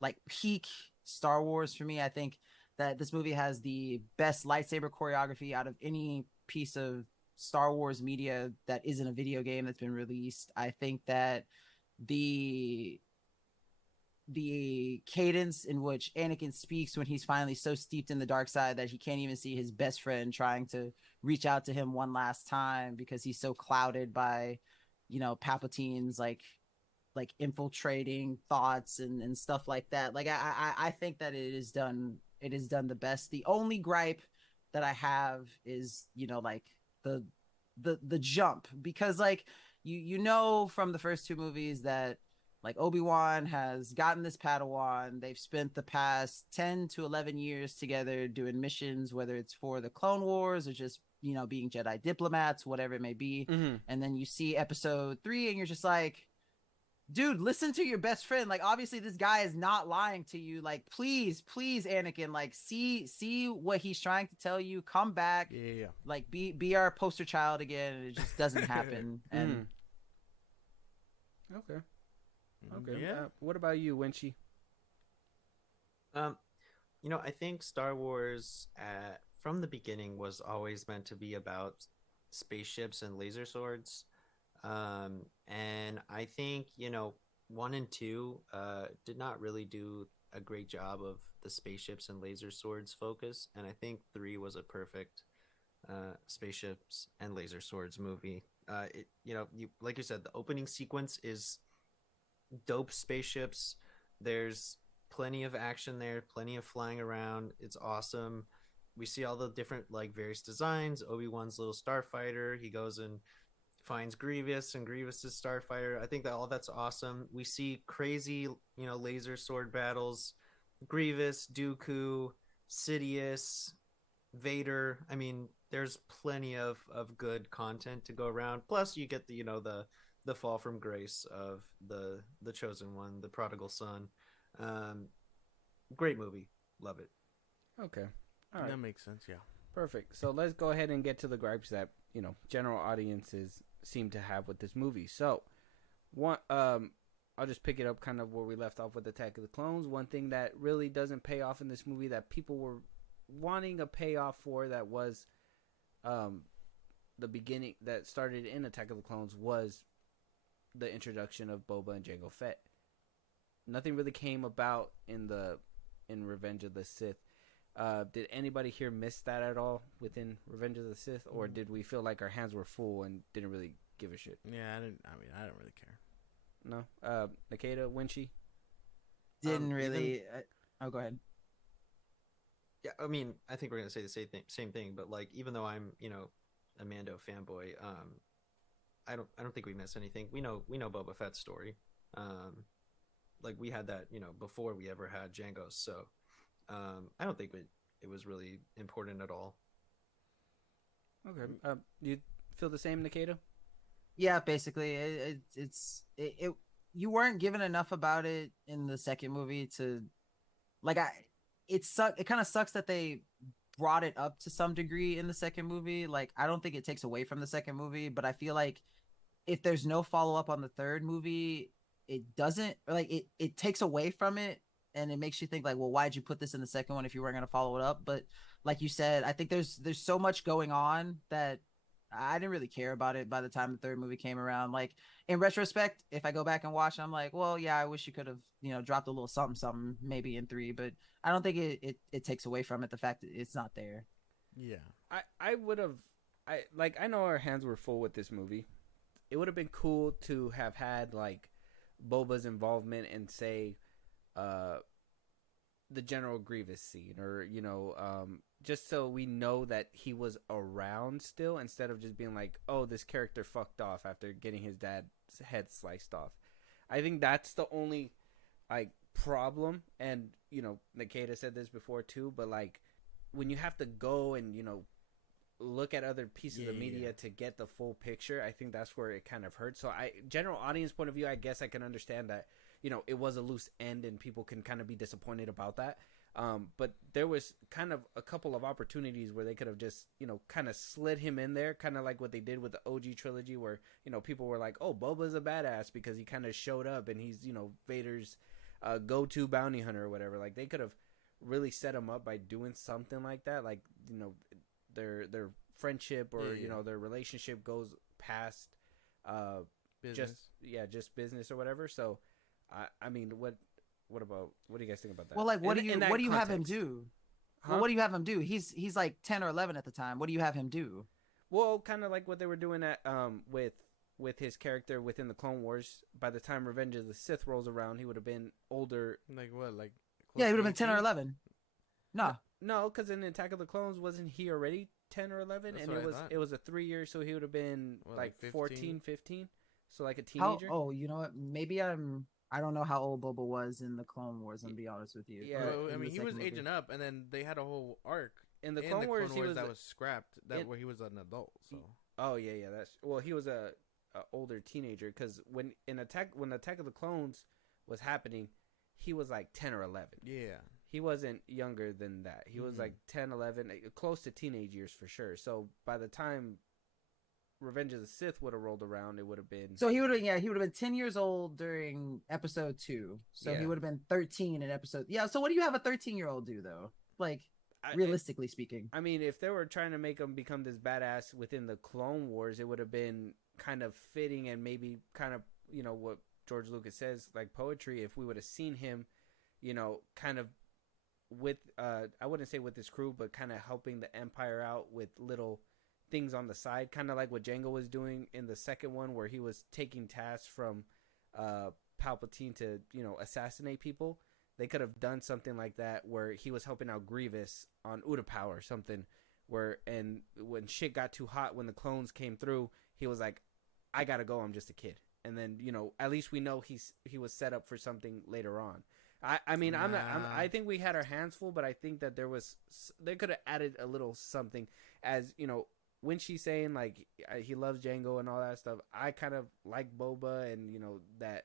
like peak Star Wars for me. I think that this movie has the best lightsaber choreography out of any piece of Star Wars media that isn't a video game that's been released. I think that the the cadence in which Anakin speaks when he's finally so steeped in the dark side that he can't even see his best friend trying to reach out to him one last time because he's so clouded by, you know, Palpatine's like infiltrating thoughts and stuff like that. Like I think that it is done the best. The only gripe that I have is, you know, like the the jump, because like you know from the first two movies that like Obi-Wan has gotten this Padawan. They've spent the past 10 to 11 years together doing missions, whether it's for the Clone Wars or just, you know, being Jedi diplomats, whatever it may be. Mm-hmm. And then you see episode 3 and you're just like, dude, listen to your best friend. Like, obviously this guy is not lying to you. Like, please, please, Anakin, like see what he's trying to tell you. Come back. Yeah. Like be our poster child again. And it just doesn't happen. And Okay. Okay. Yeah. What about you, Winchie? You know, I think Star Wars from the beginning was always meant to be about spaceships and laser swords. And I think, you know, 1 and 2 did not really do a great job of the spaceships and laser swords focus. And I think 3 was a perfect spaceships and laser swords movie. You know, like you said, the opening sequence is dope spaceships. There's plenty of action there, plenty of flying around. It's awesome. We see all the different like various designs. Obi-Wan's little starfighter. He goes and finds Grievous and Grievous's starfighter. I think that all that's awesome. We see crazy, you know, laser sword battles. Grievous, Dooku, Sidious, Vader. I mean, there's plenty of good content to go around. Plus, you get the, you know, the fall from grace of the chosen one, the prodigal son. Great movie, love it. Okay. All right. That makes sense. Yeah. Perfect. So let's go ahead and get to the gripes that, you know, general audiences seem to have with this movie. So, I'll just pick it up kind of where we left off with Attack of the Clones. One thing that really doesn't pay off in this movie that people were wanting a payoff for, that was the beginning that started in Attack of the Clones, was the introduction of Boba and Jango Fett. Nothing really came about in Revenge of the Sith. Did anybody here miss that at all within Revenge of the Sith, or did we feel like our hands were full and didn't really give a shit? Yeah, I don't really care. No. Nikita, Winchie? didn't really. Oh, go ahead. Yeah, I mean, I think we're gonna say the same thing, but like, even though I'm, you know, a Mando fanboy, I don't think we miss anything. We know Boba Fett's story. Like, we had that, you know, before we ever had Jango, so I don't think it was really important at all. Okay. You feel the same, Nikita? Yeah, basically, it's you weren't given enough about it in the second movie to, like, it kind of sucks that they brought it up to some degree in the second movie. Like, I don't think it takes away from the second movie, but I feel like if there's no follow up on the third movie, it doesn't, like, it takes away from it, and it makes you think like, well, why'd you put this in the second one if you weren't going to follow it up? But like you said, I think there's so much going on that I didn't really care about it by the time the third movie came around. Like, in retrospect, if I go back and watch, I'm like, well, yeah, I wish you could have, you know, dropped a little something maybe in 3, but I don't think it takes away from it, the fact that it's not there. Yeah. I would have, I know our hands were full with this movie. It would have been cool to have had like Boba's involvement in, say, the General Grievous scene, or, you know, just so we know that he was around still, instead of just being like, oh, this character fucked off after getting his dad's head sliced off. I think that's the only like problem. And, you know, Nikita said this before too, but like, when you have to go and, you know, look at other pieces of media to get the full picture, I think that's where it kind of hurts. So general audience point of view, I guess I can understand that, you know, it was a loose end and people can kind of be disappointed about that. But there was kind of a couple of opportunities where they could have just, kind of slid him in there, kind of like what they did with the OG trilogy, where, people were like, oh, Boba's a badass because he kind of showed up and he's, Vader's go-to bounty hunter or whatever. Like, they could have really set him up by doing something like that. Like, their friendship or, their relationship goes past Business. just business or whatever. So, I mean, what do you guys think about that? Well, like, what do you have him context. do? Huh? Well, what do you have him do? He's like 10 or 11 at the time. What do you have him do? Well, kind of like what they were doing at with his character within the Clone Wars. By the time Revenge of the Sith rolls around, he would have been older. Like what? Like Yeah, he close would have to been 10 or 18? 11. No. No, because in Attack of the Clones, wasn't he already 10 or 11? That's And what I thought. it was a 3 year, so he would have been What, like like 14, 15. So like a How? teenager. Oh, you know what? Maybe I don't know how old Boba was in the Clone Wars. I'm gonna be honest with you. Yeah. Well, In I the mean, he was second movie. aging up, and then they had a whole arc In the in Clone the Wars, Clone he Wars was that was scrapped. in- Where he was an adult. So Oh yeah, he was a older teenager because when Attack of the Clones was happening, he was like 10 or 11. yeah, He wasn't younger than that. He was like 10, 11, close to teenage years for sure. So by the time Revenge of the Sith would have rolled around, it would have been. So he would have been 10 years old during episode 2. So he Yeah. would have been 13 in episode. Yeah. So what do you have a 13-year-old do though? Like realistically speaking. I mean, if they were trying to make him become this badass within the Clone Wars, it would have been kind of fitting and maybe kind of, what George Lucas says, like poetry, if we would have seen him, kind of with, I wouldn't say with his crew, but kind of helping the Empire out with little things on the side, kind of like what Jango was doing in the second one, where he was taking tasks from Palpatine to, assassinate people. They could have done something like that where he was helping out Grievous on Utapau or something, and when shit got too hot, when the clones came through, he was like, I gotta go, I'm just a kid. And then, at least we know he was set up for something later on. I mean, I think we had our hands full, but I think that they could have added a little something, as, when she's saying like he loves Jango and all that stuff. I kind of like Boba and, that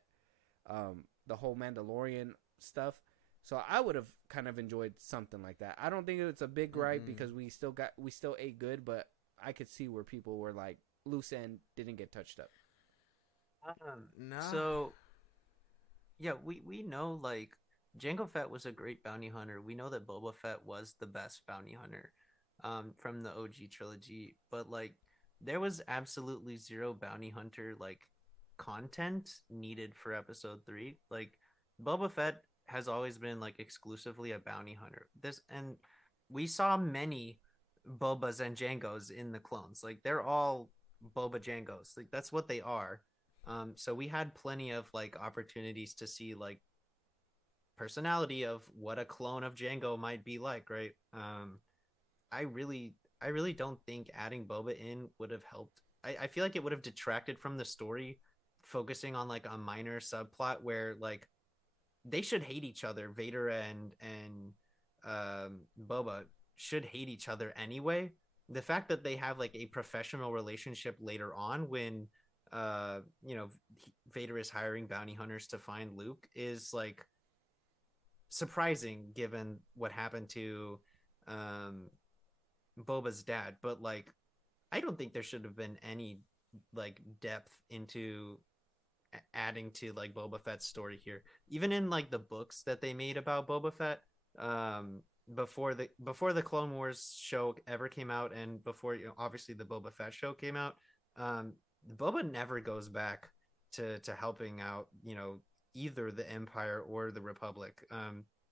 the whole Mandalorian stuff. So I would have kind of enjoyed something like that. I don't think it's a big gripe because we still ate good, but I could see where people were like loose end didn't get touched up. no. So, yeah, we know like Jango Fett was a great bounty hunter. We know that Boba Fett was the best bounty hunter from the OG trilogy, but like there was absolutely zero bounty hunter like content needed for episode 3. Like Boba Fett has always been like exclusively a bounty hunter. And we saw many Bobas and Jangos in the clones. Like they're all Boba Jangos. Like that's what they are. So we had plenty of like opportunities to see like personality of what a clone of Jango might be like, right? I really don't think adding Boba in would have helped. I feel like it would have detracted from the story, focusing on like a minor subplot where like they should hate each other. Vader and Boba should hate each other anyway. The fact that they have like a professional relationship later on when Vader is hiring bounty hunters to find Luke is like surprising given what happened to Boba's dad. But like I don't think there should have been any like depth into adding to like Boba Fett's story here. Even in like the books that they made about Boba Fett, before the Clone Wars show ever came out, and before obviously the Boba Fett show came out, Boba never goes back to helping out either the Empire or the Republic.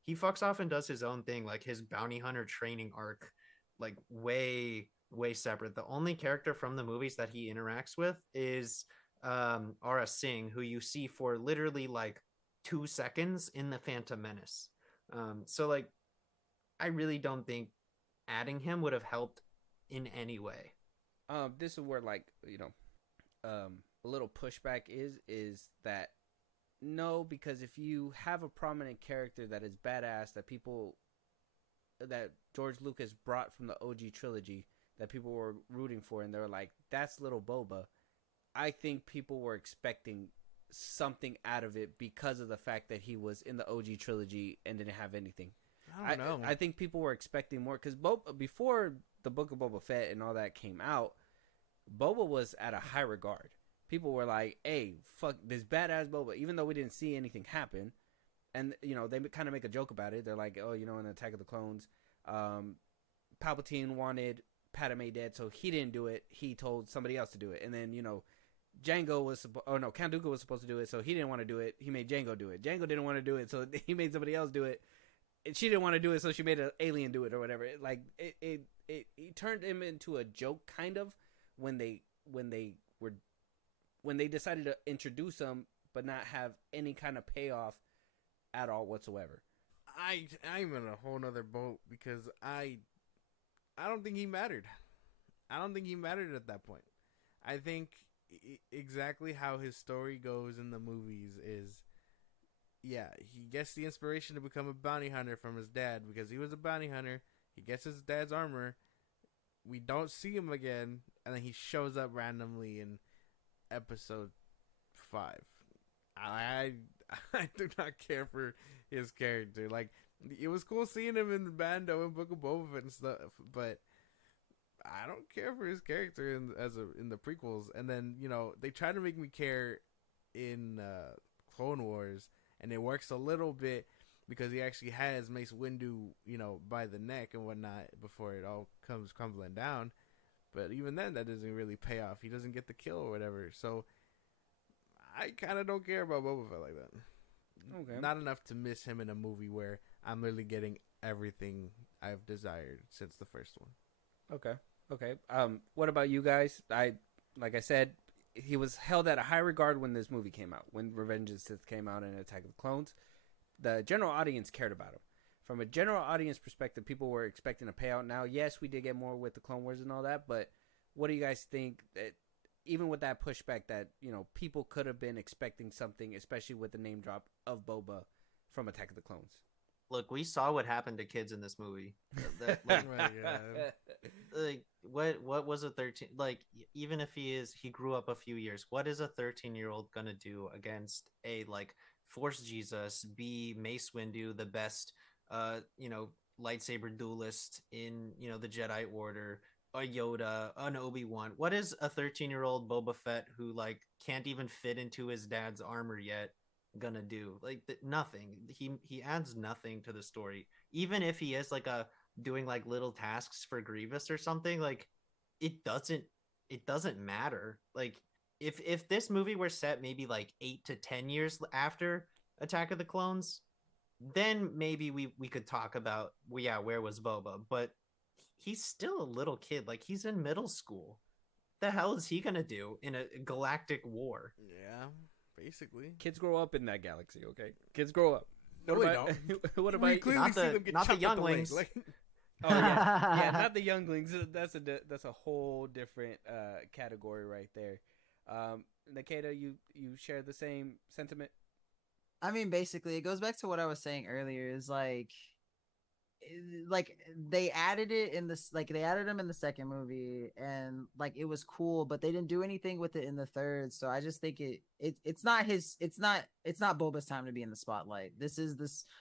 He fucks off and does his own thing, like his bounty hunter training arc, like way separate. The only character from the movies that he interacts with is Aura Singh, who you see for literally like 2 seconds in the Phantom Menace. So like I really don't think adding him would have helped in any way. This is where like a little pushback is that no, because if you have a prominent character that is badass that George Lucas brought from the OG trilogy that people were rooting for, and they're like, that's little Boba, I think people were expecting something out of it because of the fact that he was in the OG trilogy and didn't have anything. I don't know. I think people were expecting more because before the Book of Boba Fett and all that came out, Boba was at a high regard. People were like, "Hey, fuck this badass Boba," even though we didn't see anything happen. And they kind of make a joke about it. They're like, "Oh, in Attack of the Clones, Palpatine wanted Padme dead, so he didn't do it. He told somebody else to do it, and then Count Dooku was supposed to do it, so he didn't want to do it. He made Jango do it. Jango didn't want to do it, so he made somebody else do it. And she didn't want to do it, so she made an alien do it or whatever. It turned him into a joke kind of when they decided to introduce him but not have any kind of payoff at all whatsoever. I'm in a whole nother boat because I don't think he mattered. I don't think he mattered at that point. I think exactly how his story goes in the movies is, yeah, he gets the inspiration to become a bounty hunter from his dad because he was a bounty hunter. He gets his dad's armor. We don't see him again, and then he shows up randomly in episode 5. I do not care for his character. Like, it was cool seeing him in the Bando and Book of Boba Fett and stuff, but I don't care for his character in the prequels. And then they try to make me care in Clone Wars, and it works a little bit because he actually has Mace Windu, by the neck and whatnot before it all comes crumbling down. But even then, that doesn't really pay off. He doesn't get the kill or whatever. So I kind of don't care about Boba Fett like that. Okay. Not enough to miss him in a movie where I'm literally getting everything I've desired since the first one. Okay. What about you guys? Like I said, he was held at a high regard when this movie came out. When Revenge of the Sith came out and Attack of the Clones, the general audience cared about him. From a general audience perspective, people were expecting a payout. Now, yes, we did get more with the Clone Wars and all that, but what do you guys think that even with that pushback that, people could have been expecting something, especially with the name drop of Boba from Attack of the Clones? Look, we saw what happened to kids in this movie. What was a 13? Like, even if he grew up a few years, what is a 13-year-old gonna do against a Force Jesus, B, Mace Windu, the best lightsaber duelist in the Jedi Order, a Yoda, an Obi-Wan? What is a 13-year-old Boba Fett who can't even fit into his dad's armor yet gonna do? Nothing. He adds nothing to the story. Even if he is doing little tasks for Grievous or something, it doesn't matter. If this movie were set maybe 8 to 10 years after Attack of the Clones, then maybe we could talk about where was Boba, but he's still a little kid. He's in middle school. The hell is he gonna do in a galactic war? Yeah, basically. Kids grow up in that galaxy, okay? Kids grow up. No, they don't. What We about clearly see them get not the chopped at the younglings. leg. Oh yeah, not the younglings. That's a whole different category right there. Nikita, you share the same sentiment? I mean, basically, it goes back to what I was saying earlier. Is they added it in this, they added him in the second movie, and it was cool, but they didn't do anything with it in the third. So I just think it's not Boba's time to be in the spotlight.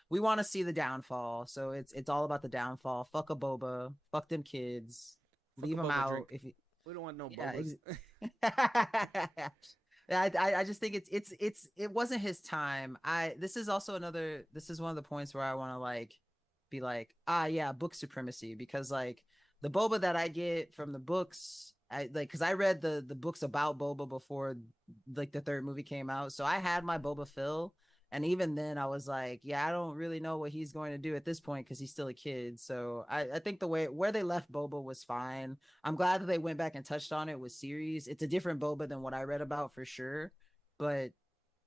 We want to see the downfall, so it's all about the downfall. Fuck a Boba, fuck them kids, leave them out. Drink. If you, we don't want no Bobas. I just think it wasn't his time. This is one of the points where I want to be book supremacy, because the Boba that I get from the books, because I read the books about Boba before the third movie came out, so I had my Boba fill, and even then I was I don't really know what he's going to do at this point because he's still a kid. So I think where they left Boba was fine. I'm glad that they went back and touched on it with series. It's a different Boba than what I read about for sure, but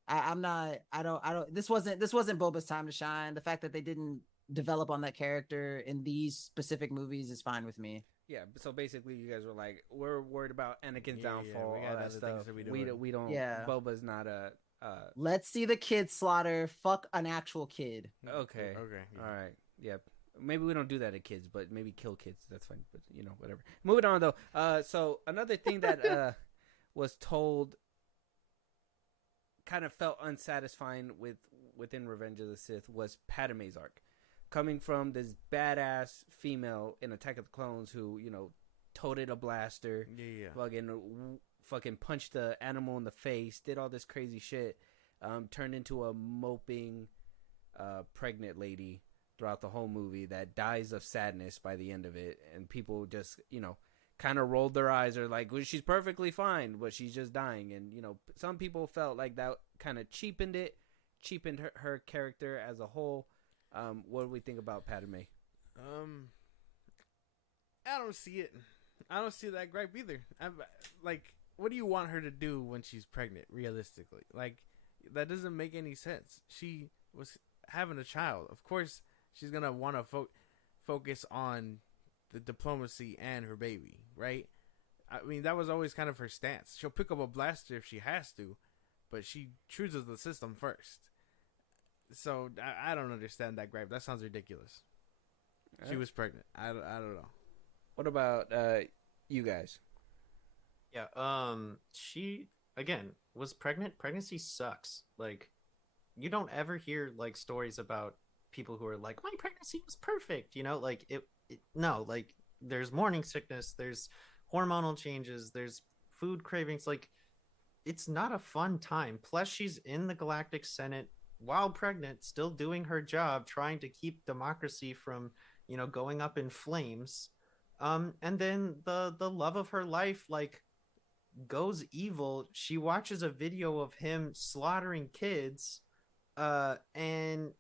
this wasn't Boba's time to shine. The fact that they didn't develop on that character in these specific movies is fine with me. Yeah, so basically you guys were we're worried about Anakin's downfall, we got all that other stuff. things that We don't. Yeah. Boba's not a. Let's see the kid slaughter. Fuck an actual kid. Okay. Yeah. All right. Yep. Maybe we don't do that to kids, but maybe kill kids. That's fine. But whatever. Moving on though. So another thing that was told kind of felt unsatisfying within Revenge of the Sith was Padme's arc. coming from this badass female in Attack of the Clones who, toted a blaster, fucking punched the animal in the face, did all this crazy shit, turned into a moping, pregnant lady throughout the whole movie that dies of sadness by the end of it, and people just, kind of rolled their eyes or like, well, she's perfectly fine, but she's just dying, and some people felt like that kind of cheapened her character as a whole. What do we think about Padme? I don't see it. I don't see that gripe either. Like, what do you want her to do when she's pregnant, realistically? Like, that doesn't make any sense. She was having a child. Of course, she's going to want to focus on the diplomacy and her baby, right? I mean, that was always kind of her stance. She'll pick up a blaster if she has to, but she chooses the system first. So, I don't understand that gripe. That sounds ridiculous. She was pregnant. I don't know. What about you guys? Yeah, she again was pregnant. Pregnancy sucks. Like, you don't ever hear like stories about people who are like, my pregnancy was perfect. Like no, like there's morning sickness, there's hormonal changes, there's food cravings. Like, it's not a fun time. Plus, she's in the Galactic Senate while pregnant, still doing her job, trying to keep democracy from, going up in flames. And then the love of her life, like, goes evil. She watches a video of him slaughtering kids, and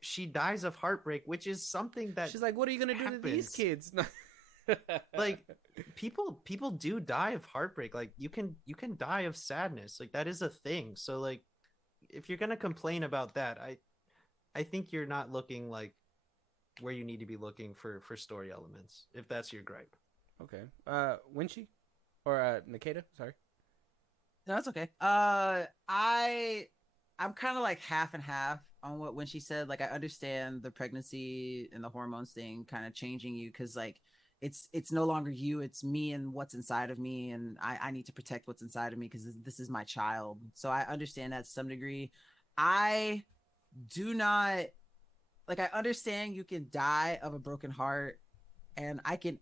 she dies of heartbreak, which is something that she's like, what are you gonna do to these kids? Like, people do die of heartbreak. Like, you can die of sadness. Like, that is a thing. So, like, if you're gonna complain about that, I think you're not looking like where you need to be looking for story elements, if that's your gripe. Okay. Winchie? Or Nikita, sorry. No, that's okay. I'm kind of like half and half on when she said, like, I understand the pregnancy and the hormones thing kind of changing you, because like it's no longer you, it's me and what's inside of me, and I need to protect what's inside of me because this is my child. So I understand that to some degree. I do not, like, I understand you can die of a broken heart, and I can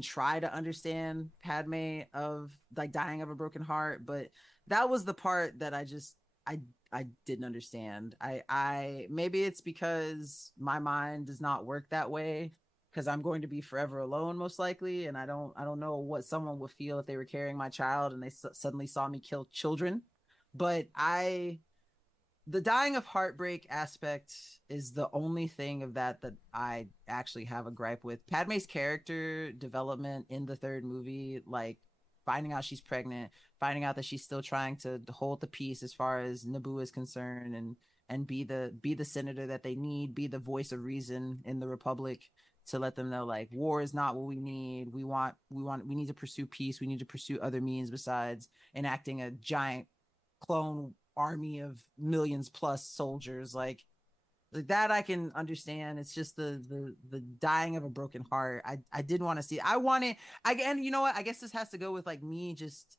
try to understand Padme of like dying of a broken heart, but that was the part that I didn't understand. I maybe it's because my mind does not work that way, because I'm going to be forever alone most likely, and I don't know what someone would feel if they were carrying my child and they suddenly saw me kill children. But the dying of heartbreak aspect is the only thing of that I actually have a gripe with. Padme's character development in the third movie, like finding out she's pregnant, finding out that she's still trying to hold the peace as far as Naboo is concerned, and be the senator that they need, be the voice of reason in the Republic, to let them know, like, war is not what we need. We need to pursue peace. We need to pursue other means besides enacting a giant clone army of millions plus soldiers. Like that I can understand. It's just the dying of a broken heart. I did want to see. And you know what? I guess this has to go with like me just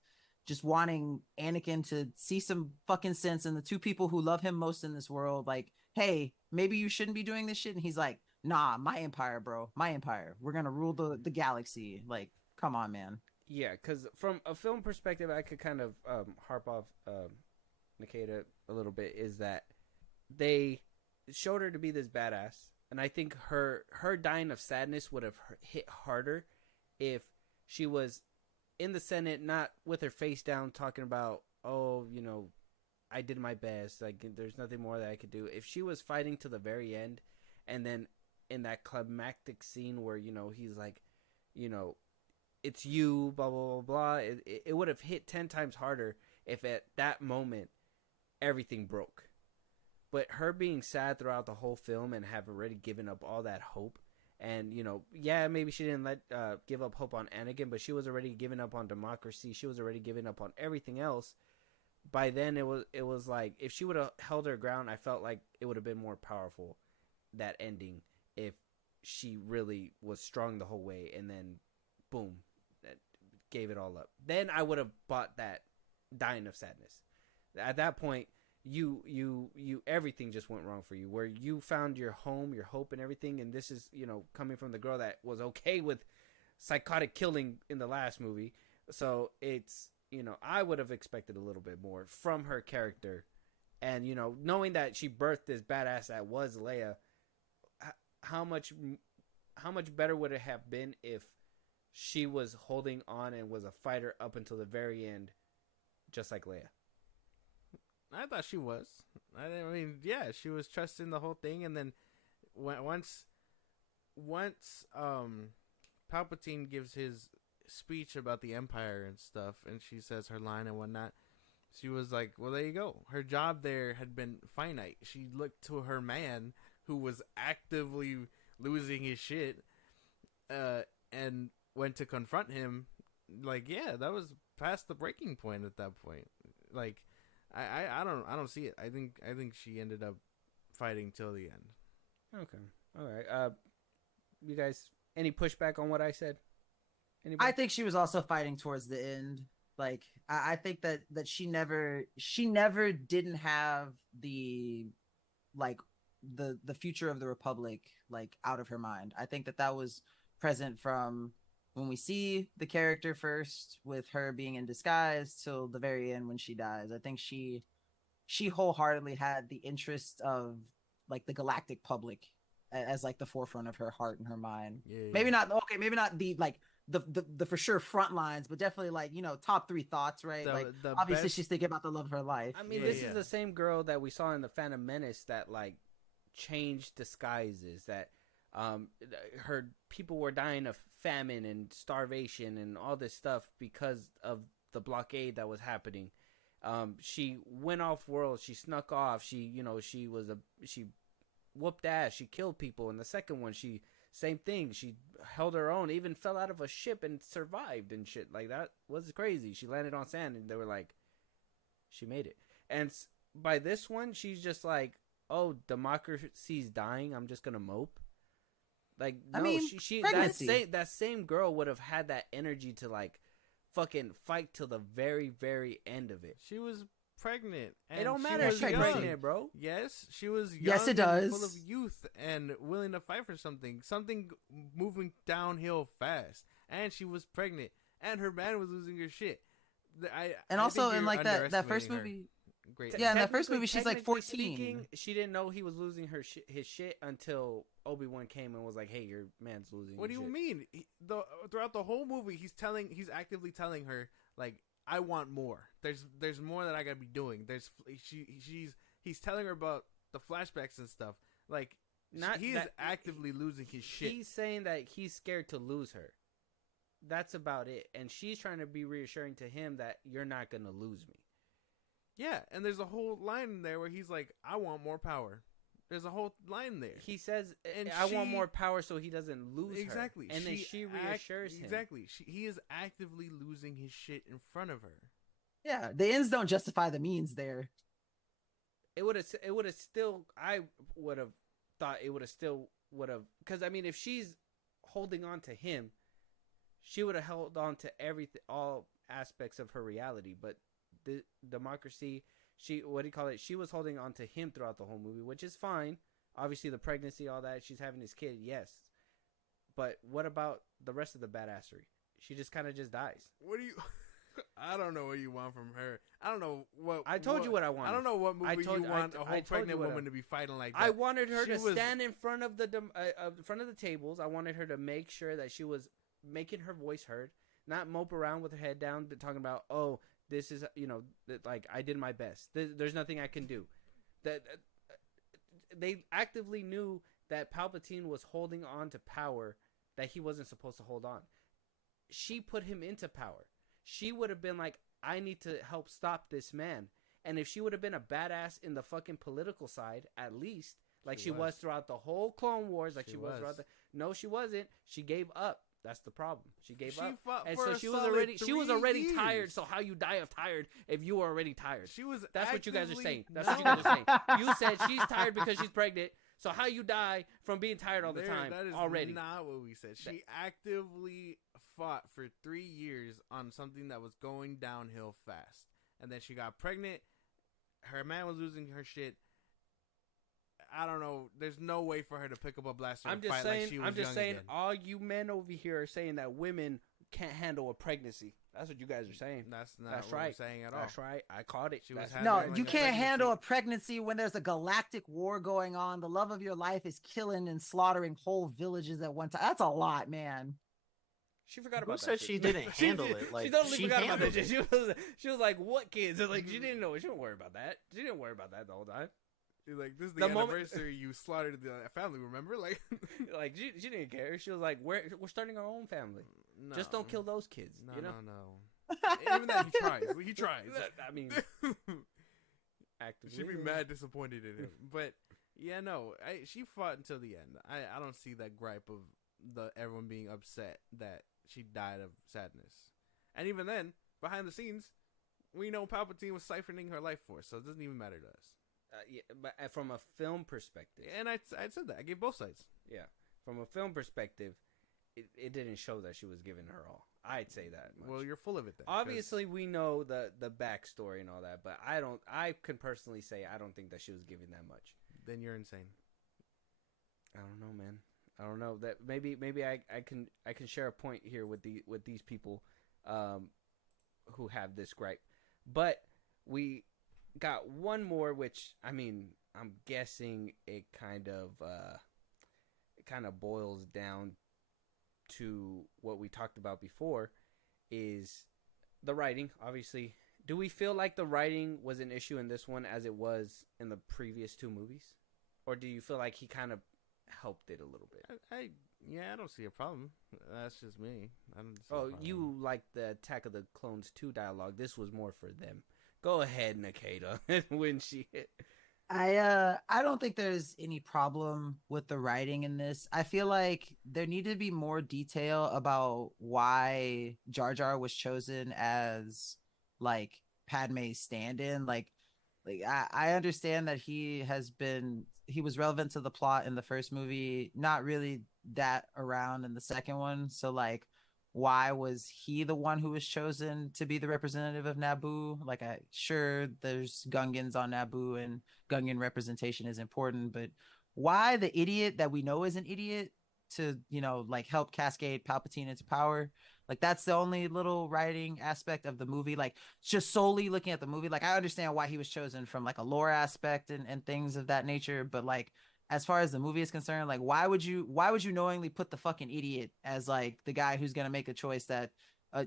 wanting Anakin to see some fucking sense in the two people who love him most in this world. Like, hey, maybe you shouldn't be doing this shit. And he's like, nah, my empire, bro, my empire. We're gonna rule the galaxy. Like, come on, man. Yeah, because from a film perspective, I could kind of harp off Nikita a little bit, is that they showed her to be this badass, and I think her dying of sadness would have hit harder if she was in the Senate, not with her face down, talking about, oh, I did my best, like there's nothing more that I could do. If she was fighting to the very end, and then in that climactic scene where he's like, it's you, blah blah blah blah, it would have hit 10 times harder if at that moment everything broke. But her being sad throughout the whole film and have already given up all that hope, and yeah, maybe she didn't give up hope on Anakin, but she was already giving up on democracy. She was already giving up on everything else. By then, it was like, if she would have held her ground, I felt like it would have been more powerful, that ending, if she really was strong the whole way, and then boom, that gave it all up. Then I would have bought that dying of sadness. At that point, you everything just went wrong for you, where you found your home, your hope, and everything. And this is, coming from the girl that was okay with psychotic killing in the last movie. So it's, I would have expected a little bit more from her character. And, knowing that she birthed this badass that was Leia, how much better would it have been if she was holding on and was a fighter up until the very end, just like Leia? I thought she was. I mean, yeah, she was trusting the whole thing, and then once Palpatine gives his speech about the Empire and stuff, and she says her line and whatnot, she was like, well, there you go. Her job there had been finite. She looked to her man, who was actively losing his shit, and went to confront him. Like, yeah, that was past the breaking point at that point. Like, I don't see it. I think she ended up fighting till the end. Okay. All right. You guys, any pushback on what I said? Anybody? I think she was also fighting towards the end. Like, I think that she never didn't have the future of the Republic like out of her mind. I think that was present from when we see the character first with her being in disguise till the very end when she dies. I think she wholeheartedly had the interest of like the galactic public as like the forefront of her heart and her mind. Yeah. Maybe not the like the for sure front lines, but definitely like, top 3 thoughts, right? The obviously she's thinking about the love of her life. I mean, this is the same girl that we saw in the Phantom Menace that like changed disguises, that her people were dying of famine and starvation and all this stuff because of the blockade that was happening. She went off world, she snuck off, she whooped ass, she killed people. In the second one, same thing, she held her own, even fell out of a ship and survived and shit. Like, that was crazy. She landed on sand and they were like, she made it. And by this one, she's just like, oh, democracy's dying, I'm just gonna mope. Like, no, I mean, that same girl would have had that energy to like fucking fight till the very, very end of it. She was pregnant. And it don't matter if she's pregnant, bro. Yes, she was young, yes, it does. Full of youth and willing to fight for something moving downhill fast. And she was pregnant, and her man was losing her shit. Also in like that first movie. Great. Yeah, in that first movie, she's like 14. Speaking, she didn't know he was losing his shit until Obi-Wan came and was like, "Hey, your man's losing." What do you mean? Throughout the whole movie, he's actively telling her like, "I want more. There's more that I gotta be doing." He's telling her about the flashbacks and stuff. Like, he is actively losing his shit. He's saying that he's scared to lose her. That's about it. And she's trying to be reassuring to him that you're not gonna lose me. Yeah, and there's a whole line in there where he's like, I want more power. There's a whole line there. He says, I want more power so he doesn't lose her. Exactly. And then she reassures him. Exactly. He is actively losing his shit in front of her. Yeah, the ends don't justify the means there. I would have thought it would have, because I mean, if she's holding on to him, she would have held on to everything, all aspects of her reality. But the democracy, she was holding on to him throughout the whole movie, which is fine. Obviously the pregnancy, all that, she's having his kid, yes, but what about the rest of the badassery? She just kind of just dies. What do you I don't know what you want from her. I don't know what I told you what I wanted. I don't know what movie you want a whole pregnant woman to be fighting like that. I wanted her to stand in front of the tables. I wanted her to make sure that she was making her voice heard, not mope around with her head down, but talking about, oh, this is, like, I did my best. There's nothing I can do. That they actively knew that Palpatine was holding on to power that he wasn't supposed to hold on. She put him into power. She would have been like, I need to help stop this man. And if she would have been a badass in the fucking political side, at least, like she was throughout the whole Clone Wars, like she was throughout no, she wasn't. She gave up. That's the problem. She gave up, and so she was already tired. So how you die of tired if you were already tired? That's what you guys are saying. That's what you guys are saying. You said she's tired because she's pregnant. So how you die from being tired all the time? That is already not what we said. She actively fought for 3 years on something that was going downhill fast, and then she got pregnant her man was losing her shit. I don't know. There's no way for her to pick up a blaster and fight like she was I'm just young saying, again. all you men over here are saying that women can't handle a pregnancy. That's what you guys are saying. That's not That's what right. we're saying at all. That's right. I caught it. She was That's- No, handling you a can't pregnancy. handle a pregnancy when there's a galactic war going on. The love of your life is killing and slaughtering whole villages at one time. That's a lot, man. She forgot Who about said that she shit. didn't handle it? Like, she totally she forgot about that handled shit. She was like, "What kids?" Like she didn't know. She didn't worry about that. She didn't worry about that the whole time. She's like, this is The the moment- anniversary you slaughtered the family, remember? Like, Like she didn't care. She was like, "We're starting our own family. no. Just don't kill those kids." No, you know. no. Even that, he tries. He tries. I mean, actively. She'd be mad disappointed in him. But, yeah, no. She fought until the end. I don't see that gripe of everyone being upset that she died of sadness. And even then, behind the scenes, we know Palpatine was siphoning her life force, so it doesn't even matter to us. Yeah, but from a film perspective, And I said that. I gave both sides. yeah, from a film perspective, it didn't show that she was giving her all. I'd say that much. Well, you're full of it then. 'cause Obviously, we know the backstory and all that, but I can personally say I don't think that she was giving that much. then you're insane. I don't know, man. I don't know that maybe I can share a point here with these people, who have this gripe, but we got one more, which I mean I'm guessing it kind of boils down to what we talked about before, is the writing. Obviously, do we feel like the writing was an issue in this one as it was in the previous two movies, or do you feel like he kind of helped it a little bit? I don't see a problem. That's just me. I don't see a Oh, problem. you like the Attack of the Clones 2 dialogue. This was more for them. Go ahead, Nikita. When she hit. I don't think there's any problem with the writing in this. I feel like there needed to be more detail about why Jar Jar was chosen as like Padme's stand-in. Like I understand that he was relevant to the plot in the first movie, not really that around in the second one. So like, why was he the one who was chosen to be the representative of Naboo? Like, sure there's Gungans on Naboo and Gungan representation is important, but why the idiot that we know is an idiot to, like help cascade Palpatine into power? Like, that's the only little writing aspect of the movie. Like, just solely looking at the movie, like I understand why he was chosen from like a lore aspect and things of that nature, but like, as far as the movie is concerned, like why would you knowingly put the fucking idiot as like the guy who's going to make a choice that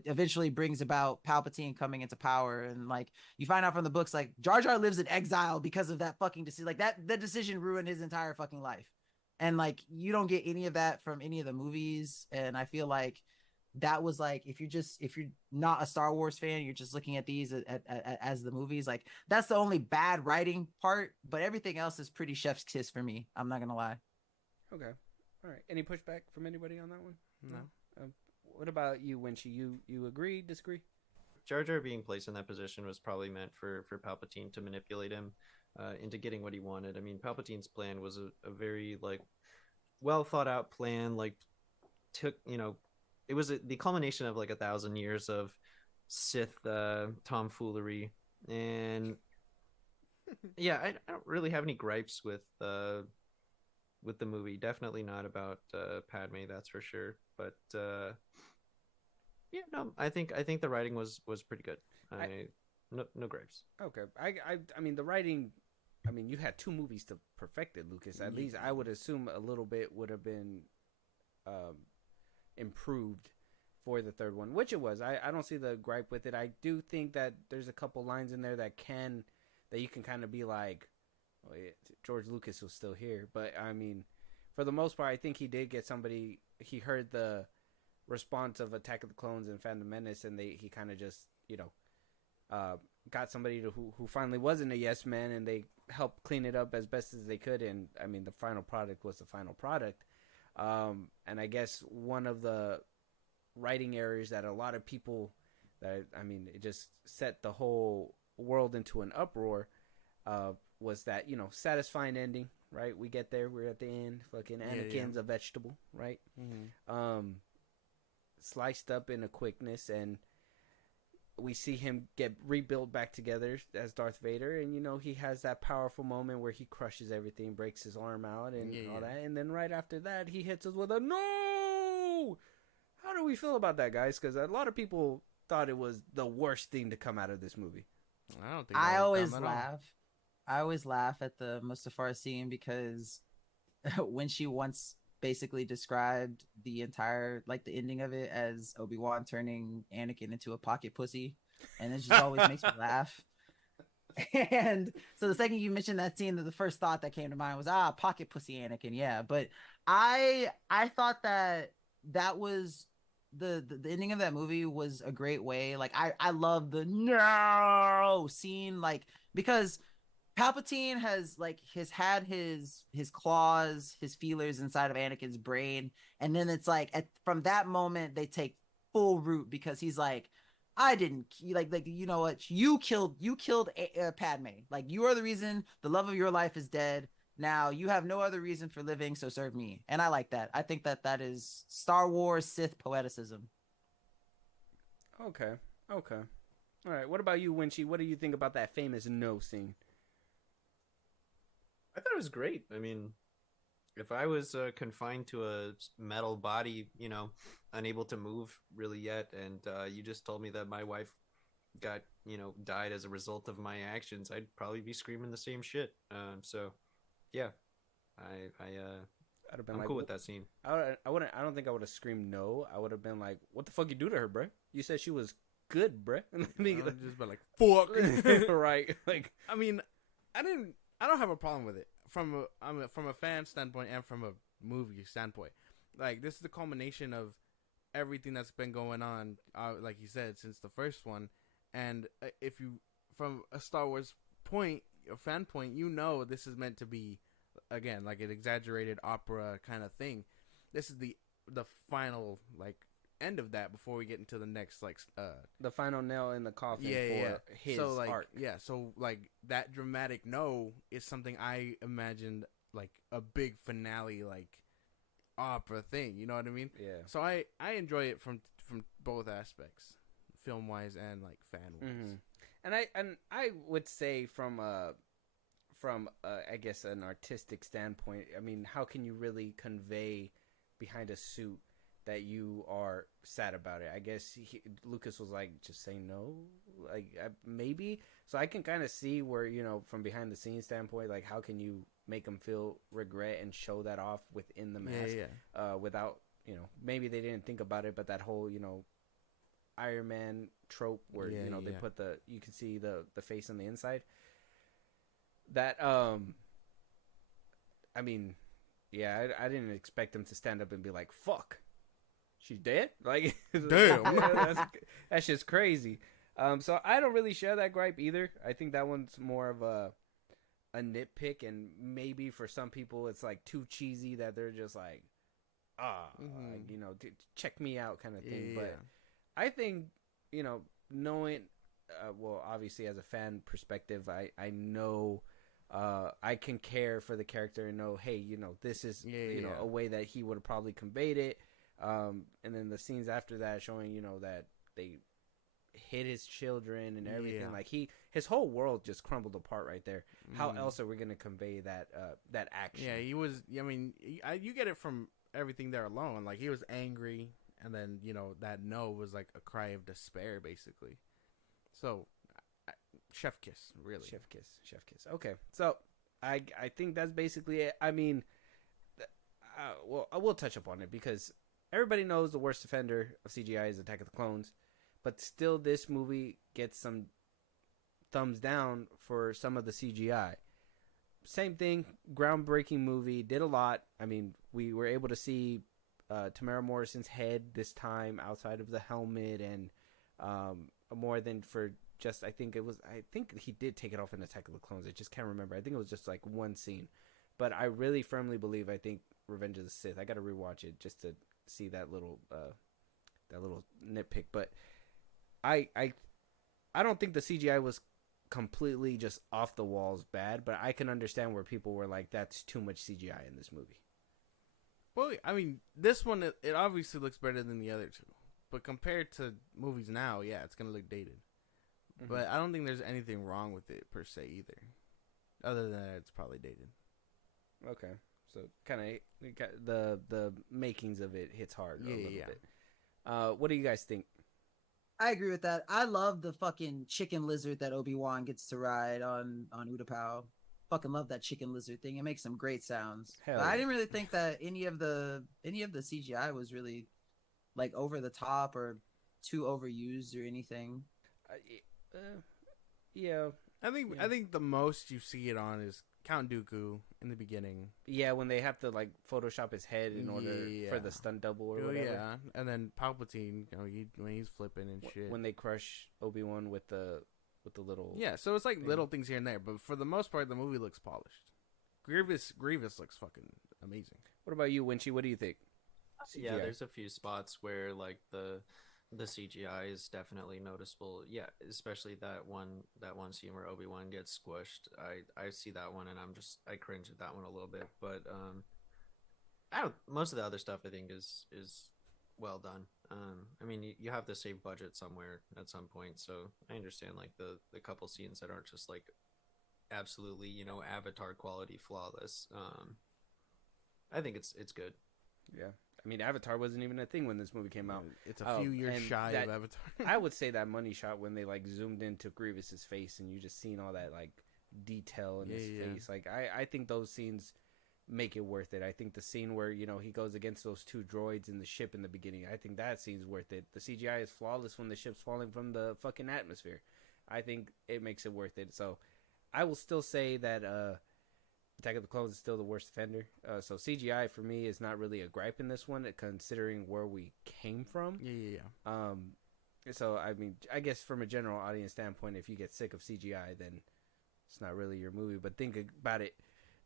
eventually brings about Palpatine coming into power? And like, you find out from the books, like Jar Jar lives in exile because of that fucking decision. Like the decision ruined his entire fucking life. And like, you don't get any of that from any of the movies. And I feel like that was like, if you're not a Star Wars fan, you're just looking at these as the movies, like that's the only bad writing part, but everything else is pretty chef's kiss for me. I'm not gonna lie. Okay. All right. Any pushback from anybody on that one? No. What about you, Winchie? You agree, disagree? Jar Jar being placed in that position was probably meant for Palpatine to manipulate him into getting what he wanted. I mean, Palpatine's plan was a very like well thought out plan. Like took it was the culmination of like 1,000 years of Sith tomfoolery, and yeah, I don't really have any gripes with the movie. Definitely not about Padme, that's for sure. But yeah, no, I think the writing was pretty good. No gripes. Okay. I mean, the writing. I mean, you had two movies to perfect it, Lucas. At least I would assume a little bit would have been improved for the third one, which it was. I don't see the gripe with it. I do think that there's a couple lines in there that you can kind of be like, oh, yeah, George Lucas was still here. But I mean, for the most part, I think he did get somebody. He heard the response of Attack of the Clones and Phantom Menace, and he kind of just got somebody who finally wasn't a yes man, and they helped clean it up as best as they could. And I mean, the final product was the final product. And I guess one of the writing errors that a lot of people it just set the whole world into an uproar, was that, satisfying ending, right? We get there, we're at the end, fucking Anakin's a vegetable, right? Mm-hmm. Sliced up in a quickness, and we see him get rebuilt back together as Darth Vader, and he has that powerful moment where he crushes everything, breaks his arm out, and all that, and then right after that he hits us with a no. How do we feel about that, guys? Because a lot of people thought it was the worst thing to come out of this movie. I don't think I always laugh. I always laugh at the Mustafar scene because when she once basically described the entire the ending of it as Obi-Wan turning Anakin into a pocket pussy, and it just always makes me laugh. And so the second you mentioned that scene, the first thought that came to mind was pocket pussy Anakin, yeah. But I thought that was the ending of that movie was a great way. Like I love the no scene, because Palpatine has had his claws, his feelers inside of Anakin's brain, and then it's from that moment they take full root because he's like, I didn't you know what, you killed Padme, you are the reason the love of your life is dead. Now you have no other reason for living, so serve me. And I like that. I think that is Star Wars Sith poeticism. Okay. All right. What about you, Winchie? What do you think about that famous no scene? I thought it was great. I mean, if I was confined to a metal body, unable to move really yet, and you just told me that my wife got, died as a result of my actions, I'd probably be screaming the same shit. So, yeah, I'd have been I'm cool with that scene. I don't think I would have screamed no. I would have been like, "What the fuck you do to her, bruh? You said she was good, bruh." Just been like, "Fuck." Right. I mean, I don't have a problem with it from a fan standpoint and from a movie standpoint. This is the culmination of everything that's been going on, like you said, since the first one. And if you, from a Star Wars point, a fan point, this is meant to be, again, an exaggerated opera kind of thing. This is the final end of that before we get into the next the final nail in the coffin for his arc. Yeah, so that dramatic no is something I imagined a big finale opera thing, you know what I mean? Yeah. So I enjoy it from both aspects, film wise and fan wise. Mm-hmm. And I would say from I guess an artistic standpoint, I mean, how can you really convey behind a suit that you are sad about it? I guess Lucas was like, just say no, maybe. So I can kind of see where, from behind the scenes standpoint, how can you make them feel regret and show that off within the mask, without, maybe they didn't think about it, but that whole, Iron Man trope where, they put you can see the face on the inside. That, I mean, yeah, I didn't expect them to stand up and be like, fuck. She's dead? Damn. That's just crazy. So I don't really share that gripe either. I think that one's more of a nitpick, and maybe for some people it's too cheesy that they're just check me out kind of thing. Yeah. But I think, knowing, well, obviously as a fan perspective, I know I can care for the character and know, hey, this is a way that he would have probably conveyed it. And then the scenes after that showing, that they hit his children and everything, his whole world just crumbled apart right there. How else are we going to convey that action? Yeah, he was, I mean, you get it from everything there alone. He was angry, and then, that no was a cry of despair, basically. So, chef kiss, really. Chef kiss. Okay, so I think that's basically it. I mean, well, I will touch upon it because everybody knows the worst offender of CGI is Attack of the Clones, but still this movie gets some thumbs down for some of the CGI. Same thing, groundbreaking movie, did a lot. I mean, we were able to see Tamara Morrison's head this time outside of the helmet, and more than for just, I think he did take it off in Attack of the Clones. I just can't remember. I think it was just one scene. But I really firmly believe, I think Revenge of the Sith, I got to rewatch it just to see that little nitpick. But I don't think the CGI was completely just off the walls bad, but I can understand where people were like, that's too much CGI in this movie. Well, I mean, this one, it obviously looks better than the other two. but compared to movies now, yeah, it's gonna look dated. Mhm. But I don't think there's anything wrong with it per se either. Other than that, it's probably dated. Okay, so kind of the makings of it hits hard a little bit. What do you guys think? I agree with that. I love the fucking chicken lizard that Obi-Wan gets to ride on Utapau. Fucking love that chicken lizard thing. It makes some great sounds. Hell But yeah. I didn't really think that any of the CGI was really like over the top or too overused or anything. Uh, yeah, I think the most you see it on is Count Dooku in the beginning. yeah. When they have to like Photoshop his head in order for Yeah. the stunt double or Oh whatever. yeah, and then Palpatine, when he's flipping and shit. When they crush Obi-Wan with the little Yeah, so it's like thing. little things here and there, but for the most part, the movie looks polished. Grievous looks fucking amazing. What about you, Winchy? What do you think? Yeah, CGI. there's a few spots where like the CGI is definitely noticeable. Yeah, especially that one scene where Obi-Wan gets squished. I see that one and I cringe at that one a little bit, but I don't most of the other stuff I think is well done. I mean you have to save budget somewhere at some point, so I understand like the couple scenes that aren't just like absolutely, Avatar quality flawless. I think it's good. Yeah, I mean Avatar wasn't even a thing when this movie came out. It's a few years and shy that- of Avatar. I would say that money shot when they like zoomed into Grievous's face and you just seen all that like detail in his Yeah. face. Like I think those scenes make it worth it. I think the scene where he goes against those two droids in the ship in the beginning, I think that scene's worth it. The CGI is flawless when the ship's falling from the fucking atmosphere. I think it makes it worth it. So I will still say that Attack of the Clones is still the worst offender. So CGI for me is not really a gripe in this one, considering where we came from. Yeah. So I mean, I guess from a general audience standpoint, if you get sick of CGI, then it's not really your movie. But think about it.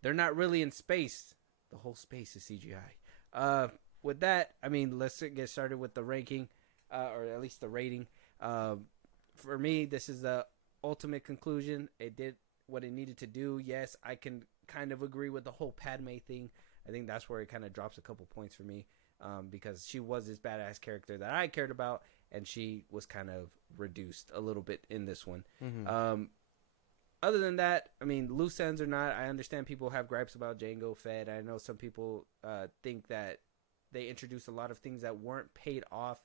They're not really in space. The whole space is CGI. With that, I mean, let's get started with the ranking, or at least the rating. For me, this is the ultimate conclusion. It did what it needed to do. Yes, I can kind of agree with the whole Padme thing. I think that's where it kind of drops a couple points for me, because she was this badass character that I cared about, and she was kind of reduced a little bit in this one. Mm-hmm. Other than that, I mean, loose ends or not, I understand people have gripes about Jango Fett. I know some people think that they introduced a lot of things that weren't paid off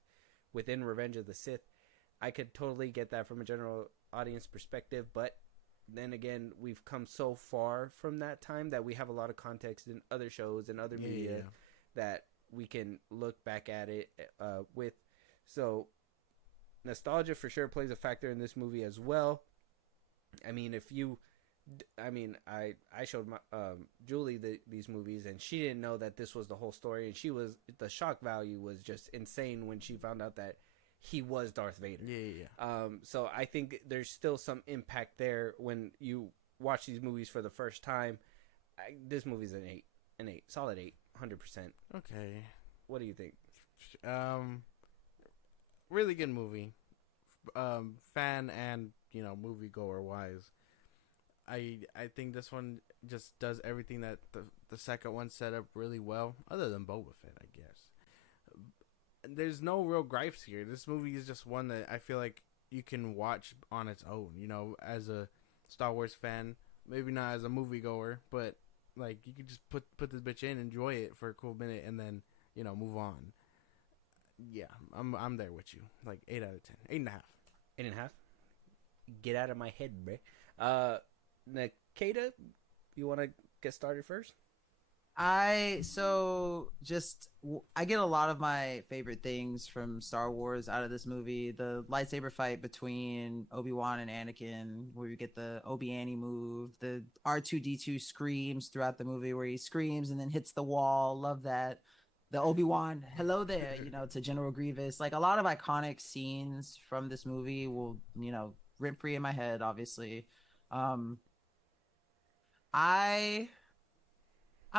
within Revenge of the Sith. I could totally get that from a general audience perspective, but then again, we've come so far from that time that we have a lot of context in other shows and other media that we can look back at it with. So nostalgia for sure plays a factor in this movie as well. I mean, I showed my Julie these movies, and she didn't know that this was the whole story, and the shock value was just insane when she found out that he was Darth Vader. Yeah. So I think there's still some impact there when you watch these movies for the first time. This movie's an 8, solid 8, 100%. Okay. What do you think? Really good movie. Fan and moviegoer wise, I think this one just does everything that the second one set up really well, other than Boba Fett, I guess. There's no real gripes here. This movie is just one that I feel like you can watch on its own. As a Star Wars fan, maybe not as a moviegoer, but like you could just put this bitch in, enjoy it for a cool minute, and then move on. Yeah, I'm there with you. Like 8 out of 10, 8.5. 8.5. Get out of my head, bruh. Nakeda, you want to get started first? I get a lot of my favorite things from Star Wars out of this movie. The lightsaber fight between Obi-Wan and Anakin, where you get the Obi-Annie move, the R2-D2 screams throughout the movie where he screams and then hits the wall. Love that. The Obi-Wan, hello there, to General Grievous. Like a lot of iconic scenes from this movie will, rent free in my head, obviously. I'm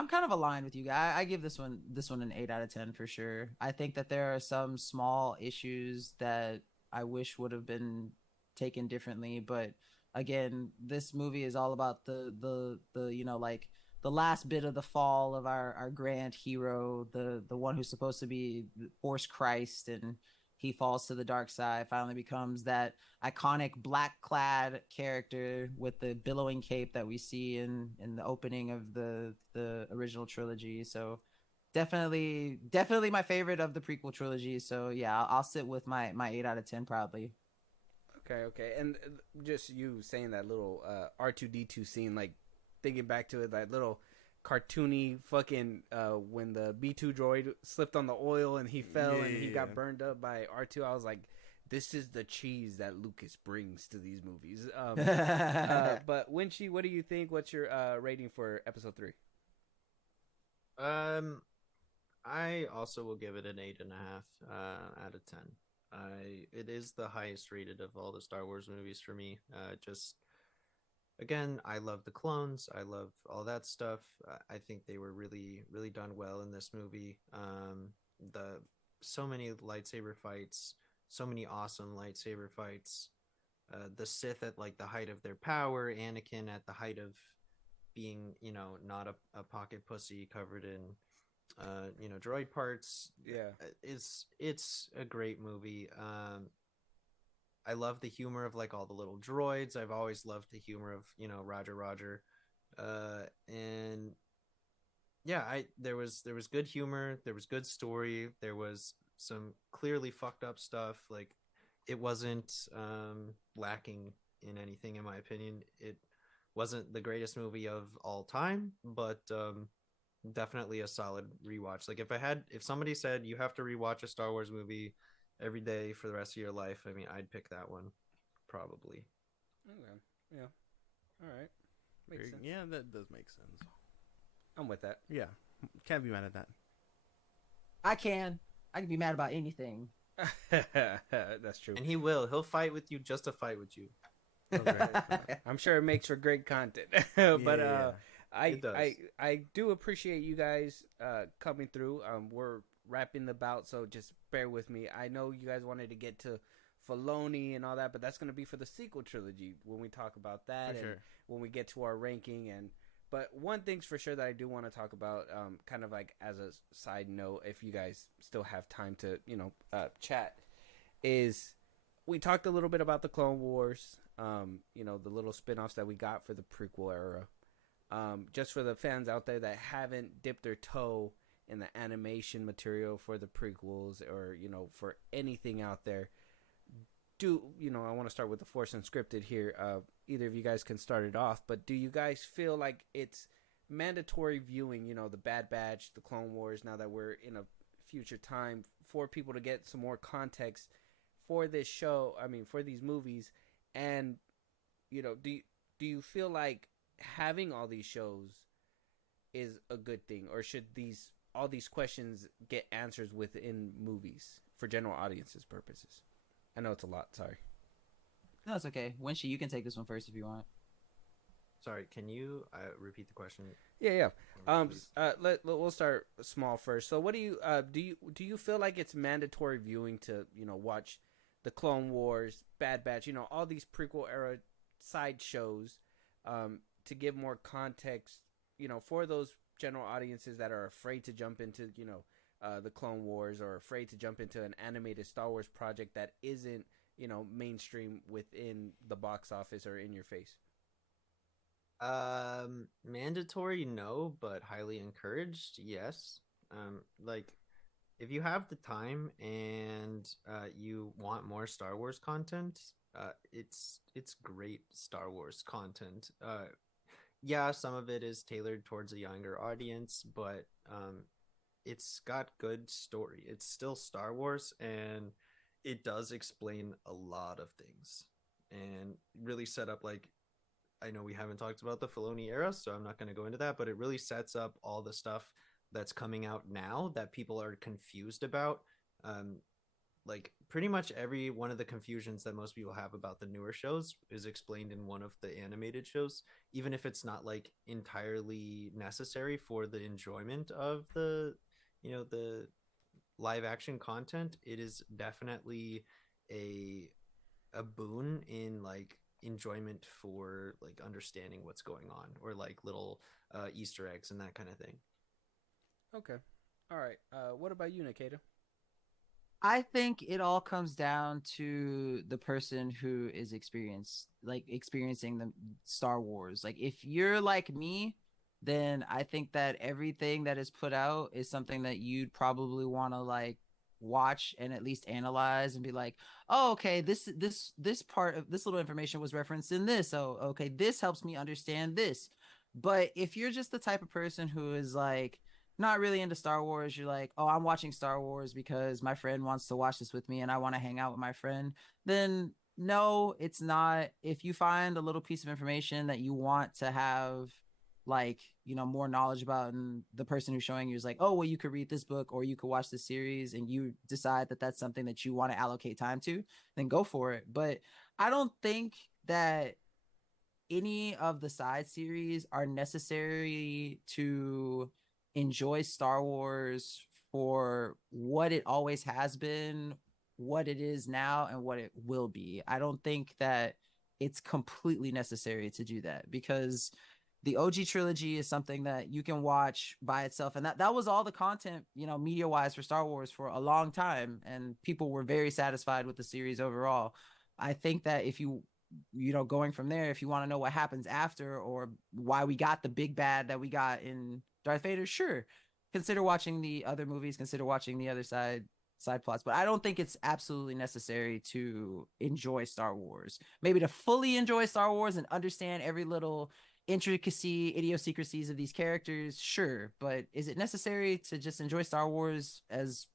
kind of aligned with you guys. I give this one an 8 out of 10 for sure. I think that there are some small issues that I wish would have been taken differently, but again, this movie is all about the like the last bit of the fall of our grand hero, the one who's supposed to be Force Christ, and he falls to the dark side, finally becomes that iconic black clad character with the billowing cape that we see in the opening of the original trilogy. So definitely my favorite of the prequel trilogy. So yeah, I'll sit with my 8 out of 10 proudly. Okay. And just you saying that little R2D2 scene, like thinking back to it, that little cartoony fucking when the B2 droid slipped on the oil and he fell and he got burned up by R2. I was like, this is the cheese that Lucas brings to these movies. But Winchie, what do you think? What's your rating for episode 3? I also will give it an 8.5 out of 10. It is the highest rated of all the Star Wars movies for me. Just again, I love the clones. I love all that stuff. I think they were really, really done well in this movie. The so many lightsaber fights, so many awesome lightsaber fights. The Sith at like the height of their power, Anakin at the height of being, not a pocket pussy covered in droid parts. Yeah, it's a great movie. I love the humor of like all the little droids. I've always loved the humor of Roger, and yeah, there was good humor, there was good story, there was some clearly fucked up stuff. Like it wasn't lacking in anything, in my opinion. It wasn't the greatest movie of all time, but definitely a solid rewatch. Like if somebody said you have to rewatch a Star Wars movie every day for the rest of your life, I mean, I'd pick that one probably. Okay. Yeah. All right. Makes sense. Yeah, that does make sense. I'm with that. Yeah, can't be mad at that. I can be mad about anything. That's true. And he'll fight with you just to fight with you. Okay. I'm sure it makes for great content. But I do appreciate you guys coming through. We're wrapping the bout, so just bear with me. I know you guys wanted to get to Filoni and all that, but that's going to be for the sequel trilogy when we talk about that, and when we get to our ranking. But one thing's for sure that I do want to talk about, kind of like as a side note, if you guys still have time to chat, is we talked a little bit about the Clone Wars, the little spin-offs that we got for the prequel era. Just for the fans out there that haven't dipped their toe in the animation material for the prequels, or for anything out there, I want to start with the Force Unscripted here. Either of you guys can start it off, but do you guys feel like it's mandatory viewing, the Bad Batch, the Clone Wars, now that we're in a future time, for people to get some more context for this show, for these movies? And do you feel like having all these shows is a good thing, or should all these questions get answers within movies for general audiences purposes? I know it's a lot. Sorry. No, it's okay. Winchie, you can take this one first if you want. Sorry, can you repeat the question? Yeah. We'll start small first. So, what do you feel like it's mandatory viewing to watch the Clone Wars, Bad Batch, all these prequel era side shows, to give more context, for those general audiences that are afraid to jump into the Clone Wars, or afraid to jump into an animated Star Wars project that isn't mainstream within the box office or in your face? Mandatory, no, but highly encouraged, yes. Like if you have the time and you want more Star Wars content, it's great Star Wars content. Yeah, some of it is tailored towards a younger audience, but it's got good story. It's still Star Wars, and it does explain a lot of things and really set up, like, I know we haven't talked about the Filoni era, so I'm not going to go into that, but it really sets up all the stuff that's coming out now that people are confused about. Like pretty much every one of the confusions that most people have about the newer shows is explained in one of the animated shows, even if it's not like entirely necessary for the enjoyment of the live action content. It is definitely a boon in like enjoyment for like understanding what's going on, or like little Easter eggs and that kind of thing. Okay. All right. What about you, Nikita? I think it all comes down to the person who is experiencing the Star Wars. Like if you're like me, then I think that everything that is put out is something that you'd probably want to like watch and at least analyze and be like, "Oh, okay, this part of this little information was referenced in this. So, okay, this helps me understand this." But if you're just the type of person who is like not really into Star Wars, you're like, oh, I'm watching Star Wars because my friend wants to watch this with me and I want to hang out with my friend, then no, it's not. If you find a little piece of information that you want to have, like, more knowledge about, and the person who's showing you is like, oh, well, you could read this book or you could watch this series, and you decide that that's something that you want to allocate time to, then go for it. But I don't think that any of the side series are necessary to enjoy Star Wars for what it always has been, what it is now, and what it will be. I don't think that it's completely necessary to do that, because the OG trilogy is something that you can watch by itself, and that was all the content, media wise, for Star Wars for a long time, and people were very satisfied with the series overall. I think that if going from there, if you want to know what happens after or why we got the big bad that we got in Darth Vader, sure, consider watching the other movies, consider watching the other side plots. But I don't think it's absolutely necessary to enjoy Star Wars. Maybe to fully enjoy Star Wars and understand every little intricacy, idiosyncrasies of these characters, sure. But is it necessary to just enjoy Star Wars as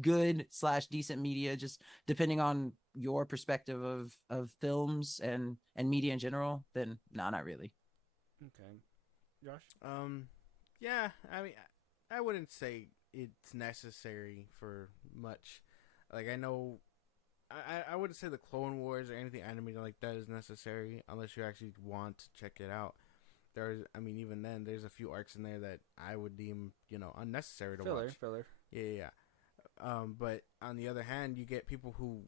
good / decent media, just depending on your perspective of films and media in general? Then no, not really. Okay, Josh. Yeah, I mean, I wouldn't say it's necessary for much. Like, I know, I wouldn't say the Clone Wars or anything animated like that is necessary unless you actually want to check it out. I mean, even then, there's a few arcs in there that I would deem, unnecessary to watch. Filler. Yeah. But on the other hand, you get people who,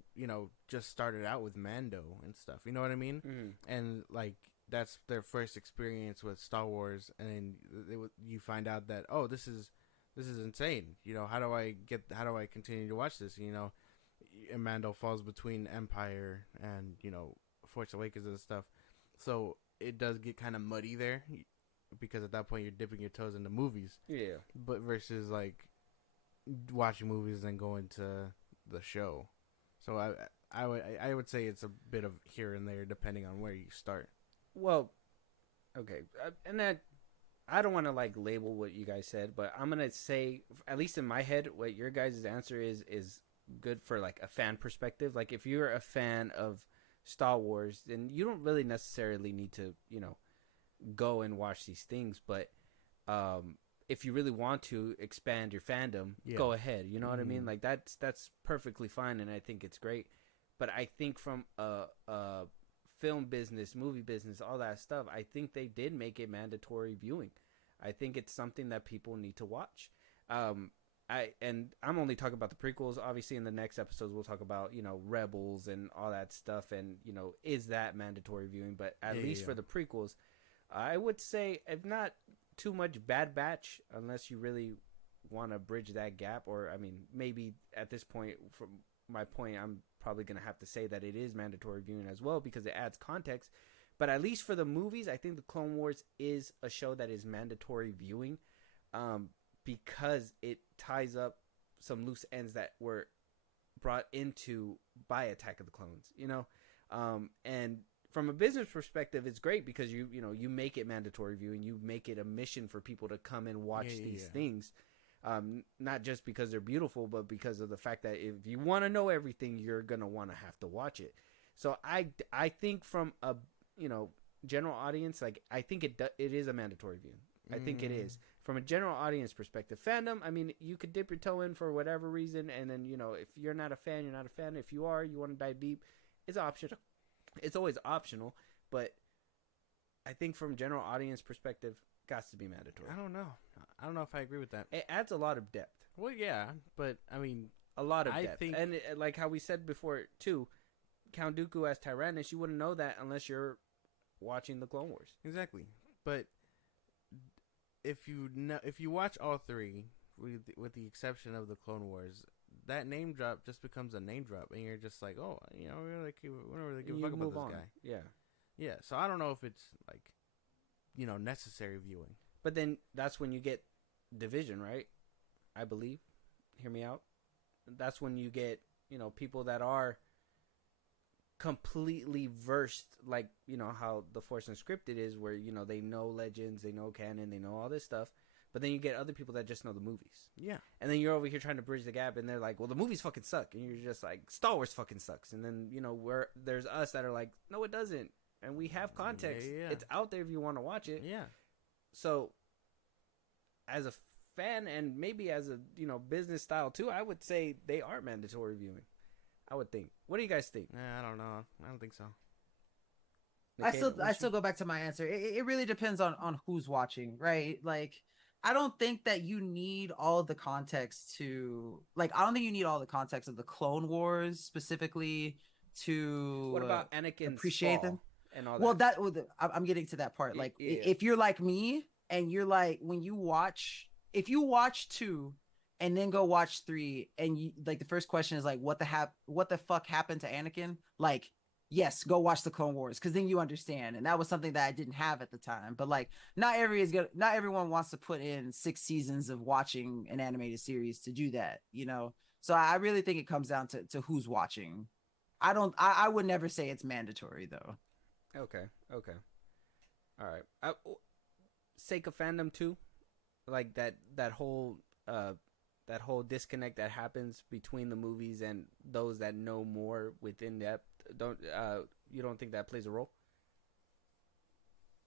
just started out with Mando and stuff. You know what I mean? Mm-hmm. And like that's their first experience with Star Wars, and you find out that, oh, this is insane. How do I continue to watch this? And Mando falls between Empire and Force Awakens and stuff, so it does get kind of muddy there, because at that point you're dipping your toes in the movies. Yeah. But versus like watching movies and going to the show. So I would say it's a bit of here and there depending on where you start. Well, okay, and that I don't want to like label what you guys said, but I'm gonna say, at least in my head, what your guys' answer is good for like a fan perspective. Like if you're a fan of Star Wars, then you don't really necessarily need to go and watch these things, but if you really want to expand your fandom, go ahead. You know what I mean? Like that's perfectly fine, and I think it's great. But I think from a film business, movie business, all that stuff, I think they did make it mandatory viewing. I think it's something that people need to watch. I'm only talking about the prequels. Obviously, in the next episodes, we'll talk about Rebels and all that stuff, and is that mandatory viewing? But at least for the prequels, I would say, if not too much Bad Batch, unless you really want to bridge that gap, or I mean, maybe at this point, from my point, I'm probably going to have to say that it is mandatory viewing as well, because it adds context. But at least for the movies, I think the Clone Wars is a show that is mandatory viewing, because it ties up some loose ends that were brought into by Attack of the Clones, and from a business perspective, it's great because you make it mandatory viewing. You make it a mission for people to come and watch these things, not just because they're beautiful, but because of the fact that if you want to know everything, you're gonna want to have to watch it. So I think from a general audience, like I think it is a mandatory viewing. I think it is from a general audience perspective. Fandom, I mean, you could dip your toe in for whatever reason, and then if you're not a fan, you're not a fan. If you are, you want to dive deep, it's optional. It's always optional, but I think from general audience perspective, got to be mandatory. I don't know if I agree with that. It adds a lot of depth. Well, yeah, but I mean, a lot of depth. And like how we said before too, Count Dooku as Tyrannus, you wouldn't know that unless you're watching the Clone Wars. Exactly. But if you watch all three, with the exception of the Clone Wars, that name drop just becomes a name drop, and you're just like, oh, we don't really give a You fuck about move this on. guy. Yeah. Yeah, so I don't know if it's like, necessary viewing. But then that's when you get division, right? I believe. Hear me out. That's when you get, people that are completely versed, like, how the Force Unscripted is, where, they know legends, they know canon, they know all this stuff. But then you get other people that just know the movies. Yeah. And then you're over here trying to bridge the gap, and they're like, well, the movies fucking suck. And you're just like, Star Wars fucking sucks. And then, there's us that are like, no, it doesn't. And we have context. Yeah. It's out there if you want to watch it. Yeah. So, as a fan, and maybe as a, business style too, I would say they are mandatory viewing. I would think. What do you guys think? I don't know. I don't think so. I still go back to my answer. It really depends on who's watching, right? Like, I don't think that you need all the context to, like, I don't think you need all the context of the Clone Wars specifically to What about Anakin's appreciate fall them and all well that? I'm getting to that part. Like, Yeah. if you're like me and you're like, if you watch 2 and then go watch 3, and you, like, the first question is like, what the fuck happened to Anakin? Like, yes, go watch the Clone Wars, because then you understand. And that was something that I didn't have at the time. But like, not everyone wants to put in 6 seasons of watching an animated series to do that, So I really think it comes down to who's watching. I would never say it's mandatory though. Okay. All right. Sake of fandom too, like that whole disconnect that happens between the movies and those that know more within depth. You don't think that plays a role?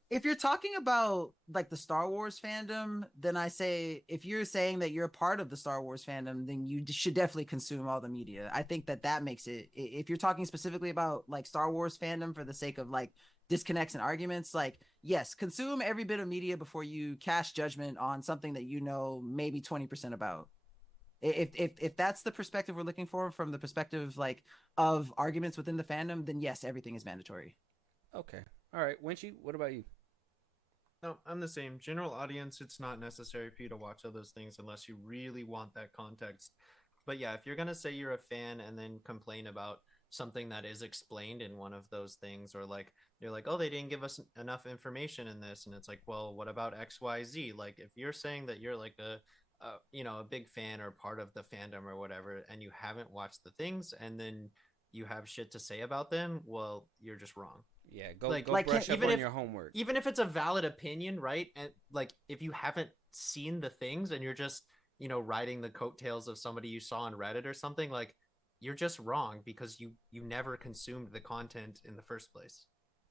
If you're talking about like the Star Wars fandom, then I say, if you're saying that you're a part of the Star Wars fandom, then you should definitely consume all the media. I think that makes it, if you're talking specifically about like Star Wars fandom for the sake of like disconnects and arguments, like, yes, consume every bit of media before you cast judgment on something that maybe 20% about. If that's the perspective we're looking for, from the perspective like of arguments within the fandom, then yes, everything is mandatory. Okay. All right. Winchie, what about you? No, I'm the same. General audience, it's not necessary for you to watch all those things unless you really want that context. But yeah, if you're going to say you're a fan and then complain about something that is explained in one of those things, or like, you're like, oh, they didn't give us enough information in this. And it's like, well, what about XYZ? Like, if you're saying that you're like a big fan or part of the fandom or whatever, and you haven't watched the things and then you have shit to say about them, well, you're just wrong. Yeah, go like, brush up even on if- your homework. Even if it's a valid opinion, right? And like, if you haven't seen the things and you're just, riding the coattails of somebody you saw on Reddit or something, like, you're just wrong because you never consumed the content in the first place.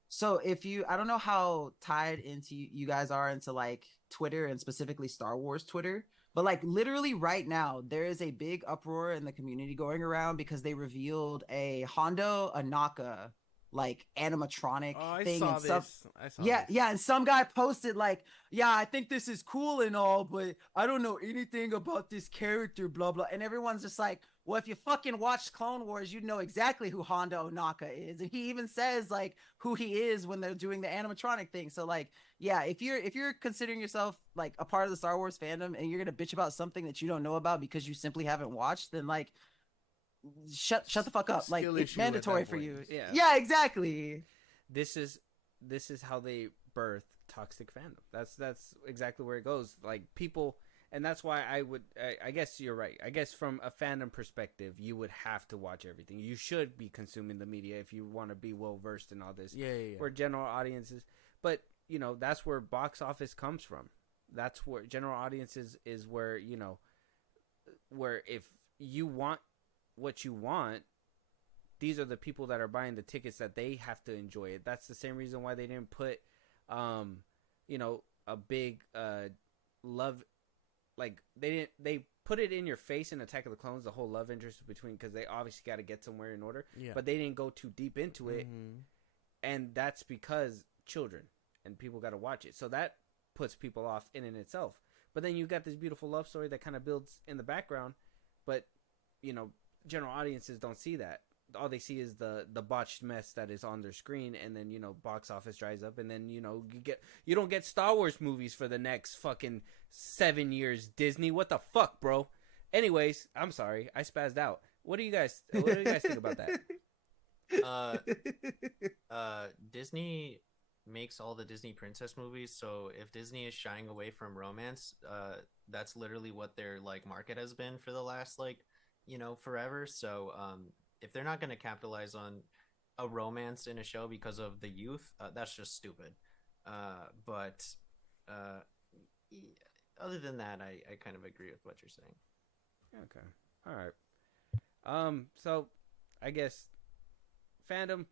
So I don't know how tied into you guys are into like Twitter and specifically Star Wars Twitter, but like literally right now, there is a big uproar in the community going around because they revealed a Hondo Anaka like animatronic thing. I saw this. Yeah, and some guy posted like, yeah, I think this is cool and all, but I don't know anything about this character, blah blah. And everyone's just like, well, if you fucking watched Clone Wars, you'd know exactly who Hondo Onaka is. And he even says like who he is when they're doing the animatronic thing. So like, yeah, if you're considering yourself like a part of the Star Wars fandom and you're gonna bitch about something that you don't know about because you simply haven't watched, then like shut the fuck up. Like, it's mandatory for you. Yeah, exactly. This is how they birth toxic fandom. That's exactly where it goes. Like, people, and that's why I guess you're right. I guess from a fandom perspective, you would have to watch everything. You should be consuming the media if you want to be well versed in all this. Yeah. For general audiences, but that's where box office comes from. That's where general audiences is where where if you want what you want, these are the people that are buying the tickets that they have to enjoy it. That's the same reason why they didn't put a big love, like they put it in your face in Attack of the Clones, the whole love interest between, because they obviously got to get somewhere in order, but they didn't go too deep into it. And that's because children and people got to watch it, so that puts people off in itself. But then you got this beautiful love story that kind of builds in the background, but general audiences don't see that. All they see is the botched mess that is on their screen, and then box office dries up, and then you don't get Star Wars movies for the next fucking 7 years. Disney, what the fuck, bro? Anyways, I'm sorry, I spazzed out. What do you guys think about that? Disney makes all the Disney princess movies, so if Disney is shying away from romance, that's literally what their like market has been for the last forever. So if they're not going to capitalize on a romance in a show because of the youth, that's just stupid. But other than that, I kind of agree with what you're saying. Okay, all right. So I guess fandom,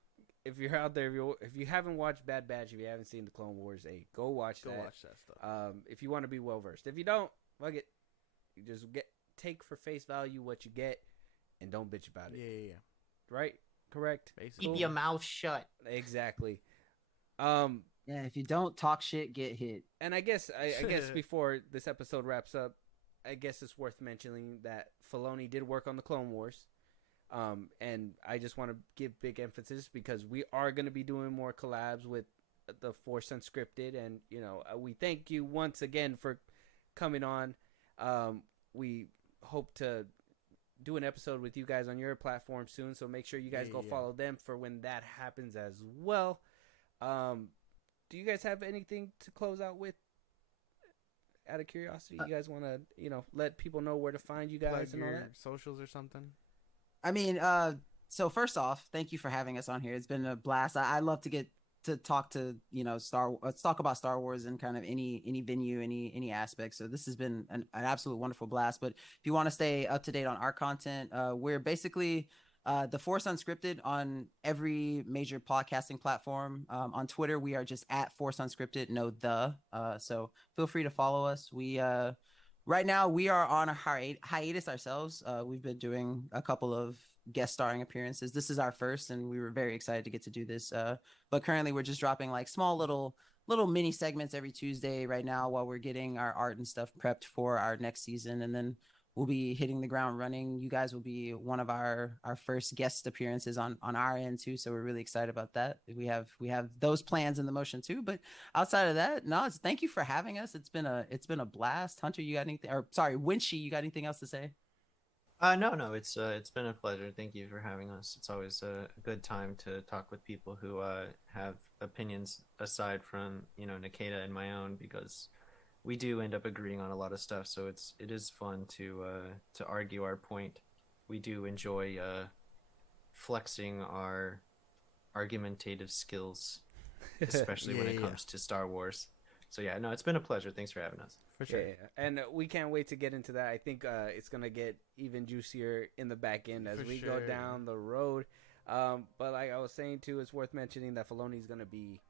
if you're out there, if you haven't watched Bad Batch, if you haven't seen the Clone Wars, go watch that. Watch that stuff. If you want to be well versed. If you don't, fuck it. You just take for face value what you get, and don't bitch about it. Yeah. Right? Correct. Basically. Keep your mouth shut. Exactly. Yeah, if you don't talk shit, get hit. And I guess before this episode wraps up, I guess it's worth mentioning that Filoni did work on the Clone Wars. And I just want to give big emphasis because we are going to be doing more collabs with the Force Unscripted, and we thank you once again for coming on. We hope to do an episode with you guys on your platform soon, so make sure you guys go follow them for when that happens as well. Do you guys have anything to close out with? Out of curiosity, you guys want to let people know where to find you guys and all that? Socials or something? I mean, so first off, thank you for having us on here. It's been a blast. I love to get to talk to let's talk about Star Wars in kind of any venue, any aspect. So this has been an absolute wonderful blast. But if you want to stay up to date on our content, we're basically the Force Unscripted on every major podcasting platform. On Twitter, we are just at Force Unscripted, so feel free to follow us. We right now we are on a hiatus ourselves. We've been doing a couple of guest starring appearances. This is our first, and we were very excited to get to do this. But currently, we're just dropping like small little mini segments every Tuesday right now while we're getting our art and stuff prepped for our next season, and then we'll be hitting the ground running. You guys will be one of our first guest appearances on our end too. So we're really excited about that. We have those plans in the motion too. But outside of that, thank you for having us. It's been a blast. Hunter, you got anything? Or sorry, Winchie, you got anything else to say? No, it's been a pleasure. Thank you for having us. It's always a good time to talk with people who have opinions aside from Nikita and my own, because we do end up agreeing on a lot of stuff, so it is fun to argue our point. We do enjoy flexing our argumentative skills, especially when it comes to Star Wars. So yeah, no, it's been a pleasure. Thanks for having us. For sure. Yeah. And we can't wait to get into that. I think it's gonna get even juicier in the back end as we go down the road. But like I was saying too, it's worth mentioning that Filoni's gonna be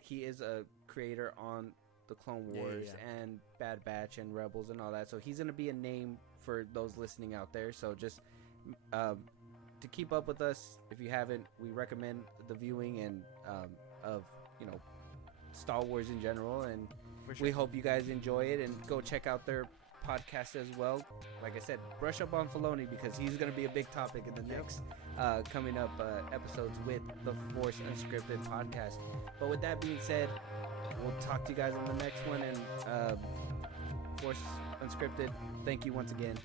he is a creator on the Clone Wars and Bad Batch and Rebels and all that, so he's gonna be a name for those listening out there. So just to keep up with us, if you haven't, we recommend the viewing and of Star Wars in general, and we hope you guys enjoy it, and go check out their podcast as well. Like I said, brush up on Filoni because he's gonna be a big topic in the next coming up episodes with the Force Unscripted podcast. But with that being said, we'll talk to you guys on the next one, and Force Unscripted, thank you once again.